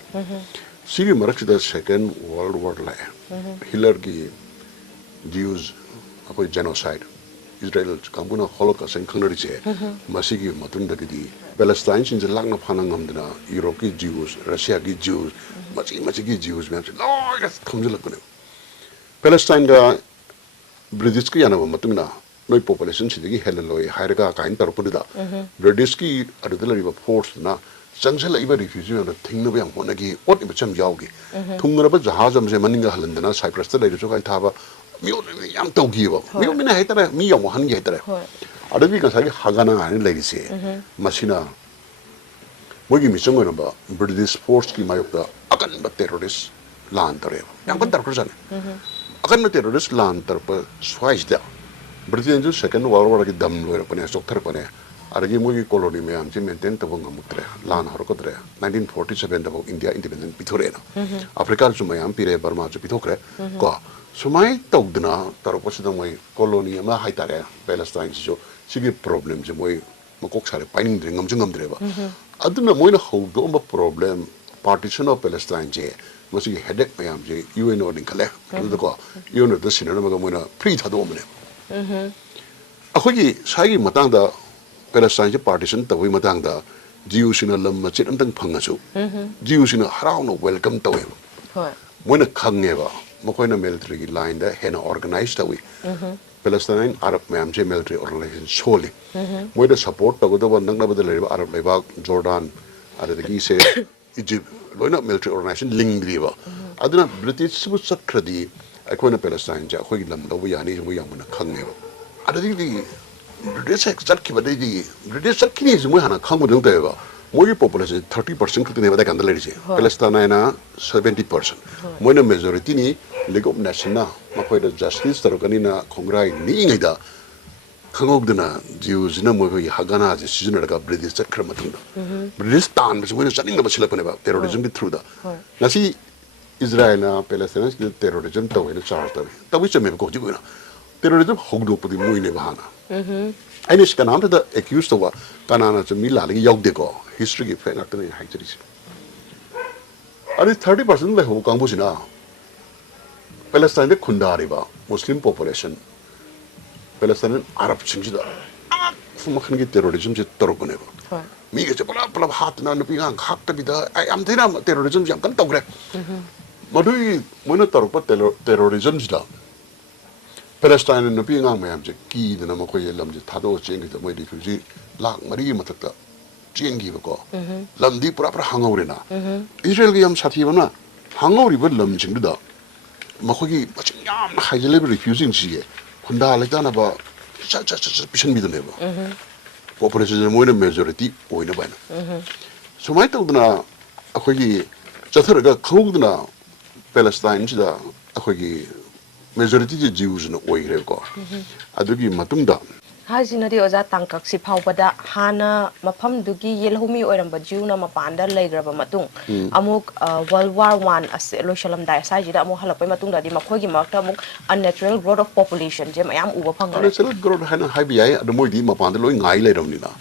ꯁꯤꯒꯤ ꯃꯔꯛꯁꯤꯗ ꯁꯦꯀꯦꯟ ꯋꯥꯔꯜड ꯋꯥꯔ ꯂꯥꯛꯑꯦ ꯍꯤꯠꯂꯔꯒꯤ ꯖ꯭ꯌꯨꯁ ꯑꯩꯈꯣꯏ ꯖꯦꯅꯣꯁꯥꯏड 이스라엘 ꯀꯥꯡꯕꯨꯅ ꯍꯣꯂꯣꯀꯣꯁ ꯍꯥꯏꯅ ꯈꯪꯅꯔꯤꯁꯦ ꯃꯁꯤꯒꯤ ꯃꯇꯨꯡꯗꯒꯤꯗꯤ ꯄꯦꯂꯦꯁꯇꯥꯏꯟꯁꯤꯡꯁꯦ ꯂꯥꯛꯅ ꯐꯥꯅ ꯉꯝꯗꯅ ꯌꯨꯔꯣꯞꯀꯤ ꯖ꯭ꯌꯨꯁ ꯔꯁꯤꯌꯥꯒꯤ ꯖ꯭ꯌꯨꯁ ꯃꯁꯤꯒꯤ ꯖ꯭ꯌꯨꯁ ꯃꯌꯥꯝꯁꯦ ꯂꯣꯏꯅ ꯊꯣꯝꯖꯤꯜꯂꯛꯄꯅꯦꯕ ꯄꯦꯂꯦꯁꯇꯥꯏꯟꯒ ꯕ꯭ꯔꯤꯇꯤꯁꯀ ꯌꯥꯅꯕ ꯃꯇꯨꯡꯗ ꯅꯣꯏ ꯄꯣꯄꯨꯂꯦꯁꯟꯁꯤꯗꯒꯤ ꯍꯦꯜꯂꯜꯂꯣꯏ ꯍꯥꯏꯔꯒ ꯀꯥꯏꯅ ꯇꯧꯔꯛꯄꯗꯨꯗ ꯕ꯭ꯔꯤꯇꯤꯁꯀꯤ ꯑꯗꯨꯗ ꯂꯩꯔꯤꯕ ꯐꯣꯔꯁꯇꯨꯅ ꯆꯪꯁꯤꯜꯂꯛꯏꯕ ꯔꯤꯐ꯭ꯌꯨꯖꯤ ꯃꯌꯥꯝꯗ ꯊꯤꯡꯅꯕ ꯌꯥꯝ ꯍꯣꯠꯅꯈꯤ ꯑꯣꯠꯂꯤꯕ ꯌꯥꯝ ꯌꯥꯎꯈꯤ ꯊꯨꯡꯉꯔꯕ ꯖꯍꯥꯖ ꯑꯃꯁꯦ ꯃꯅꯤꯡꯒ ꯍꯜꯍꯟꯗꯅ ꯁꯥꯏꯄ꯭ꯔꯁꯇ ꯂꯩꯔꯁꯨ ꯀꯥꯏ ꯊꯥꯕ ꯃꯤꯑꯣꯠ ꯌꯥꯝ ꯇꯧꯈꯤꯕ ꯃꯤꯑꯣꯠꯃꯤꯅ ꯍꯥꯏꯇꯥꯔꯦ ꯃꯤ ꯌꯥꯝ ꯋꯥꯍꯟꯈꯤ ꯍꯥꯏꯇꯥꯔꯦ ꯑꯗꯨꯒꯤ ꯉꯁꯥꯏꯒꯤ ꯍꯒꯥꯅꯥ ꯍꯥꯏꯅ ꯂꯩꯔꯤꯁꯦ ꯃꯁꯤꯅ ꯃꯣꯏꯒꯤ ꯃꯤꯆꯪ ꯑꯣꯏꯅꯕ ꯕ꯭ꯔꯤꯇꯤꯁ ꯐꯣꯔꯁꯀꯤ ꯃꯥꯌꯣꯛꯇ ꯑꯀꯟꯕ ꯇꯦꯔꯣꯔꯤꯁ ꯂꯥꯟ ꯇꯧꯔꯛꯑꯦꯕ ꯌꯥꯝ ꯀꯟꯅ ꯇꯧꯔꯛꯈ꯭ꯔꯖꯥꯠꯅꯤ ꯑꯀꯟꯕ ꯇꯦꯔꯣꯔꯤꯁ ꯂꯥꯟ ꯇꯧꯔꯛꯄ ꯁ꯭ꯋꯥꯏꯁꯤꯗ ꯕ꯭ꯔꯤꯇꯦꯟꯁꯨ ꯁꯦꯀꯦꯟ ꯋꯥꯔꯜ ꯋꯥꯔꯒꯤ ꯗꯝ ꯂꯣꯏꯔꯛꯄꯅꯦ ꯆꯣꯛꯊꯔꯛꯄꯅꯦ ꯑꯗꯒꯤ ꯃꯣꯏꯒꯤ ꯀꯣꯂꯣꯅꯤ ꯃꯌꯥꯝꯁꯦ ꯃꯦꯟꯇꯦꯟ ꯇꯧꯕ ꯉꯝꯃꯛꯇ꯭ꯔꯦ ꯂꯥꯟ ꯍꯧꯔꯛꯀꯗ꯭ꯔꯦ 1947ꯗꯐꯥꯎ ꯏꯟꯗꯤꯌꯥ ꯏꯟꯗꯤꯄꯦꯟꯗꯦꯟ ꯄꯤꯊꯣꯔꯛꯑꯦꯅ ꯑꯐ꯭ꯔꯤꯀꯥꯗꯁꯨ ꯃꯌꯥꯝ ꯄꯤꯔꯦ ꯕꯔꯃꯥꯁꯨ ꯄꯤꯊꯣꯛꯈ꯭ꯔꯦ ꯀꯣ ꯁꯨꯃꯥꯏꯅ ꯇꯧꯗꯅ ꯇꯧꯔꯛꯄꯁꯤꯗ ꯃꯣꯏ ꯀꯣꯂꯣꯅꯤ ꯑꯃ ꯍꯥꯏꯇꯥꯔꯦ ꯄꯦꯂꯦꯁꯇꯥꯏꯟꯁꯤꯁꯨ ꯁꯤꯒꯤ ꯄ꯭ꯔꯣꯕ꯭ꯂꯦꯝꯁꯦ ꯃꯣꯏ ꯃꯀꯣꯛ ꯁꯥꯔꯦ ꯄꯥꯏꯅꯤꯡꯗ꯭ꯔꯦ ꯉꯝꯁꯨ ꯉꯝꯗ꯭ꯔꯦꯕ ꯑꯗꯨꯅ ꯃꯣꯏꯅ ꯍꯧꯗꯣꯛꯑꯝꯕ ꯄ꯭ꯔꯣꯕ꯭ꯂꯦꯝ ꯄꯥꯔꯇꯤꯁꯟ ꯑꯣꯐ ꯄꯦꯂꯦꯁꯇꯥꯏꯟꯁꯦ ꯃꯁꯤꯒꯤ ꯍꯦꯗꯦꯛ ꯃꯌꯥꯝꯁꯦ U N O ꯂꯤꯡꯈꯠꯂꯦ ꯑꯗꯨꯗꯀꯣ U N ꯑꯣꯗ ꯁꯤꯟꯅꯔꯝꯃꯒ ꯃꯣꯏꯅ ꯐ꯭ꯔꯤ ꯊꯥꯗꯣꯛꯑꯝꯕꯅꯦꯕ ꯑꯩꯈꯣꯏꯒꯤ ꯁ꯭ꯋꯥꯏꯒꯤ ꯃꯇꯥꯡꯗ ꯄꯦꯂꯦꯁꯇꯥꯏꯟꯁꯦ ꯄꯥꯔꯇꯤꯁꯟ ꯇꯧꯕꯒꯤ ꯃꯇꯥꯡꯗ ꯖꯤꯌꯨꯁꯤꯅ ꯂꯝ ꯃꯆꯦꯠ ꯑꯃꯇꯪ ꯐꯪꯉꯁꯨ ꯖꯤꯌꯨꯁꯤꯅ ꯍꯔꯥꯎꯅ ꯋꯦꯜꯀꯝ ꯇꯧꯋꯦꯕ ꯃꯣꯏꯅ ꯈꯪꯉꯦꯕ ꯃꯈꯣꯏꯅ ꯃꯤꯂꯤꯇꯔꯤꯒꯤ ꯂꯥꯏꯟꯗ ꯍꯦꯟꯅ ꯑꯣꯔꯒꯅꯥꯏꯖ ꯇꯧꯏ ꯄꯦꯂꯦꯁꯇꯥꯏꯟ ꯑꯔꯕ ꯃꯌꯥꯝꯁꯦ ꯃꯤꯂꯤꯇꯔꯤ ꯑꯣꯔꯒꯅꯥꯏꯖꯦꯁꯟ ꯁꯣꯜꯂꯤ ꯃꯣꯏꯗ ꯁꯄꯣꯔꯠ ꯇꯧꯒꯗꯕ ꯅꯛꯅꯕꯗ ꯂꯩꯔꯤꯕ ꯑꯔꯕ ꯂꯩꯕꯥꯛ ꯖꯣꯔꯗꯥꯟ ꯑꯗꯨꯗꯒꯤ ꯁꯦ ꯏꯖꯤꯞ ꯂꯣꯏꯅ ꯃꯤꯂꯤꯇꯔꯤ ꯑꯣꯔꯒꯅꯥꯏꯖꯦꯁꯟ ꯂꯤꯡꯗ꯭ꯔꯤꯕ ꯑꯗꯨꯅ ꯕ꯭ꯔꯤꯇꯤꯁꯁꯤꯕꯨ ꯆꯠꯈ꯭ꯔꯗꯤ ꯑꯩꯈꯣꯏꯅ ꯄꯦꯂꯦꯁꯇꯥꯏꯟꯁꯦ ꯑꯩꯈꯣꯏꯒꯤ ꯂꯝ ꯂꯧꯕ ꯌꯥꯅꯤ ꯃꯣꯏ ꯌꯥꯝ ꯃꯨꯟꯅ ꯈꯪꯉꯦꯕ ꯑꯗꯨꯗꯒꯤꯗꯤ ꯕ꯭ꯔꯤꯇꯤꯁ ꯍꯦꯛ ꯆꯠꯈꯤꯕꯗꯩꯗꯤ ꯕ꯭ꯔꯤꯇꯤꯁ ꯆꯠꯈꯤꯅꯤꯁꯤ ꯃꯣꯏ ꯍꯥꯟꯅ ꯈꯪꯕꯗꯤ ꯅꯠꯇꯦꯕ ꯃꯣꯏꯒꯤ ꯄꯣꯄꯨꯂꯦꯁꯟ 30% ꯈꯛꯇꯅꯦꯕ ꯑꯗꯥꯏ ꯀꯥꯟꯗ ꯂꯩꯔꯤꯁꯦ ꯄꯦꯂꯦꯁꯇꯥꯏꯟꯅ 70% ꯃꯣꯏꯅ ꯃꯦꯖꯣꯔꯤꯇꯤꯅꯤ ꯂꯤग ꯑꯣꯐ ꯅꯦꯁꯟꯅ ꯃꯈꯣꯏꯗ ꯖꯁꯇꯤꯁ ꯇꯧꯔꯛꯀꯅꯤꯅ ꯈꯣꯡꯒ꯭ꯔꯥꯏ ꯅꯤꯛꯏꯉꯩꯗ ꯈꯪꯍꯧꯗꯅ ꯖꯤꯌꯨꯁꯤꯅ ꯃꯣꯏꯒꯤ ꯍꯒꯥꯅꯥꯁꯦ ꯁꯤꯖꯤꯟꯅꯔꯒ ꯕ꯭ꯔꯤꯇꯤꯁ ꯆꯠꯈ꯭ꯔ ꯃꯇꯨꯡꯗ ꯕ꯭ꯔꯤꯇꯤꯁ ꯇꯥꯟꯕꯁꯦ ꯃꯣꯏꯅ ꯆꯠꯅꯤꯡꯗꯕ ꯁꯤꯜꯂꯛꯄꯅꯦꯕ ꯇꯦꯔꯣꯔꯤꯖꯝꯒꯤ ꯊ꯭ꯔꯨꯗ ꯉꯁꯤ ꯏꯁ꯭ꯔꯥꯏꯜꯅ ꯄꯦꯂꯦꯁꯇꯥꯏꯟꯁꯀꯤꯗ ꯇꯦꯔꯣꯔꯤꯖꯝ ꯇꯧꯋꯦꯅ ꯆꯥꯔꯖ ꯇꯧꯋꯤ ꯆꯨꯝꯃꯦꯕꯀꯣ ꯍꯧꯖꯤꯛ ꯑꯣꯏꯅ ꯇꯦꯔꯣꯔꯤꯖꯝ ꯍꯧꯗꯣꯛꯄꯗꯤ ꯃꯣꯏꯅꯦꯕ ꯍꯥꯟꯅ ꯑꯩꯅ ꯀꯅꯥꯝꯇꯗ ꯑꯦꯀ꯭ꯌꯨꯁ ꯇꯧꯕ ꯀꯅꯥꯅꯁꯨ ꯃꯤ ꯂꯥꯜꯂꯒ ꯌꯥꯎꯗꯦꯀꯣ ꯍꯤꯁꯇ꯭ꯔꯤꯒꯤ ꯐꯦꯛ ꯉꯥꯛꯇꯅꯦ ꯑꯩꯅ ꯍꯥꯏꯖꯔꯤꯁꯦ ꯑꯗꯩ 30% ꯂꯩꯍꯧꯕ ꯀꯥꯡꯕꯨꯁꯤꯅ ꯄꯦꯂꯦꯁꯇꯥꯏꯟꯗ ꯈꯨꯟꯗꯥꯔꯤꯕ ꯃꯨꯁꯂꯤꯝ ꯄꯣꯄꯨꯂꯦꯁꯟ ꯄꯦꯂꯦꯁꯇꯥꯏꯟ ꯑꯔꯕꯁꯤꯡꯁꯤꯗ ꯑꯉꯛꯄ ꯃꯈꯜꯒꯤ ꯇꯦꯔꯣꯔꯤꯖꯝꯁꯦ ꯇꯧꯔꯛꯄꯅꯦꯕ ꯃꯤꯒꯁꯦ ꯄꯨꯂꯞ ꯄꯨꯂꯞ ꯍꯥꯠꯇꯅ ꯅꯨꯄꯤ ꯑꯉꯥꯡ ꯈꯥꯛꯇꯕꯤꯗ ꯌꯥꯝ ꯊꯤꯅ ꯇꯦꯔꯣꯔꯤꯖꯝꯁꯦ ꯌꯥꯝ ꯀꯟꯅ ꯇꯧꯈ꯭ꯔꯦ ꯃꯗꯨꯒꯤ ꯃꯣꯏꯅ ꯇꯧꯔꯛꯄ ꯇꯦꯔꯣꯔꯤꯖꯝꯁꯤꯗ ꯄꯦꯂꯦꯁꯇꯥꯏꯟ ꯅꯨꯄꯤ ꯑꯉꯥꯡ ꯃꯌꯥꯝꯁꯦ ꯀꯤꯗꯅ ꯃꯈꯣꯏꯁꯦ ꯂꯝꯁꯦ ꯊꯥꯗꯣꯛꯑ ꯆꯦꯟꯈꯤꯗ ꯃꯣꯏ ꯔꯤꯐ꯭ꯌꯨꯖꯤ 4 ꯃꯊꯛꯇ ꯆꯦꯟꯈꯤꯕꯀꯣ ꯂꯝꯗꯤ ꯄꯨꯔꯥ ꯍꯥꯡꯍꯧꯔꯦꯅ ꯏꯁ꯭ꯔꯥꯏꯜꯒꯤ ꯌꯥꯝ ꯁꯥꯊꯤꯕꯅ ꯍꯥꯡꯍꯧꯔꯤꯕ ꯂꯝꯁꯤꯡꯗꯨꯗ ꯃꯈꯣꯏꯒꯤ ꯃꯁꯤꯡ ꯌꯥꯝꯅ ꯍꯥꯏꯖꯤꯜꯂꯤꯕ ꯔꯤꯐ꯭ꯌꯨꯖꯤꯁꯤꯡꯁꯦ ꯈꯨꯟꯗꯥ ꯂꯩꯇꯥꯅꯕ ꯁꯠ ꯄꯤꯁꯟꯕꯤꯗꯅꯦꯕ ꯄꯣꯄꯨꯂꯦꯁꯟꯁꯦ ꯃꯣꯏꯅ ꯃꯦꯖꯣꯔꯤꯇꯤ ꯑꯣꯏꯅꯕ ꯍꯥꯏꯅ ꯁꯨꯃꯥꯏꯅ ꯇꯧꯗꯅ ꯑꯩꯈꯣꯏꯒꯤ ꯆꯠꯊꯔꯒ ꯈꯪꯍꯧꯗꯅ ꯄꯦꯂꯦꯁꯇꯥꯏꯟꯁꯤꯗ ꯑꯩꯈꯣꯏꯒꯤ ꯃꯦꯖꯣꯔꯤꯇꯤꯁꯦ ꯖꯤꯌꯨꯁꯅ ꯑꯣꯏꯈ꯭ꯔꯦꯕꯀꯣ ꯑꯗꯨꯒꯤ ꯃꯇꯨꯡꯗ ꯍꯥꯏꯁꯤꯅꯗꯤ ꯑꯣꯖꯥ ꯇꯥꯡꯀꯛꯁꯤ ꯐꯥꯎꯕꯗ ꯍꯥꯟꯅ ꯃꯐꯝꯗꯨꯒꯤ ꯌꯦꯜꯍꯧꯃꯤ ꯑꯣꯏꯔꯝꯕ ꯖꯤꯎꯅ ꯃꯄꯥꯟꯗ ꯂꯩꯈ꯭ꯔꯕ ꯃꯇꯨꯡ ꯑꯃꯨꯛ ꯋꯥꯔꯜ ꯋꯥꯔ 1 ꯑꯁꯤ ꯂꯣꯏꯁꯜꯂꯝꯗꯥꯏ ꯑꯁꯥꯏꯁꯤꯗ ꯑꯃꯨꯛ ꯍꯜꯂꯛꯄꯩ ꯃꯇꯨꯡꯗꯗꯤ ꯃꯈꯣꯏꯒꯤ ꯃꯔꯛꯇ ꯑꯃꯨꯛ ꯑꯟꯅꯦꯆꯔꯦꯜ ꯒ꯭ꯔꯣꯠ ꯑꯣꯐ ꯄꯣꯄꯨꯂꯦꯁꯟꯁꯦ ꯃꯌꯥꯝ ꯎꯕ ꯐꯪꯈ꯭ꯔꯦ ꯅꯦꯆꯔꯦꯜ ꯒ꯭ꯔꯣꯠ ꯍꯥꯏꯅ ꯍꯥꯏꯕ ꯌꯥꯏ ꯑꯗꯣ ꯃꯣꯏꯗꯤ ꯃꯄꯥꯟꯗ ꯂꯣꯏ ꯉꯥꯏ ꯂꯩꯔꯕꯅꯤꯅ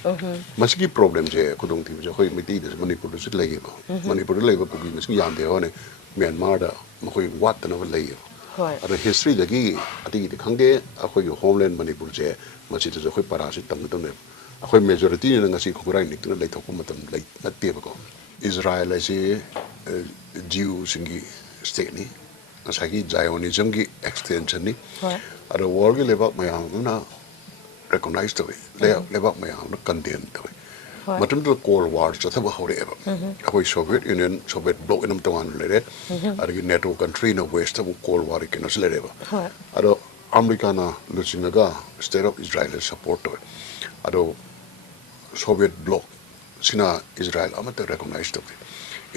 ꯃꯁꯤꯒꯤ ꯄ꯭ꯔꯣꯕ꯭ꯂꯦꯝꯁꯦ ꯈꯨꯗꯣꯡꯊꯤꯕꯁꯦ ꯑꯩꯈꯣꯏ ꯃꯩꯇꯩꯗꯁꯨ ꯃꯅꯤꯄꯨꯔꯗꯁꯨ ꯂꯩꯌꯦꯕ ꯃꯅꯤꯄꯨꯔꯗ ꯂꯩꯕ ꯀꯨꯀꯤ ꯃꯁꯤꯡ ꯌꯥꯝꯗꯦ ꯍꯣꯏ ꯃ꯭ꯌꯥꯟꯃꯥꯔꯗ ꯃꯈꯣꯏ ꯋꯥꯠꯇꯅꯕ ꯂꯩꯌꯦꯕ ꯍꯣꯏ ꯑꯗꯣ ꯍꯤꯁꯇ꯭ꯔꯤꯗꯒꯤ ꯑꯇꯩꯒꯤꯗꯤ ꯈꯪꯗꯦ ꯑꯩꯈꯣꯏꯒꯤ ꯍꯣꯝꯂꯦꯟ ꯃꯅꯤꯄꯨꯔꯁꯦ ꯃꯁꯤꯗꯁꯨ ꯑꯩꯈꯣꯏ ꯄꯔꯥꯁꯤ ꯇꯝꯒꯗꯕꯅꯦꯕ ꯑꯩꯈꯣꯏ ꯃꯦꯖꯣꯔꯤꯇꯤꯅ ꯉꯁꯤ ꯈꯨꯔꯥꯏ ꯅꯤꯛꯇꯨꯅ ꯂꯩꯊꯣꯛꯄ ꯃꯇꯝ ꯅꯠꯇꯦꯕꯀꯣ ꯏꯖꯔꯥꯏꯜ ꯍꯥꯏꯁꯤ ꯖꯤꯎꯁꯤꯡꯒꯤ ꯁ꯭ꯇꯦꯠꯅꯤ ꯉꯁꯥꯏꯒꯤ ꯖꯥꯏꯑꯣꯅꯤꯖꯝꯒꯤ ꯑꯦꯛꯁꯇꯦꯟꯁꯟꯅꯤ ꯍꯣꯏ ꯑꯗꯣ ꯋꯥꯔꯜꯒꯤ ꯂꯩꯕꯥꯛ ꯃꯌꯥꯝ ꯑꯃꯅ ꯔꯦꯀꯣꯛꯅꯥꯏꯖ ꯇꯧꯏ ꯂꯩꯕꯥꯛ ꯃꯌꯥꯝ ꯑꯃꯅ ꯀꯟꯗꯦꯝ ꯇꯧꯏ ꯍꯣꯏ ꯃꯇꯝꯗꯨꯗ ꯀꯣꯜ ꯋꯥꯔ ꯆꯠꯊꯕ ꯍꯧꯔꯛꯑꯦꯕ ꯑꯩꯈꯣꯏ ꯁꯣꯚꯤꯌꯦꯠ ꯌꯨꯅꯤꯌꯟ ꯁꯣꯚꯤꯌꯦꯠ ꯕ꯭ꯂꯣꯛ ꯑꯅ ꯇꯣꯉꯥꯟꯅ ꯂꯩꯔꯦ ꯑꯗꯒꯤ ꯅꯦꯇꯣ ꯀꯟꯇ꯭ꯔꯤꯅ ꯋꯦꯁꯇ ꯑꯃꯨꯛ ꯀꯣꯜ ꯋꯥꯔ ꯀꯩꯅꯣꯁꯨ ꯂꯩꯔꯦꯕ ꯍꯣꯏ ꯑꯗꯣ ꯑꯃꯦꯔꯤꯀꯥꯅ ꯂꯨꯆꯤꯡꯉꯒ ꯁ꯭ꯇꯦꯠ ꯑꯣꯐ ꯏꯖꯔꯥꯏꯜꯗ ꯁꯄꯣꯔꯠ ꯇꯧꯋꯦ ꯑꯗꯣ ꯁꯣꯚꯤꯌꯦꯠ ꯕ꯭ꯂꯣꯛ ꯁꯤꯅ ꯏꯖꯔꯥꯏꯜ ꯑꯃꯠꯇ ꯔꯦꯀꯣꯛꯅꯥꯏꯖ ꯇꯧꯗꯦ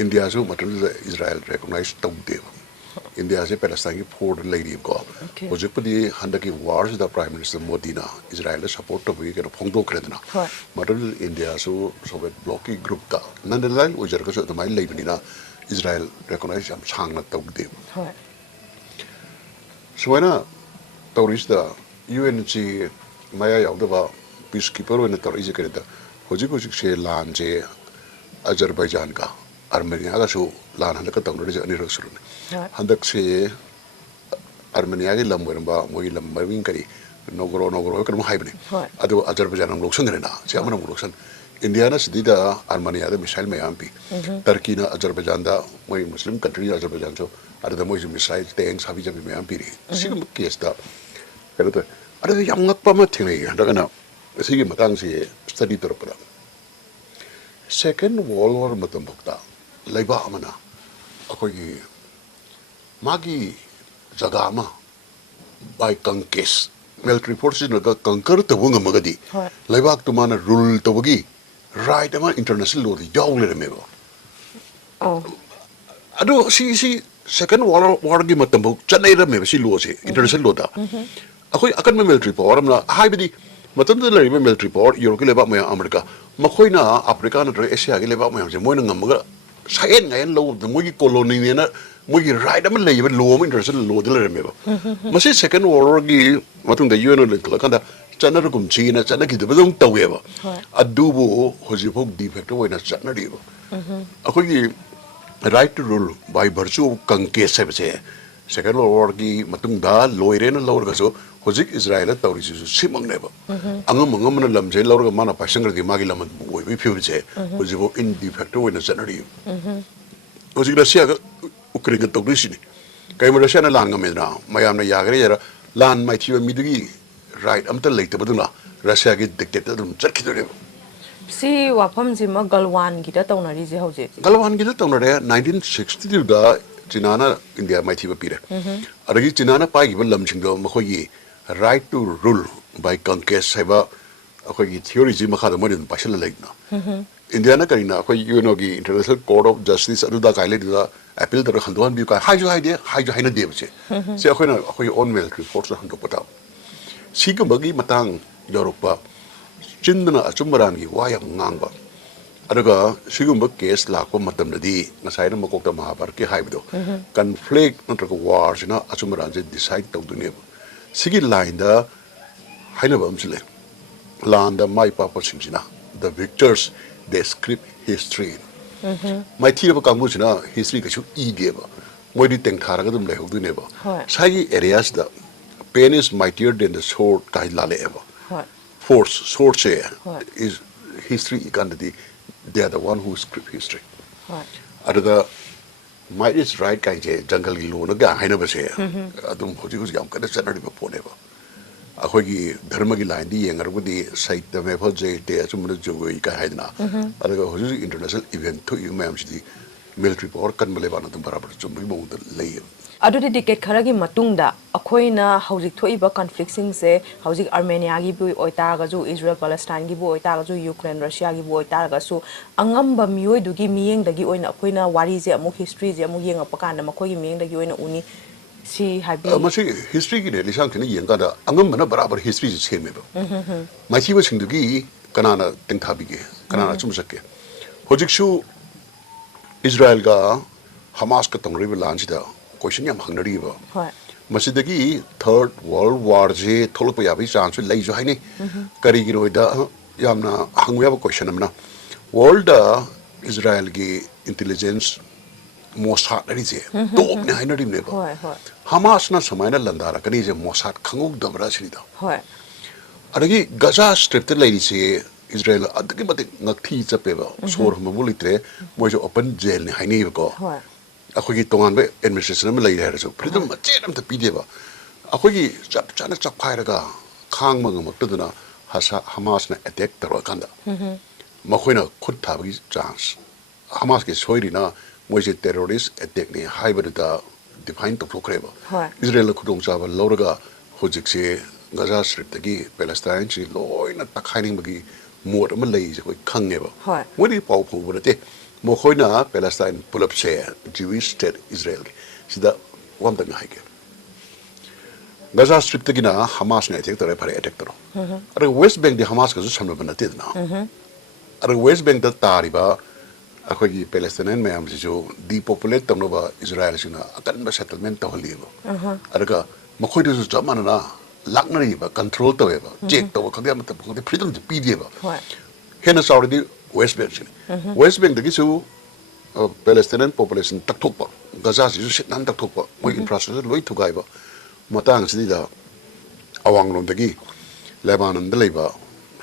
ꯏꯟꯗꯤꯌꯥꯁꯨ ꯃꯇꯝꯗꯨꯗ ꯏꯖꯔꯥꯏꯜ ꯔꯦꯀꯣꯛꯅꯥꯏꯖ ꯇꯧꯗꯦꯕ ꯏꯟꯗꯤꯌꯥꯁꯦ ꯄꯦꯂꯦꯁꯇꯥꯏꯟꯒꯤ 4ꯗ ꯂꯩꯔꯤꯕꯀꯣ ꯑꯣꯀꯦ ꯍꯧꯖꯤꯛꯄꯨꯗꯤ ꯍꯟꯗꯛꯀꯤ ꯋꯥꯔꯁꯤꯗ ꯄ꯭ꯔꯥꯏꯝ ꯃꯤꯅꯤꯁꯇꯔ ꯃꯣꯗꯤꯅ ꯏꯖꯔꯥꯏꯜꯗ ꯁꯄꯣꯔꯠ ꯇꯧꯕꯒꯤ ꯀꯩꯅꯣ ꯐꯣꯡꯗꯣꯛꯈ꯭ꯔꯦꯗꯅ ꯍꯣꯏ ꯃꯇꯝꯗꯨꯗ ꯏꯟꯗꯤꯌꯥꯁꯨ ꯁꯣꯚꯤꯌꯦꯠ ꯕ꯭ꯂꯣꯛꯀꯤ ꯒ꯭ꯔꯨꯞꯇ ꯅꯟꯗꯂꯥꯏꯟ ꯑꯣꯏꯖꯔꯒꯁꯨ ꯑꯗꯨꯃꯥꯏꯅ ꯂꯩꯕꯅꯤꯅ ꯏꯖꯔꯥꯏꯜ ꯔꯦꯀꯣꯛꯅꯥꯏꯖ ꯌꯥꯝ ꯁꯥꯡꯅ ꯇꯧꯗꯦꯕ ꯍꯣꯏ ꯁꯨꯃꯥꯏꯅ ꯇꯧꯔꯤꯁꯤꯗ ꯌꯨ ꯑꯦꯟ ꯁꯤ ꯃꯌꯥ ꯌꯥꯎꯗꯕ ꯄꯤꯁ ꯀꯤꯄꯔ ꯑꯣꯏꯅ ꯇꯧꯔꯛꯏꯁꯦ ꯀꯩꯅꯣꯗ ꯍꯧꯖꯤꯛꯁꯦ ꯂꯥꯟꯁꯦ ꯑꯖꯔꯕꯩꯖꯥꯟꯒ ꯑꯥꯔꯃꯦꯅꯤꯌꯥꯒꯁꯨ ꯂꯥꯟ ꯍꯟꯗꯛꯀ ꯇꯧꯅꯔꯤꯁꯦ ꯑꯅꯤꯔꯛ ꯁꯨꯔꯅꯤ ꯍꯣꯏ ꯍꯟꯗꯛꯁꯦ ꯑꯥꯔꯃꯦꯅꯤꯌꯥꯒꯤ ꯂꯝ ꯑꯣꯏꯔꯝꯕ ꯃꯣꯏꯒꯤ ꯂꯝ ꯃꯃꯤꯡ ꯀꯔꯤ ꯅꯣꯒꯣꯔꯣ ꯀꯩꯅꯣꯝ ꯍꯥꯏꯕꯅꯤ ꯍꯣꯏ ꯑꯗꯨ ꯑꯖꯔꯕꯩꯖꯥꯟ ꯑꯃꯨꯛ ꯂꯧꯁꯟꯈ꯭ꯔꯦꯅ ꯁꯤ ꯍꯣꯏ ꯑꯃꯅ ꯑꯃꯨꯛ ꯂꯧꯁꯟ ꯏꯟꯗꯤꯌꯥꯅ ꯁꯤꯗꯩꯗ ꯑꯥꯔꯃꯦꯅꯤꯌꯥꯗ ꯃꯤꯁꯥꯏꯜ ꯃꯌꯥꯝ ꯄꯤ ꯇꯔꯀꯤꯅ ꯑꯖꯔꯕꯩꯖꯥꯟꯗ ꯃꯣꯏ ꯃꯨꯁꯂꯤꯝ ꯀꯟꯇ꯭ꯔꯤ ꯑꯖꯔꯕꯩꯖꯥꯟꯁꯨ ꯑꯗꯨꯗ ꯃꯣꯏꯁꯨ ꯃꯤꯁꯥꯏꯜ ꯇꯦꯡꯁ ꯍꯥꯕꯤ ꯃꯌꯥꯝ ꯄꯤꯔꯤ ꯁꯤꯒꯨꯝꯕ ꯀꯦꯁꯇ ꯀꯩꯅꯣ ꯇꯧꯋꯦ ꯑꯗꯨꯗ ꯌꯥꯝ ꯉꯛꯄ ꯑꯃ ꯊꯦꯡꯅꯩ ꯍꯟꯗꯛꯅ ꯑꯁꯤꯒꯤ ꯃꯇꯥꯡꯁꯤ ꯁ꯭ꯇꯗꯤ ꯇꯧꯔꯛꯄꯗ ꯁꯦꯀꯦꯟ ꯋꯥꯔꯜ ꯋꯥꯔ ꯃꯇꯝꯐꯥꯎꯗ ꯂꯩꯕꯥꯛ ꯑꯃꯅ ꯑꯩꯈꯣꯏꯒꯤ ꯃꯥꯒꯤ ꯖꯒꯥ ꯑꯃ ꯕꯥꯏ ꯀꯪꯀꯦꯁ ꯃꯤꯂꯤꯇꯔꯤ ꯐꯣꯔꯁ ꯁꯤꯖꯤꯟꯅꯔꯒ ꯀꯪꯀꯔ ꯇꯧꯕ ꯉꯝꯃꯒꯗꯤ ꯍꯣꯏ ꯂꯩꯕꯥꯛꯇꯨ ꯃꯥꯅ ꯔꯨꯜ ꯇꯧꯕꯒꯤ ꯔꯥꯏꯠ ꯑꯃ ꯏꯟꯇꯔꯅꯦꯁꯅꯦꯜ ꯂꯣꯗ ꯌꯥꯎ ꯂꯩꯔꯝꯃꯦꯕ ꯑꯣ ꯑꯗꯣ ꯁꯤ ꯁꯦꯀꯦꯟ ꯋꯥꯔꯜ ꯋꯥꯔꯒꯤ ꯃꯇꯝꯐꯥꯎ ꯆꯠꯅꯔꯝꯃꯦꯕ ꯁꯤ ꯂꯣꯁꯦ ꯏꯟꯇꯔꯅꯦꯁꯅꯦꯜ ꯂꯣꯗ ꯑꯩꯈꯣꯏ ꯑꯀꯟꯕ ꯃꯤꯂꯤꯇꯔꯤ ꯄꯋꯥꯔ ꯑꯃꯅ ꯍꯥꯏꯕꯗꯤ ꯃꯇꯝꯗꯨꯗ ꯂꯩꯔꯤꯕ ꯃꯤꯂꯤꯇꯔꯤ ꯄꯋꯥꯔ ꯌꯨꯔꯣꯞꯀꯤ ꯂꯩꯕꯥꯛ ꯃꯌꯥꯝ ꯑꯃꯦꯔꯤꯀꯥ ꯃꯈꯣꯏꯅ ꯑꯐ꯭ꯔꯤꯀꯥ ꯅꯠꯇ꯭ꯔꯒ ꯑꯦꯁꯤꯌꯥꯒꯤ ꯂꯩꯕꯥꯛ ꯃꯌꯥꯝꯁꯦ ꯃꯣꯏꯅ ꯉꯝꯃꯒ ꯁꯥꯌꯦꯟ ꯉꯥꯌꯦꯟ ꯂꯧꯕꯗ ꯃꯣꯏꯒꯤ ꯀꯣꯂꯣꯅꯤꯅꯦꯅ ꯃꯣꯏꯒꯤ ꯔꯥꯏꯠ ꯑꯃ ꯂꯩꯌꯦꯕ ꯂꯣ ꯑꯃ ꯏꯟꯇꯔꯅꯦꯁꯅꯦꯜ ꯂꯣꯗ ꯂꯩꯔꯝꯃꯦꯕ ꯃꯁꯤ ꯁꯦꯀꯦꯟ ꯋꯥꯔꯜ ꯋꯥꯔꯒꯤ ꯃꯇꯨꯡꯗ ꯌꯨ ꯑꯦꯟ ꯂꯩꯊꯣꯛꯂꯀꯥꯟꯗ ꯆꯠꯅꯔꯒꯨꯝꯁꯤꯅ ꯆꯠꯅꯈꯤꯗꯕꯗꯧ ꯇꯧꯋꯦꯕ ꯍꯣꯏ ꯑꯗꯨꯕꯨ ꯍꯧꯖꯤꯛꯐꯥꯎ ꯗꯤꯐꯦꯛꯇꯤꯚ ꯑꯣꯏꯅ ꯆꯠꯅꯔꯤꯕ ꯑꯩꯈꯣꯏꯒꯤ right to rule by virtue of ꯀꯪꯀꯦꯁ ꯍꯥꯏꯕꯁꯦ ꯁꯦꯀꯦꯟ ꯋꯥꯔꯜ ꯋꯥꯔꯒꯤ ꯃꯇꯨꯡꯗ ꯂꯣꯏꯔꯦꯅ ꯂꯧꯔꯒꯁꯨ ꯍꯧꯖꯤꯛ ꯏꯖꯔꯥꯏꯜꯗ ꯇꯧꯔꯤꯁꯤꯁꯨ ꯁꯤꯃꯛꯅꯦꯕ ꯑꯉꯝꯕꯅ ꯂꯝꯁꯦ ꯂꯧꯔꯒ ꯃꯥꯅ ꯄꯥꯏꯁꯟꯈ꯭ꯔꯗꯤ ꯃꯥꯒꯤ ꯂꯝ ꯑꯣꯏꯕꯒꯤ ꯐꯤꯕꯝꯁꯦ ꯍꯧꯖꯤꯛꯐꯥꯎ ꯏꯟꯗꯤꯐꯦꯛꯇꯤꯚ ꯑꯣꯏꯅ ꯆꯠꯅꯔꯤꯕ ꯍꯧꯖꯤꯛ ꯔꯁꯤꯌꯥꯒ ꯎꯀ꯭ꯔꯦꯟꯒ ꯇꯧꯗꯣꯏꯁꯤꯅꯤ ꯀꯩꯒꯨꯝꯕ ꯔꯁꯤꯌꯥꯅ ꯂꯥꯟ ꯉꯝꯃꯦꯗꯅ ꯃꯌꯥꯝꯅ ꯌꯥꯒꯦꯔꯥ ꯌꯥꯔ ꯂꯥꯟ ꯃꯥꯏꯊꯤꯕ ꯃꯤꯗꯨꯒꯤ ꯔꯥꯏꯠ ꯑꯝꯇ ꯂꯩꯇꯕꯗꯨꯅ ꯔꯁꯤꯌꯥꯒꯤ ꯗꯤꯛꯇꯦꯠꯇ ꯑꯗꯨꯝ ꯆꯠꯈꯤꯗꯣꯏꯅꯦꯕ ꯁꯤ ꯋꯥꯐꯝꯁꯤꯃ ꯒꯜꯋꯥꯟꯒꯤꯗ ꯇꯧꯅꯔꯤꯁꯦ ꯍꯧꯖꯤꯛ ꯒꯜꯋꯥꯟꯒꯤꯗ ꯇꯧꯅꯔꯦ 1962ꯗ ꯆꯤꯅꯥꯅ ꯏꯟꯗꯤꯌꯥ ꯃꯥꯏꯊꯤꯕ ꯄꯤꯔꯦ ꯑꯗꯒꯤ ꯆꯤꯅꯥꯅ ꯄꯥꯏꯈꯤꯕ ꯂꯝꯁꯤꯡꯗꯣ ꯃꯈꯣꯏꯒꯤ ꯔꯥꯏꯠ ꯇꯨ ꯔꯨꯜ ꯕꯥꯏ ꯀꯪꯀꯦꯁ ꯍꯥꯏꯕ ꯑꯩꯈꯣꯏꯒꯤ ꯊꯤꯑꯣꯔꯤꯁꯤ ꯃꯈꯥꯗ ꯃꯣꯏꯅ ꯑꯗꯨꯝ ꯄꯥꯏꯁꯜꯂ ꯂꯩꯗꯅ ꯏꯟꯗꯤꯌꯥꯅ ꯀꯔꯤꯅ ꯑꯩꯈꯣꯏ ꯌꯨꯅꯣꯒꯤ ꯏꯟꯇꯔꯅꯦꯁꯅꯦꯜ ꯀꯣꯔꯠ ꯑꯣꯐ ꯖꯁꯇꯤꯁ ꯑꯗꯨꯗ ꯀꯥꯏ ꯂꯩꯗꯨꯗ ꯑꯦꯄꯤꯜ ꯇꯧꯔꯒ ꯍꯟꯗꯣꯛꯍꯟꯕꯤꯌꯨ ꯀꯥꯏ ꯍꯥꯏꯁꯨ ꯍꯥꯏꯗꯦ ꯍꯥꯏꯁꯨ ꯍꯥꯏꯅꯗꯦꯕꯁꯦ ꯁꯤ ꯑꯩꯈꯣꯏꯅ ꯑꯩꯈꯣꯏꯒꯤ ꯑꯣꯟ ꯃꯤꯂꯤꯇꯔꯤ ꯐꯣꯔꯁꯇ ꯍꯟꯗꯣꯛꯄ ꯇꯥꯕ ꯁꯤꯒꯨꯝꯕꯒꯤ ꯃꯇꯥꯡ ꯌꯧꯔꯛꯄ ꯆꯤꯟꯗꯅ ꯑꯆꯨꯝꯕꯔꯥꯟꯒꯤ ꯋꯥ ꯌꯥꯝ ꯉꯥꯡꯕ ꯑꯗꯨꯒ ꯁꯤꯒꯨꯝꯕ ꯀꯦꯁ ꯂꯥꯛꯄ ꯃꯇꯝꯗꯗꯤ ꯉꯁꯥꯏꯅ ꯃꯀꯣꯛꯇ ꯃꯍꯥꯚꯥꯔꯠꯀꯤ ꯍꯥꯏꯕꯗꯣ ꯀꯟꯐ꯭ꯂꯤꯛ ꯅꯠꯇ꯭ꯔꯒ ꯋꯥꯔꯁꯤꯅ ꯑꯆꯨꯝꯕꯔꯥꯟꯁꯦ ꯗꯤꯁꯥꯏꯠ ꯇꯧꯗꯣꯏꯅꯦꯕ ꯁꯤꯒꯤ ꯂꯥꯏꯟꯗ ꯍꯥꯏꯅꯕ ꯑꯃꯁꯨ ꯂꯩ ꯂꯥꯟꯗ ꯃꯥꯏ ꯄꯥꯛꯄꯁꯤꯡꯁꯤꯅ the victors they script history ꯃꯥꯏꯊꯤꯔꯕ ꯀꯥꯡꯕꯨꯁꯤꯅ ꯍꯤꯁꯇ꯭ꯔꯤ ꯀꯩꯁꯨ ꯏꯗꯦꯕ ꯃꯣꯏꯗꯤ ꯇꯦꯡꯊꯥꯔꯒ ꯑꯗꯨꯝ ꯂꯩꯍꯧꯗꯣꯏꯅꯦꯕ ꯍꯣꯏ ꯁꯥꯏꯒꯤ ꯑꯦꯔꯤꯌꯥꯁꯤꯗ pen is mightier than the sword ꯀꯥꯏ ꯂꯥꯜꯂꯛꯑꯦꯕ ꯍꯣꯏ ꯐꯣꯔꯁ ꯁꯣꯔꯠꯁꯦ ꯍꯣꯏ is history ꯏꯀꯥꯟꯗꯗꯤ they are the one who script history ꯍꯣꯏ ꯑꯗꯨꯗ might is right ꯀꯥꯏꯁꯦ ꯖꯪꯒꯜꯒꯤ ꯂꯣꯅꯒ ꯍꯥꯏꯅꯕꯁꯦ ꯑꯗꯨꯝ ꯍꯧꯖꯤꯛ ꯌꯥꯝ ꯀꯟꯅ ꯆꯠꯅꯔꯤꯕ ꯄꯣꯠꯅꯦꯕ ꯑꯩꯈꯣꯏꯒꯤ ꯙꯔꯃꯒꯤ ꯂꯥꯏꯟꯗꯤ ꯌꯦꯡꯉꯔꯕꯗꯤ ꯁꯩꯇ ꯃꯦꯐꯜ ꯖꯩꯇꯦ ꯑꯆꯨꯝꯕꯅ ꯖꯒꯣꯏ ꯀꯥꯏ ꯍꯥꯏꯗꯅ ꯑꯗꯨꯒ ꯍꯧꯖꯤꯛ ꯏꯟꯇꯔꯅꯦꯁꯅꯦಲ್ ꯏꯚꯦꯟꯠ ꯊꯣꯛꯏꯕ ꯃꯌꯥꯝꯁꯤꯗꯤ ꯃꯤꯂꯤꯇꯔꯤ ꯄꯋꯥꯔ ꯀꯟꯕ ꯂꯩꯕꯥꯛꯅ ꯑꯗꯨꯝ ꯕꯔꯥꯕꯔ ꯆꯨꯝꯕꯒꯤ ꯃꯑꯣꯡꯗ ꯂꯩꯌꯦꯕ ꯑꯗꯨꯗꯤ ꯗꯤꯀꯦꯠ ꯈꯔꯒꯤ ꯃꯇꯨꯡꯗ ꯑꯩꯈꯣꯏꯅ ꯍꯧꯖꯤꯛ ꯊꯣꯛꯏꯕ ꯀꯟꯐ꯭ꯂꯤꯛꯁꯤꯡꯁꯦ ꯍꯧꯖꯤꯛ ꯑꯥꯔꯃꯦꯅꯤꯌꯥꯒꯤꯕꯨ ꯑꯣꯏꯇꯥꯔꯒꯁꯨ ꯏꯖꯔꯦꯜ ꯄꯦꯂꯦꯁꯇꯥꯏꯟꯒꯤꯕꯨ ꯑꯣꯏꯇꯥꯔꯒꯁꯨ ꯌꯨꯀ꯭ꯔꯦꯟ ꯔꯁꯤꯌꯥꯒꯤꯕꯨ ꯑꯣꯏꯇꯥꯔꯒꯁꯨ ꯑꯉꯝꯕ ꯃꯤꯑꯣꯏꯗꯨꯒꯤ ꯃꯤꯠꯌꯦꯡꯗꯒꯤ ꯑꯣꯏꯅ ꯑꯩꯈꯣꯏꯅ ꯋꯥꯔꯤꯁꯦ ꯑꯃꯨꯛ ꯍꯤꯁꯇ꯭ꯔꯤꯁꯦ ꯑꯃꯨꯛ ꯌꯦꯡꯉꯛꯄ ꯀꯥꯟꯗ ꯃꯈꯣꯏꯒꯤ ꯃꯤꯠꯌꯦꯡꯗꯒꯤ ꯑꯣꯏꯅ ꯎꯅꯤ si habi masi history gi ne lisang kene yeng ka da angam mana barabar history ji cheme ba mai chi ba sing du gi kanana teng thabi ge kanana chum sakke hojik shu Israel ga Hamas ka tongri ba lan chi da question yam hangnari ba hoi masi da gi third world war je tholok pa ya bi chance lai jo hai ne kari gi roi da yamna hangya ba question amna world da Israel gi intelligence Mossad ari je top ne hai na rim ne ba hoi hoi Hamas na samai na landara kani je Mossad khanguk dabra chini da hoi adagi Gaza strip te lai se Israel adagi mate ngakthi chape ba sor ma bulitre moi jo open jail ne hai nei ba ko hoi akhoi gi tongan be administration ma lai ra so freedom ma che ram ta pi de ba akhoi gi chap chana chap khai ra ga khang ma ngam ta na Hamas na attack tar kan da ma khoi na khut tha gi chance Hamas ke soiri na moi je terrorist attack ne hai ba da define to khre ba hoi Israel khudong cha ba lo ra hojik se Gaza strip ta gi Palestine chi loi na ta khaining ba gi mod ma lai je koi khang ne ba hoi moi ni pau phu ba te mo khoi na Palestine pull up se Jewish state Israel sida wam ta ngai ke Gaza strip ta gi na Hamas ne attack tare phare attack taro are West Bank di Hamas ka ju samna ba na te na are West Bank da tari ba akhoi gi Palestinian mayam ji jo depopulate tamno ba Israel sina akan ba settlement to holi ba arga makhoi du ju jamana na laknari ba control to ba check to khade am ta khade freedom ji pi de ba hoi hena saudi di West Bank sini West Bank da gi su Palestinian population tak thok ba Gaza ji ju sit nan tak thok ba moi infrastructure loi thugai ba matang sidi da awang rom da gi Lebanon da leba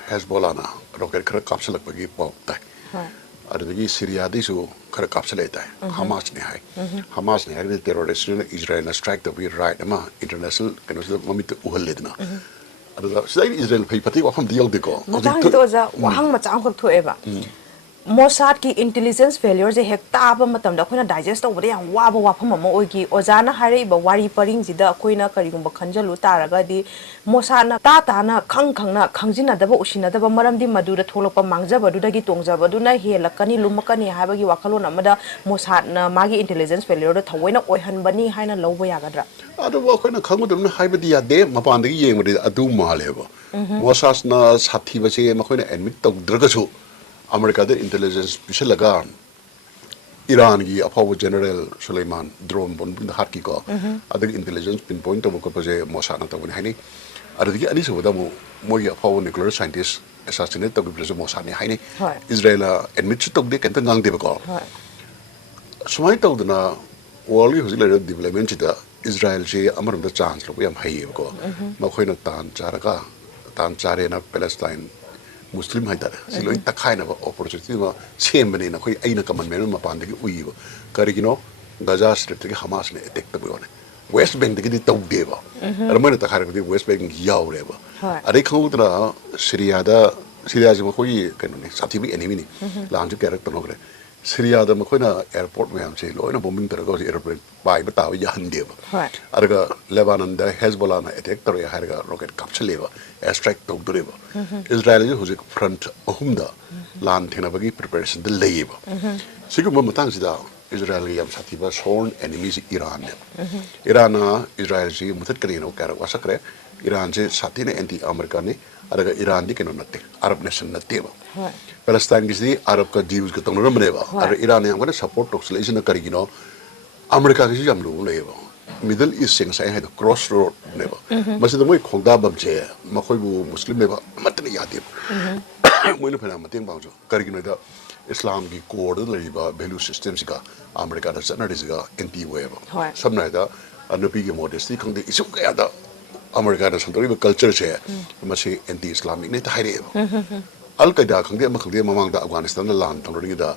Hezbollah na rocket khara kapsalak ba gi pau tai hoi adagi Syria di su khara kapsale tai Hamas ne hai Hamas ne hai terrorist ne Israel na strike the right ama international kano se mamit uhal ledna adaga sai Israel phai pati wa pham dial de ko matang to za wahang machang khok thoe ba Mossad ki intelligence failure je hekta ba matam da khoina digest tawbada yang waba wafam ama oigi ojana hare ba wari paring jida khoina karigumba khanjalu taraga di Mossad na ta na khang na khangjina da ba usina da ba maram di madura tholokpa mangja badu da gi tongja badu na helakani lumakani haba gi wakalon amada Mossad na magi intelligence failure da thawaina oihan bani haina lawba yagadra adu wa khoina khangudum na haibadi ya de mapan da gi yengmadi adu maleba Mossad na sathi ba se ma khoina admit tawdraga su America the intelligence bishalaga Iran gi apaw general Suleiman drone bon bin hat ki ko adag intelligence pinpoint to ko je Mossad na tawni haini adagi ani so da mo moi apaw nuclear scientist assassinate to bi je Mossad ni haini Israel admit to de kan ngang de ko sumai to na world hu zile development da Israel je amarum da chance lo yam hai ko ma khoina tan chare na Palestine Muslim hai dara siloi takhai na opportunity ma chembani na khoi aina kaman men ma pan de ui ba kari gino Gaza strip de Hamas ne attack ta bo ne West Bank de tau de ba ar mo na takhai de West Bank yaw re ba are khau tra Syria ji ma khoi kan ne sathi bi enemy ni lan ju character no gre Syria da ma khoi na airport me am che loi na bombing tar go airplane bai ba ta ya han de ba ar ga Lebanon da Hezbollah na attack tar ya har ga rocket capture le ba airstrike to dure ba Israel ji hojik front ahumda lan thena bagi preparation de lei ba sigu ma matang sida Israel yam sathi ba sworn enemies Iran ne Iran na Israel ji mutat kari no kar wasakre Iran je sathi ne anti America ne araga Iran di keno natte Arab nation natte ba Palestine gi Arab ka Jews ka tong ram ne ba ar Iran yam kana support to selection kari gino America gi jam lu le ba Middle East sing sai had crossroad ne ba masi da moi khongda bam che ma khoi bu muslim ne ba matne ya de moi no phana mateng bang jo kari gino da Islam ki core da le ba value system sika America da sana ris ga anti way ba samna da anapi ki modesty khong de isu ka da America da santori ba culture che masi anti Islamic ne ta haire ba Al Qaeda khong de ma khong de mamang da Afghanistan da lan tong ri da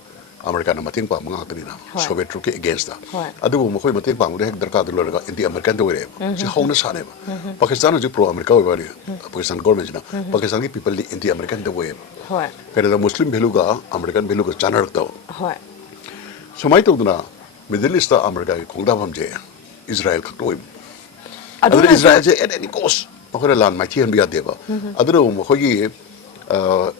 America na mating pa mga tani na Soviet troop ke against da adu mo khoi mating pa mo de darka du lo ga anti American do re ji hona sa ne ba Pakistan ju pro America wa ri Pakistan government na Pakistan ki people di anti American da way kada da Muslim value ga American value ga chanar ta somai to na Middle East da America ki khongda bam je Israel ka toy adu Israel je at any cost mo khoi lan mai thian bi ya de ba adu mo khoi ki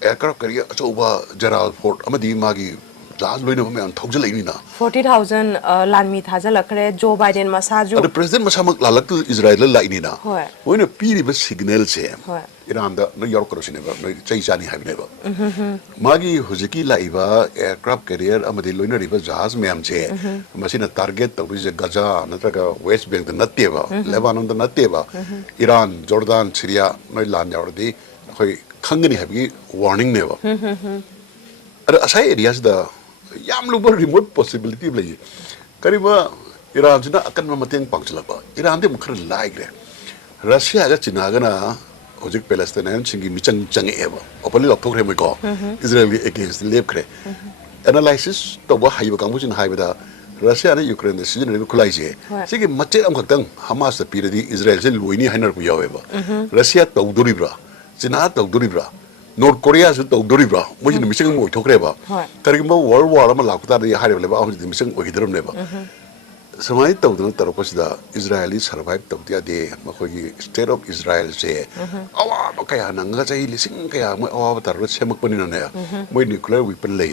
aircraft kari achoba Gerald Ford amadi magi jazz loina ma an thauja lai ni na 40,000 lanmi thaja lakre Joe Biden masaju the president masamak lalak Israel la lai ni na hoi oina piri ba signal se hoi Iran da no yor kro sine ba no chai chani ha ne ba magi hujiki lai ba aircraft carrier amadi loina ri ba jazz meam che masina target to is Gaza natraga West Bank da natte ba Lebanon da natte ba Iran Jordan Syria no lan yaurdi khoi khangani habi warning ne ba ada asai areas da yam lu remote possibility lai kariba Iran sina akan mamateng pangchala ba Iran de mukhar lai gre Russia ga China ga na hojik Palestinian singi michang chang eba opali lok thokre moi ko Israel against lep kre analysis to ba haiba kangbu chin haiba da Russia na Ukraine da season ne khulai je sigi mache am khakang Hamas da piradi Israel se luini hainar ku yawe ba Russia to duribra China to duribra North Korea su to duribra mo jin michang moi thokre ba kari ma world war ma lakta da haiba le ba am jin michang oi gidaram ne ba samai tawdana taropasida Israeli survive tawtia de makhoi state of Israel se awa kaya nanga chai lising kaya mo awa tar semak pani na ne moi nuclear weapon lay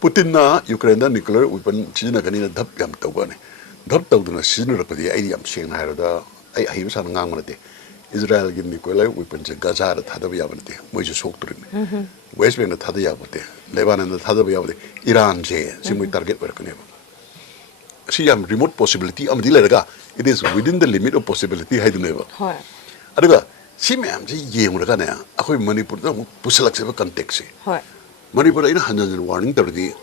Putin na Ukraine da nuclear weapon china gani na dhap yam tawbane dhap tawdana sizna rapadi ai yam seng na da ai ai san ngang manate Israel gi nuclear weapon je Gaza da thadab yabante moi je sok turin West Bank da thadab yabate Lebanon da thadab yabate Iran je simoi target workane See, remote possibility. It is within the limit of possibility. I don't know. Aduga, see, ma'am, ye muragana. Ako Manipur pusalak sa context. Manipur ina hanjan warning tardi.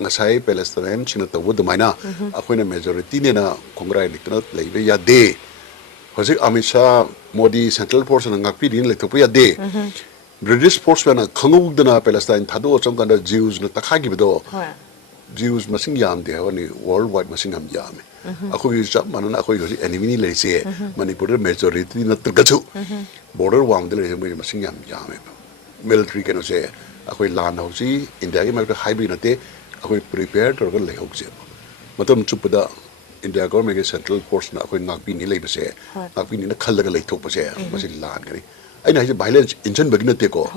Ngasay Palestinian sinata wood mina. Ako na majority na Congress electoral laibe ya de. Kasi Amisha Modi Central Force ng ngakpi din lektopo ya de. British force na kangug na Palestine thado chong kanda Jews na takagi bedo. Jews masing yam de hawani worldwide masing yam yame ako yu chap manan ako yu enemy ni le se Manipur majority na tergachu border wang de le masing yam yame military keno se ako lan hosi India ge ma hybrid na te ako prepared tor le hok se matam chupada India government ge central force na ako ngakpi ni le se ngakpi ni na khal ga le thok pa se masin lan gari ai na violence injan bagina te ko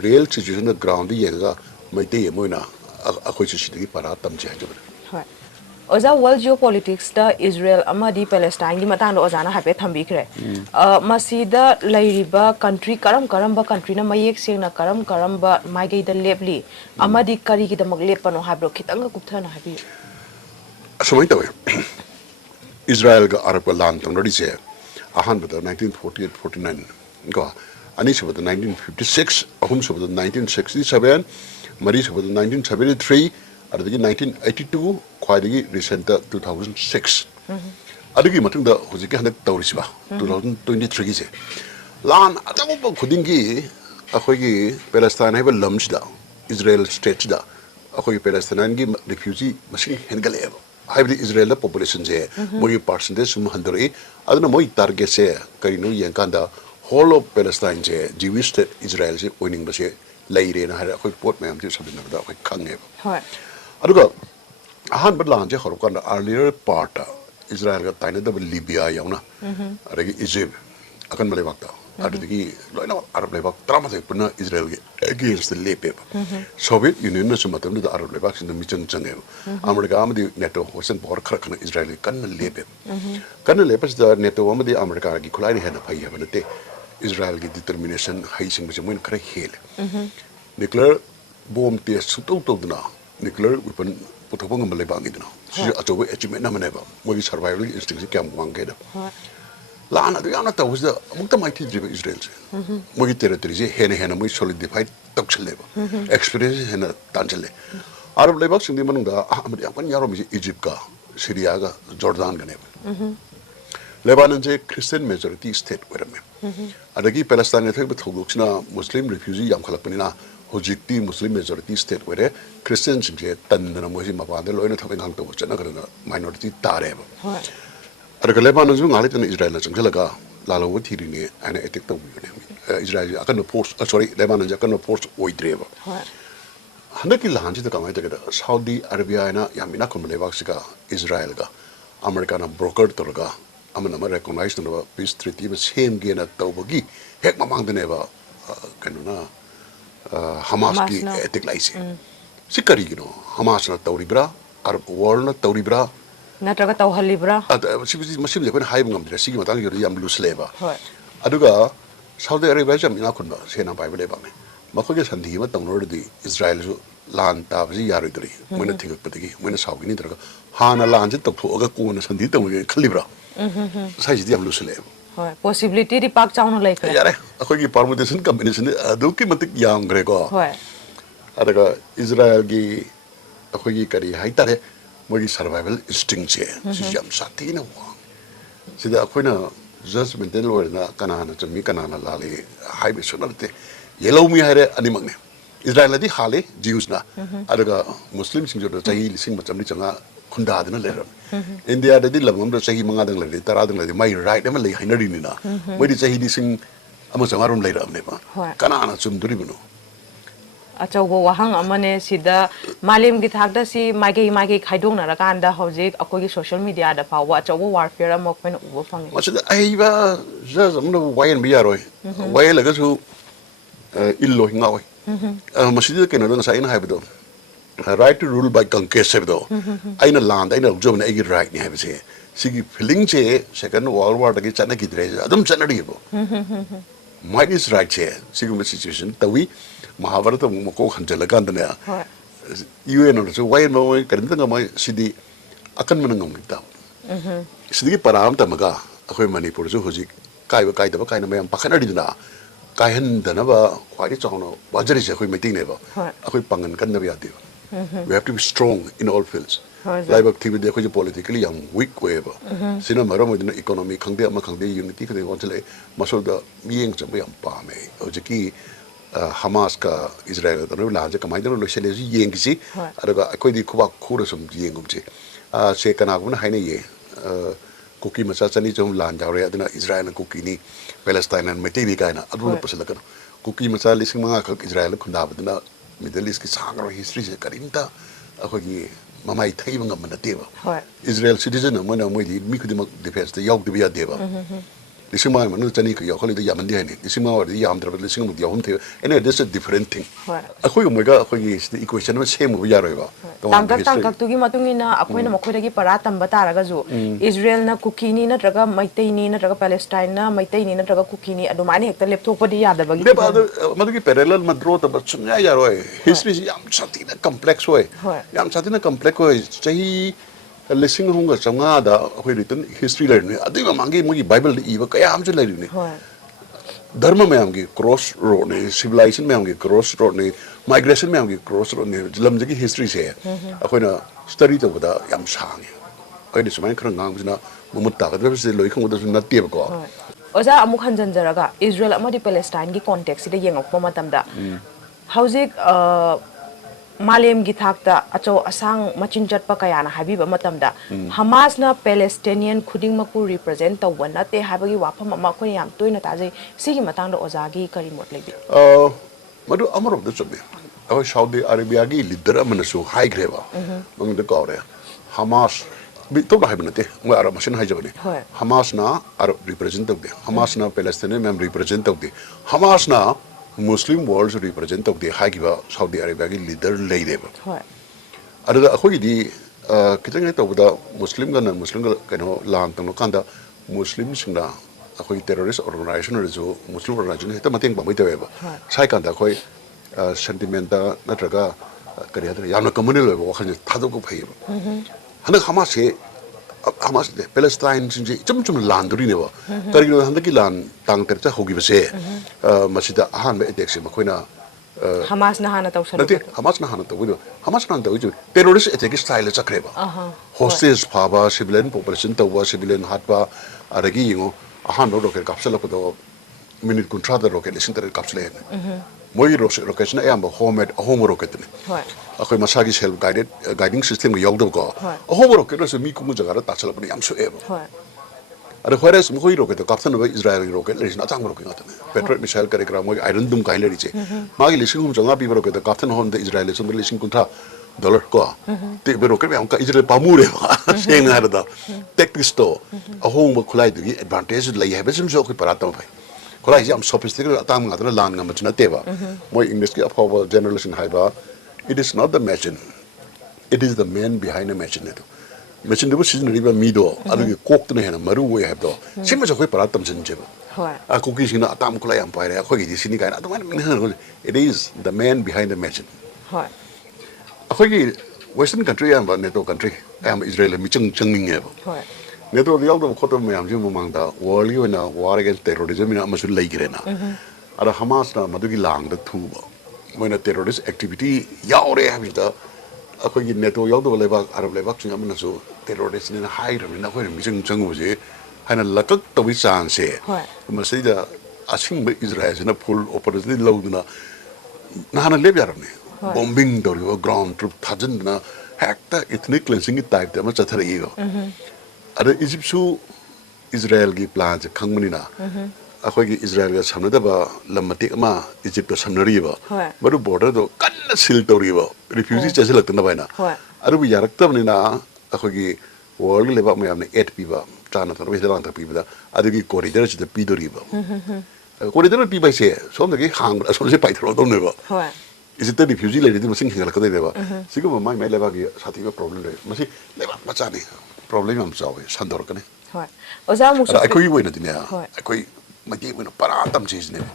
real situation na ground ye ga mai te moina akhoi chu sidagi para tamje hajabra hoi oza world geopolitics da Israel amadi Palestine gi matang oza na hape thambi kre masida lairiba country karam ba country na mayek seng na karam ba mai gai da lepli amadi kari gi da maglep pano habro khitanga kupthana habi asomai tawe Israel ga Arab land tamri se ahan bada 1948-49 go ani se bada 1956 ahum se bada 1967 Mari se bada 1973 adagi 1982 khwaidagi recent 2006 adagi matungda hojiki hanak tawrisiba 2023 gi se lan atago khudingi akhoigi Palestine haiba lamsida Israel state da akhoigi Palestine gi refugee machine hengaleba hybrid Israel la population je moi percentage sum handori aduna moi target se karino yankanda whole of Palestine je Jewish state Israel je winning base laire na hara khoi pot mayam je sabina da khoi khange hoi aduga ahan badlan je khoro kan earlier part Israel ga taina da Libya yauna aragi Egypt akan male wakta adigi loina Arab lebak trama se puna Israel against the lepe Soviet Union na sumatam da Arab lebak sin michang change America amadi NATO hosen power khrakna Israel kan lepe kan lepe da NATO amadi America gi khulai ne hena phai ha banate Israel ki determination hai sing bche moin khare hel nuclear bomb test sutu to dna nuclear weapon puthopang male bangi dna si achobe achievement na maneba moi survival instinct kyam wange da lana du yana ta was da mukta mai thi drive Israel moi territory je hena moi solidified takchale experience hena tanchale Arab lebak sing di manung da amadi kan yaro mi Egypt ka Syria ga Jordan ga ne Lebanon je Christian majority state wera me adagi Palestine thek ba thogoksna Muslim refugee yam khalak panina hojikti Muslim majority state wera Christian je tan na mo si mapande loina thok ngang to chana garana minority tare ba adaga Lebanon ju ngali tan Israel na changlaga lalo wo thiri ne ana attack to ne Israel akan force sorry Lebanon ja akan force oidreba hanaki lanji ta kamai ta Saudi Arabia na yamina kon lebak sika Israel ga America na broker torga amana recognize na peace treaty ba same ge na tawbagi hek mamang dene ba kanuna Hamas ki attack laise si karigino Hamas na tauribra Arab war na tauribra natraga tawhalibra si masim de kon haibung amdra sigi matang yor yam lusleba hoi aduga Saudi Arabia jam ina kunba sena bai bele bang makhoi ge sandhi ma tang lor di Israel ju lan ta bji yaroi dri moina thingak patigi moina sawi ni draga hana lan je tok thoga ko na sandhi tang ge khalibra sai ji yam lusleba hoi possibility di pak chawno lai kre yare akhoi gi permutation combination adu ki matik yang gre ko hoi adaga Israel gi akhoi gi kari haitare mogi survival instinct che si jam sati na wa sida akhoi na judgment den lor na kanana chami kanana lali haibe sunarte yellow mi haire animak ne Israel di hale Jews na adaga Muslim sing jo chahi lising macam ni changa khunda dina leram India da di lamam da chahi manga dang le tara dang le my right am le hainari ni na moi di chahi di sing amo changarum leram ne ba kanana chum duri buno achaubo wahang amane sida malim gi thakda si mage khaidong na rakanda hojik akogi social media da pawa achaubo warfare amok pen ubo fangi masida ai ba just amno wayan bi yaroi way la ga su illo ngawai masida ke no sa ina haibo right to rule by conquest haibo aina land aina job na igi right ni haibo se sigi feeling che second world war da gi chana gi dre adum chana ri bo might is right che sigi situation tawi Mahabharata mako khanjala kandana UN or so why no karintanga mai sidi akan manangam ta sidi param tamaga akhoi manipur so hoji kai da kai na mayam pakhana dina kai han dana ba khwai chawno wajari se akhoi meeting ne ba akhoi pangan kan na ya de we have to be strong in all fields live activity akhoi politically young weak way ba sina maram modina economy khangde ama khangde unity khade onchale masol da mieng chambe am pa me hojiki Hamas ka Israel da no la je kamai da lo shele ji yeng ji adaga akoi di kuba khura sum yeng gum ji se kana gun haine ye Kuki macha chani jom lan jaw re adina Israel Kuki ni Palestine and meti bi kaina adu pasala kan Kuki macha lising manga khak Israel khunda badina Middle East ki sangro history je karinta akoi gi mamai thai bang man te ba Israel citizen mo na mo di mi khudi defense da yaw di ya de ba Lising ma manu chani ka yaw khali da yaman di ne lising ma wa di yam dra lising mu yawum the anyway this is a different thing akhoi mo ga akhoi gi equation ma same bu ya roi ba tangkak tu gi matungina akhoi na makhoi gi para tamba taraga ju Israel na Kuki ni na traga maitai ni na traga Palestine na maitai ni na traga Kuki ni adumani hekta laptop pa di yada bagi ba madu gi parallel ma draw ta ba chum ya roi history yam chati na complex hoy yam chati na complex hoy chahi Lising hunga changa da akhoi written history learn ni adu mangi mogi Bible iba kaya am chulai ni dharma में हमकी cross road ने civilization में हमकी cross road ने migration में हमकी cross road ने लम्जे की history से अखोई ना study तो बता यम सांगे अखोई ने समय खरंग गांव जिना मुमुत्ता का तरफ से लोई खंग उधर सुनना तिये बको ओजा अमुक हंजन जरागा Israel अमदी Palestine की context इधर young upma तमदा हाउसिक Malim gi thakta acho asang machin chatpa kaya na habiba matamda Hamas na Palestinian khuding maku represent ta wana te habagi wafam ama ko yam toina ta jai sigi matang da ozagi kari mot lebi madu amar of the chabe aw Saudi Arabia gi leader amana so high greba mang de kawre Hamas bi to ba habnate mo arab machine hai jabane Hamas na arab represent of de Hamas na Palestinian mem represent of de Hamas na Muslim world represent of the Hagiba Saudi Arabia leader leader. Ada akhoi di kita ngai tahu dah Muslim kan non Muslim kan lang tang kanda Muslim singda akhoi terrorist organization itu Muslim organization itu mati yang bamai tahu ya. Saya kanda akhoi sentimenta natraga kerja tu yang nak kemudian lepas waktu thadu ko pay. Hendak Hamas de Palestine sinji cum land duri ne ba kari no handa ki land tang tercha hogi base masida ahan be attack se makoina Hamas na hana taw nati Hamas na hana taw Hamas na taw terrorist attack style chakre ba hostage phaba civilian population taw civilian hatba aragi yingo ahan no rocket capsule ko do minute contra da rocket lesin ter capsule moi rocket na ayam homemade home rocket ne akhoi masagi self guiding system yog do ko home rocket so mi kumu jaga ra tachal bani am so ebo ada whereas moi rocket captain ba Israel rocket lesin atang rocket ngata petrol missile kare kra moi iron dum kai le ri che magi lesin hum janga bi rocket captain hon the Israel so lesin kuntra dollar ko te be rocket am ka Israel pamure seng na da tactics to a home khulai di advantage lai ha be sim so ko paratam bhai khulai jam sophisticated atang ngata lan ngam chna te ba moi English ki aphawa generation hai ba it is not the machine, it is the man behind the machine. Machine the position riba mido, adu cooked na hena maru we have do. Same as a para tamsin jebo. A cookies in a tam kula empire, a cookie sinica. It is the man behind the machine. A cookie Western country and NATO country. I am Israel Michung Chunging. NATO the other Koto Mayam among the war you in a war against terrorism in Amasul Lagrena. At a Hamas na Madugi Lang the two. When a terrorist activity, Yaure have it. A cookie NATO Yodo Leva Arab Levak Amanaso, terrorists in a high room in a way Michung Chunguzi. And a lot of Tawisan say, Masida, I think Israel in a pool opposite Loduna, Nana Leviarne, bombing the river ground troop Tajana, hacked ethnic cleansing type, the much at her ego. Other Egypt Israel give plans a Kangmanina. A Hogi Israel has Hamnadaba, Lamatikma, Egypt was Hamnariva, but a border though, can't seal the river, refuses to select the Navana. Other we are Tamnina, a Hogi, world live up me on 8 people. Jonathan, we don't have people that are the corridors the Pido River. Corridor people say, some of the hang as well as a python don't never. Is it that if you see lady was thinking like they never? Sigma, my never be a problem. Must never Machani. Problem I'm sorry, Sandorcan. I could win it in there. I could my day when a paratam cheese never.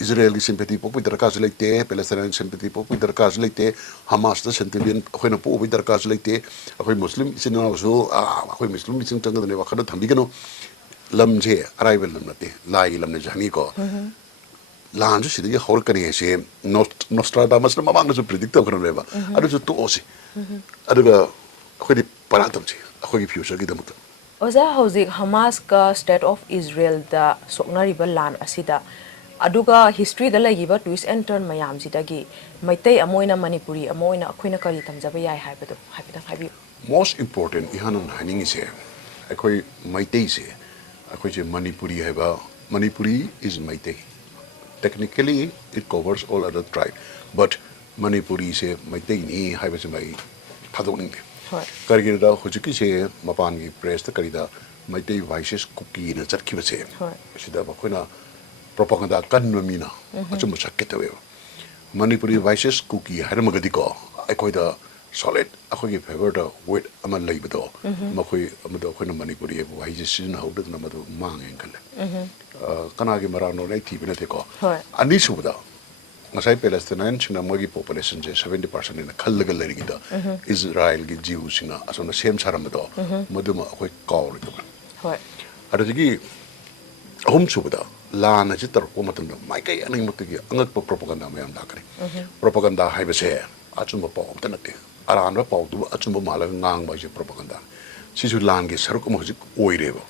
Israeli sympathy pop with the cars like there, Palestinian sympathy pop with the cars like there, Hamas the sentiment when a pop with the cars like there, a Muslim is in also, a Muslim is in Tanga than Wakanda Tambigano, Lamje, arrival Lamate, Lai Lamnejanico. Lange City, whole can say, Nostradamus, the Mamma is a predictor of river. I was a Tosi. I do a paratam, a holy future. Oza Hosik Hamas ka State of Israel the Sokna River land asida. Aduga history the lagiba twist and turn mayam sidagi. Maitay amoina Manipuri, amoina Aquina Kari Tamzabaya Habitat. Most important, Ihanan Haning is here. I call Maitay say. I call Manipuri Heba. Manipuri is Maitay. Technically, it covers all other tribes. But Manipuri say Maitay ni Habasmai Padoning. Karigi da Hojiki say Mapani press the Karida Maitay vices Kuki in a Zarkiva say. Shida Bakuna. Propaganda Kanumina, as much a getaway. Manipuri vices Kuki, Haramadiko, I quite a solid, I could give her the weight of my labor. Makui Amado Manipuri, why is seen how the number of Mang and Kanagi Marano native in a teco. And this would as I Palestinian Chinamagi population, 70% in a Kalaga Lerigida, Israel Jews in as on the same Saramado, Maduma, quick call. At the home Subuda. Lan as it or woman, my gay and another propaganda may unlucky. Propaganda have a share, Achumba Tenati, Aranda Pau, Achumba Malang by your propaganda. She should land get circumosic oirevo.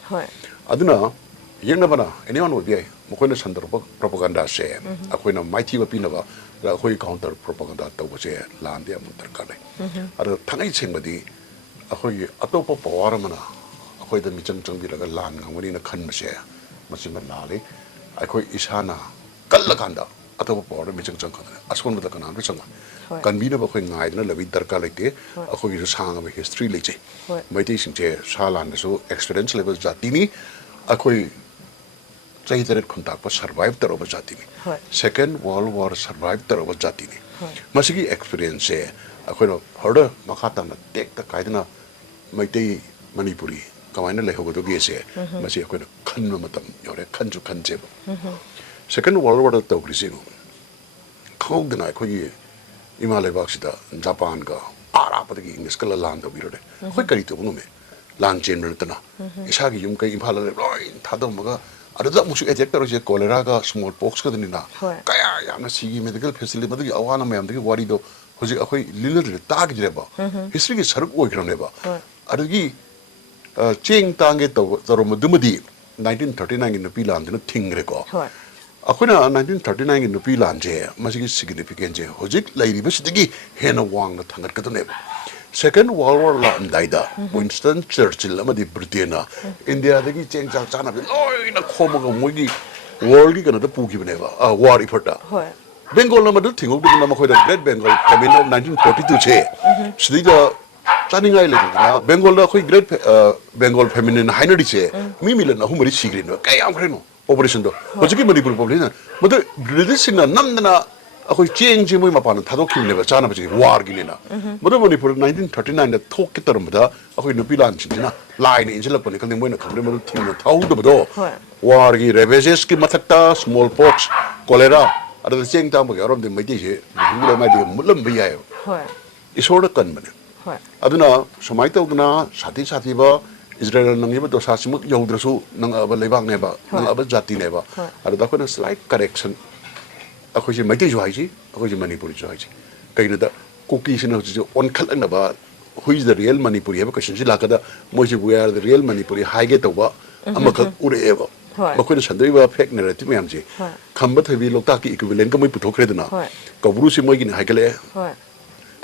Aduna, Yenavana, anyone would be Mokonas under propaganda share, a queen of mighty Pinova, the whole counter propaganda that was a land there Montercale. At the Tanay Chimadi, a hoy Atopo Waramana, a hoy the Micham Chungi land, and within a Kanma share, Machimalali. I call Ishana, Kalakanda, Atapo, Michang Chunkan, as one with the Kanan Sanga. Can be never when I know with Darkalite, a whole song of history late. My teaching chair, Shalan, so experience level Zatini, a koi Zaitaret contact was survived the over Zatini. Second World War survived the over Zatini. Masiki experience say, a kind of herder, Makatan, take the Kaidana, my day Manipuri. Kawana Lehogo Gese, Masia could Kanamatam, or a Kanju Kanjebo. Second World War Togrisino. Kog the Nike, Imale Baxita, Japan go, Arapati in the Scala land of Virode. Quickly to Nume, Land General Tana, Ishagi Yumka Impala, Tadomaga, other much ejector, cholera, small pox, Kadina, Kaya, Yamasi, medical facility, Awana Mam, the Warido, who's a little tag jeba. History is her work on never. Adagi. Ching Tanget of the Romadumadi, 1939 in the Pilan, the Tingreko. Aquina 1939 in the Pilan, much significant. Hojik, Lady Vistigi, Hena Wang, the Tangat. Second World War Daida, Winston Churchill, Amadi Britannia, India, the Chang Chana, oh, in a home of Mugi, worldly and the Puki never, a war reporter. Bengal number 2 thing, open number the Great Bengal, I mean, 1942. Slida. Standing Island, Bengal, great Bengal feminine Heinrich say, Mimilan, whom is secret, Kayam Operation, what's a given people, but the British in a Namdana ꯑꯩꯈꯣꯏ ꯆꯦꯡꯁꯤ ꯃꯣꯏ ꯃꯄꯥꯟꯗ ꯊꯥꯗꯣꯛꯈꯤꯕꯅꯦꯕ ꯆꯥꯅꯕꯁꯤ ꯋꯥꯔꯒꯤꯅꯤꯅ ꯃꯗꯨ ꯃꯅꯤꯄꯨꯔ 1939ꯗ ꯊꯣꯛꯀꯦ ꯇꯧꯔꯝꯕꯗ ꯑꯩꯈꯣꯏ ꯅꯨꯄꯤ ꯂꯥꯟꯁꯤꯡꯁꯤꯅ ꯂꯥꯏꯅ ꯏꯟꯁꯤꯜꯂꯛꯄꯅꯤ ꯈꯪꯗꯦ ꯃꯣꯏꯅ ꯈꯪꯗꯦ ꯃꯗꯨ ꯊꯤꯡꯅ ꯊꯧꯗꯕꯗꯣ ꯋꯥꯔꯒꯤ ꯔꯦꯚꯦꯖꯦꯁꯀꯤ ꯃꯊꯛꯇ ꯁ꯭ꯃꯣꯜ ꯄꯣꯛꯁ ꯀꯣꯂꯦꯔꯥ ꯑꯗꯨꯗ ꯆꯦꯡ ꯇꯥꯡꯕꯒꯤ ꯌꯥꯎꯔꯝꯗꯦ ꯃꯩꯇꯩꯁꯦ ꯃꯥꯏꯗꯤ ꯃꯨꯠꯂꯝꯕ ꯌꯥꯏꯑꯕ ꯏꯁꯣꯔꯗ ꯀꯟꯕꯅꯦ ꯑꯗꯨꯅ ꯁꯨꯃꯥꯏꯅ ꯇꯧꯗꯅ ꯁꯥꯊꯤ ꯁꯥꯊꯤꯕ ꯏꯖꯔꯦꯜ ꯅꯪꯉꯤꯕ ꯗꯣꯁꯥꯁꯤꯃꯛ ꯌꯧꯗ꯭ꯔꯁꯨ ꯅꯪꯉꯛꯑꯕ ꯂꯩꯕꯥꯛꯅꯦꯕ ꯅꯪꯉꯛꯑꯕ ꯖꯥꯇꯤꯅꯦꯕ ꯑꯗꯨꯗ ꯑꯩꯈꯣꯏꯅ ꯁ꯭ꯂꯥꯏꯠ ꯀꯔꯦꯛꯁꯟ ꯑꯩꯈꯣꯏꯁꯦ ꯃꯩꯇꯩꯁꯨ ꯍꯥꯏꯁꯤ ꯑꯩꯈꯣꯏꯁꯦ ꯃꯅꯤꯄꯨꯔꯤꯁꯨ ꯍꯥꯏꯁꯤ ꯀꯩꯅꯣꯗ ꯀꯨꯀꯤꯁꯤꯅ ꯍꯧꯖꯤꯛꯁꯦ ꯑꯣꯟꯈꯠꯂꯛꯅꯕ ꯍꯨ ꯏꯁ ꯗ ꯔꯤꯌꯦꯜ ꯃꯅꯤꯄꯨꯔꯤ ꯍꯥꯏꯕ ꯀꯣꯏꯁꯟꯁꯤ ꯂꯥꯛꯀꯗ ꯃꯣꯏꯁꯦ we are the real Manipuri ꯍꯥꯏꯒꯦ ꯇꯧꯕ ꯑꯃꯈꯛ ꯎꯔꯛꯑꯦꯕ ꯃꯈꯣꯏꯅ ꯁꯟꯗꯣꯛꯏꯕ ꯐꯦꯛ ꯅꯦꯔꯦꯇꯤቭ ꯃꯌꯥꯝꯁꯦ ꯈꯝꯕ ꯊꯣꯏꯕꯤ ꯂꯣꯛꯇꯥꯛꯀꯤ ꯏꯀ꯭ꯋꯤꯕꯤꯂꯦꯟꯒ ꯃꯣꯏ ꯄꯨꯊꯣꯛꯈ꯭ꯔꯦꯗꯅ ꯀꯧꯕ꯭ꯔꯨꯁꯤ ꯃꯣꯏꯒꯤꯅ ꯍꯥꯏꯒꯠꯂꯛꯑꯦ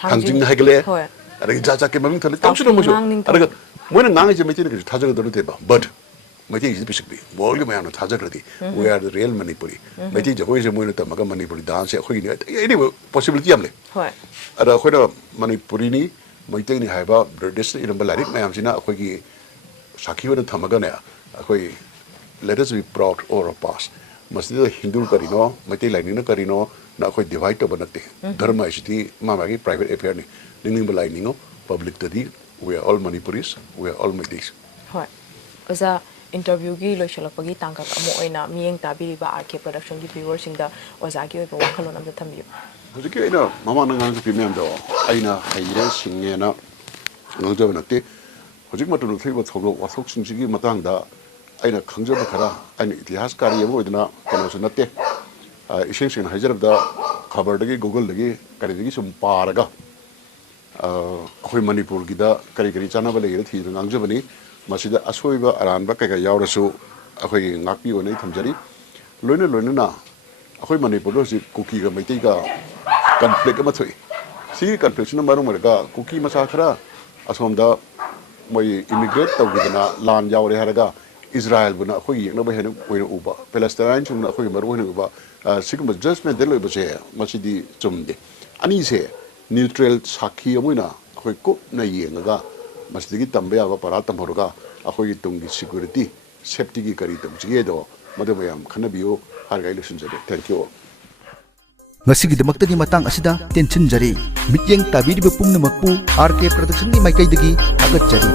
ꯊꯥꯡꯖꯤꯡꯅ ꯍꯥꯏꯒꯠꯂꯛꯑꯦ ꯑꯗꯒꯤ ꯖꯥꯠ ꯖꯥꯠꯀꯤ ꯃꯃꯤꯡ ꯊꯣꯜꯂꯦ ꯇꯧꯁꯤꯅ ꯃꯣꯏꯁꯨ ꯑꯗꯨꯒ ꯃꯣꯏꯅ ꯉꯥꯡꯉꯤꯁꯦ ꯃꯩꯇꯩꯅ ꯀꯩꯁꯨ ꯊꯥꯖꯒꯗꯕ ꯅꯠꯇꯦꯕ ꯕꯠ ꯃꯩꯇꯩꯁꯤꯗꯤ ꯄꯤꯁꯛꯄꯤ ꯋꯥꯔꯜꯒꯤ ꯃꯌꯥꯝꯅ ꯊꯥꯖꯈ꯭ꯔꯗꯤ we are the real Manipuri Meitei ꯖꯒꯣꯏꯁꯦ ꯃꯣꯏꯅ ꯇꯝꯃꯒ ꯃꯅꯤꯄꯨꯔꯤ ꯗꯥꯟꯁꯁꯦ ꯑꯩꯈꯣꯏꯒꯤꯅꯤ ꯑꯩꯗꯤ ꯄꯣꯁꯤꯕꯤꯂꯤꯇꯤ ꯌꯥꯝ ꯂꯩ ꯑꯗ ꯑꯩꯈꯣꯏꯅ ꯃꯅꯤꯄꯨꯔꯤꯅꯤ ꯃꯩꯇꯩꯅꯤ ꯍꯥꯏꯕ ꯕ꯭ꯔꯤꯇꯤꯁꯅ ꯏꯔꯝꯕ ꯂꯥꯏꯔꯤꯛ ꯃꯌꯥꯝꯁꯤꯅ ꯑꯩꯈꯣꯏꯒꯤ ꯁꯥꯈꯤ ꯑꯣꯏꯅ ꯊꯝꯃꯒꯅꯦ ꯑꯩꯈꯣꯏ ꯂꯦꯠ ꯑꯁ B proud of hour pass ꯃꯁꯤꯗ ꯍꯤꯟꯗꯨ ꯀꯔꯤꯅꯣ ꯃꯩꯇꯩ ꯂꯥꯏꯅꯤꯡꯅ ꯀꯔꯤꯅꯣ ꯅ ꯑꯩꯈꯣꯏ ꯗꯤꯚꯥꯏꯠ ꯇꯧꯕ ꯅꯠꯇꯦ ꯙꯔꯃ ꯍꯥꯏꯁꯤꯗꯤ ꯃꯥꯒꯤ ꯄ꯭ꯔꯥꯏꯚꯦꯠ ꯑꯦꯐꯤꯌꯔꯅꯤ ꯅꯤꯡꯅꯤꯡꯕ ꯂꯥꯏꯅꯤꯡꯉꯣ ꯄꯕ꯭ꯂꯤꯛꯇꯗꯤ we are all Manipuris we are all Meiteis ꯍꯣꯏ ꯑꯣꯖꯥ ꯏꯟꯇꯔꯚ꯭ꯌꯨꯒꯤ ꯂꯣꯏꯁꯤꯜꯂꯛꯄꯒꯤ ꯇꯥꯡꯀꯛ ꯑꯃ ꯑꯣꯏꯅ ꯃꯤꯠꯌꯦꯡ ꯇꯥꯕꯤꯔꯤꯕ RK ꯄ꯭ꯔꯗꯛꯁꯟꯒꯤ ꯚ꯭ꯌꯨꯋꯔꯁꯤꯡꯗ ꯑꯣꯖꯥꯒꯤ ꯑꯣꯏꯕ ꯋꯥꯈꯜꯂꯣꯟ ꯑꯃꯇ ꯊꯝꯕꯤꯌꯨ ꯍꯧꯖꯤꯛꯀꯤ ꯑꯩꯅ ꯃꯃꯥꯡꯗ ꯉꯥꯡꯖꯈꯤ ꯃꯌꯥꯝꯗꯣ ꯑꯩꯅ ꯍꯩꯔꯦ ꯁꯤꯡꯉꯦꯅ ꯉꯥꯡꯖꯕ ꯅꯠꯇꯦ ꯍꯧꯖꯤꯛ ꯃꯇꯝꯗ ꯊꯣꯛꯏꯕ ꯊꯧꯗꯣꯛ ꯋꯥꯊꯣꯛꯁꯤꯡꯁꯤꯒꯤ ꯃꯇꯥꯡꯗ ꯑꯩꯅ ꯈꯪꯖꯕ ꯈꯔ ꯑꯩꯅ ꯏꯇꯤꯍꯥꯁꯀꯥꯔꯤ ꯑꯃ ꯑꯣꯏꯗꯅ ꯀꯩꯅꯣꯁꯨ ꯅꯠꯇꯦ ꯏꯁꯦꯡ ꯁꯦꯡꯅ ꯍꯥꯏꯖꯔꯕꯗ ꯈꯕꯔꯗꯒꯤ ꯒꯨꯒꯜꯗꯒꯤ ꯀꯔꯤꯗꯒꯤ ꯁꯨꯝ ꯄꯥꯔꯒ ꯑꯩꯈꯣꯏ ꯃꯅꯤꯄꯨꯔꯒꯤꯗ ꯀꯔꯤ ꯀꯔꯤ ꯆꯥꯅꯕ ꯂꯩꯒꯦꯅ ꯊꯤꯗꯨꯅ ꯉꯥꯡꯖꯕꯅꯤ ꯃꯁꯤꯗ ꯑꯁꯣꯏꯕ ꯑꯔꯥꯟꯕ ꯀꯩꯀꯥ ꯌꯥꯎꯔꯁꯨ ꯑꯩꯈꯣꯏꯒꯤ ꯉꯥꯛꯄꯤꯌꯣꯅ ꯑꯩ ꯊꯝꯖꯔꯤ ꯂꯣꯏꯅꯅ ꯑꯩꯈꯣꯏ ꯃꯅꯤꯄꯨꯔꯗ ꯍꯧꯖꯤꯛ ꯀꯨꯀꯤꯒ ꯃꯩꯇꯩꯒ ꯀꯟꯐ꯭ꯂꯤꯛ ꯑꯃ ꯊꯣꯛꯏ ꯁꯤꯒꯤ ꯀꯟꯐ꯭ꯂꯤꯛꯁꯤꯅ ꯃꯔꯝ ꯑꯣꯏꯔꯒ ꯀꯨꯀꯤ ꯃꯆꯥ ꯈꯔ ꯑꯁꯣꯝꯗ ꯃꯣꯏ ꯏꯃꯤꯒ꯭ꯔꯦꯠ ꯇꯧꯈꯤꯗꯅ ꯂꯥꯟ ꯌꯥꯎꯔꯦ ꯍꯥꯏꯔꯒ ꯏꯖꯔꯥꯏꯜꯕꯨꯅ ꯑꯩꯈꯣꯏꯒꯤ ꯌꯦꯛꯅꯕ ꯍꯦꯟꯅ ꯑꯣꯏꯅ ꯎꯕ ꯄꯦꯂꯦꯁꯇꯥꯏꯟꯁꯤꯡꯅ ꯑꯩꯈꯣꯏꯒꯤ ꯃꯔꯨ ꯑꯣꯏꯅ ꯎꯕ ꯁꯤꯒꯨꯝꯕ ꯖꯁꯃꯦꯟꯇꯦꯜ ꯑꯣꯏꯕꯁꯦ ꯃꯁꯤꯗꯤ ꯆꯨꯝꯗꯦ ꯑꯅꯤꯁꯦ ꯅ꯭ꯌꯨꯇ꯭ꯔꯦꯜ ꯁꯥꯈꯤ ꯑꯃ ꯑꯣꯏꯅ ꯑꯩꯈꯣꯏ ꯀꯨꯞꯅ ꯌꯦꯡꯉꯒ ꯃꯁꯤꯗꯒꯤ ꯇꯝꯕ ꯌꯥꯕ ꯄꯔꯥ ꯇꯝꯍꯧꯔꯒ ꯑꯩꯈꯣꯏꯒꯤ ꯇꯨꯡꯒꯤ ꯁꯦꯀ꯭ꯌꯨꯔꯤꯇꯤ ꯁꯦꯐꯇꯤꯒꯤ ꯀꯔꯤ ꯇꯧꯁꯤꯒꯦꯗꯣ ꯃꯗꯨ ꯃꯌꯥꯝ ꯈꯟꯅꯕꯤꯌꯨ ꯍꯥꯏꯔꯒ ꯑꯩ ꯂꯣꯏꯁꯤꯟꯖꯔꯦ ꯊꯦꯡꯛ ꯌꯨ ꯉꯁꯤꯒꯤꯗꯃꯛꯇꯗꯤ ꯃꯇꯥꯡ ꯑꯁꯤꯗ ꯇꯦꯟꯁꯤꯟꯖꯔꯤ ꯃꯤꯠꯌꯦꯡ ꯇꯥꯕꯤꯔꯤꯕ ꯄꯨꯝꯅꯃꯛꯄꯨ RK ꯄ꯭ꯔꯗꯛꯁꯟꯒꯤ ꯃꯥꯏꯀꯩꯗꯒꯤ ꯊꯥꯒꯠꯆꯔꯤ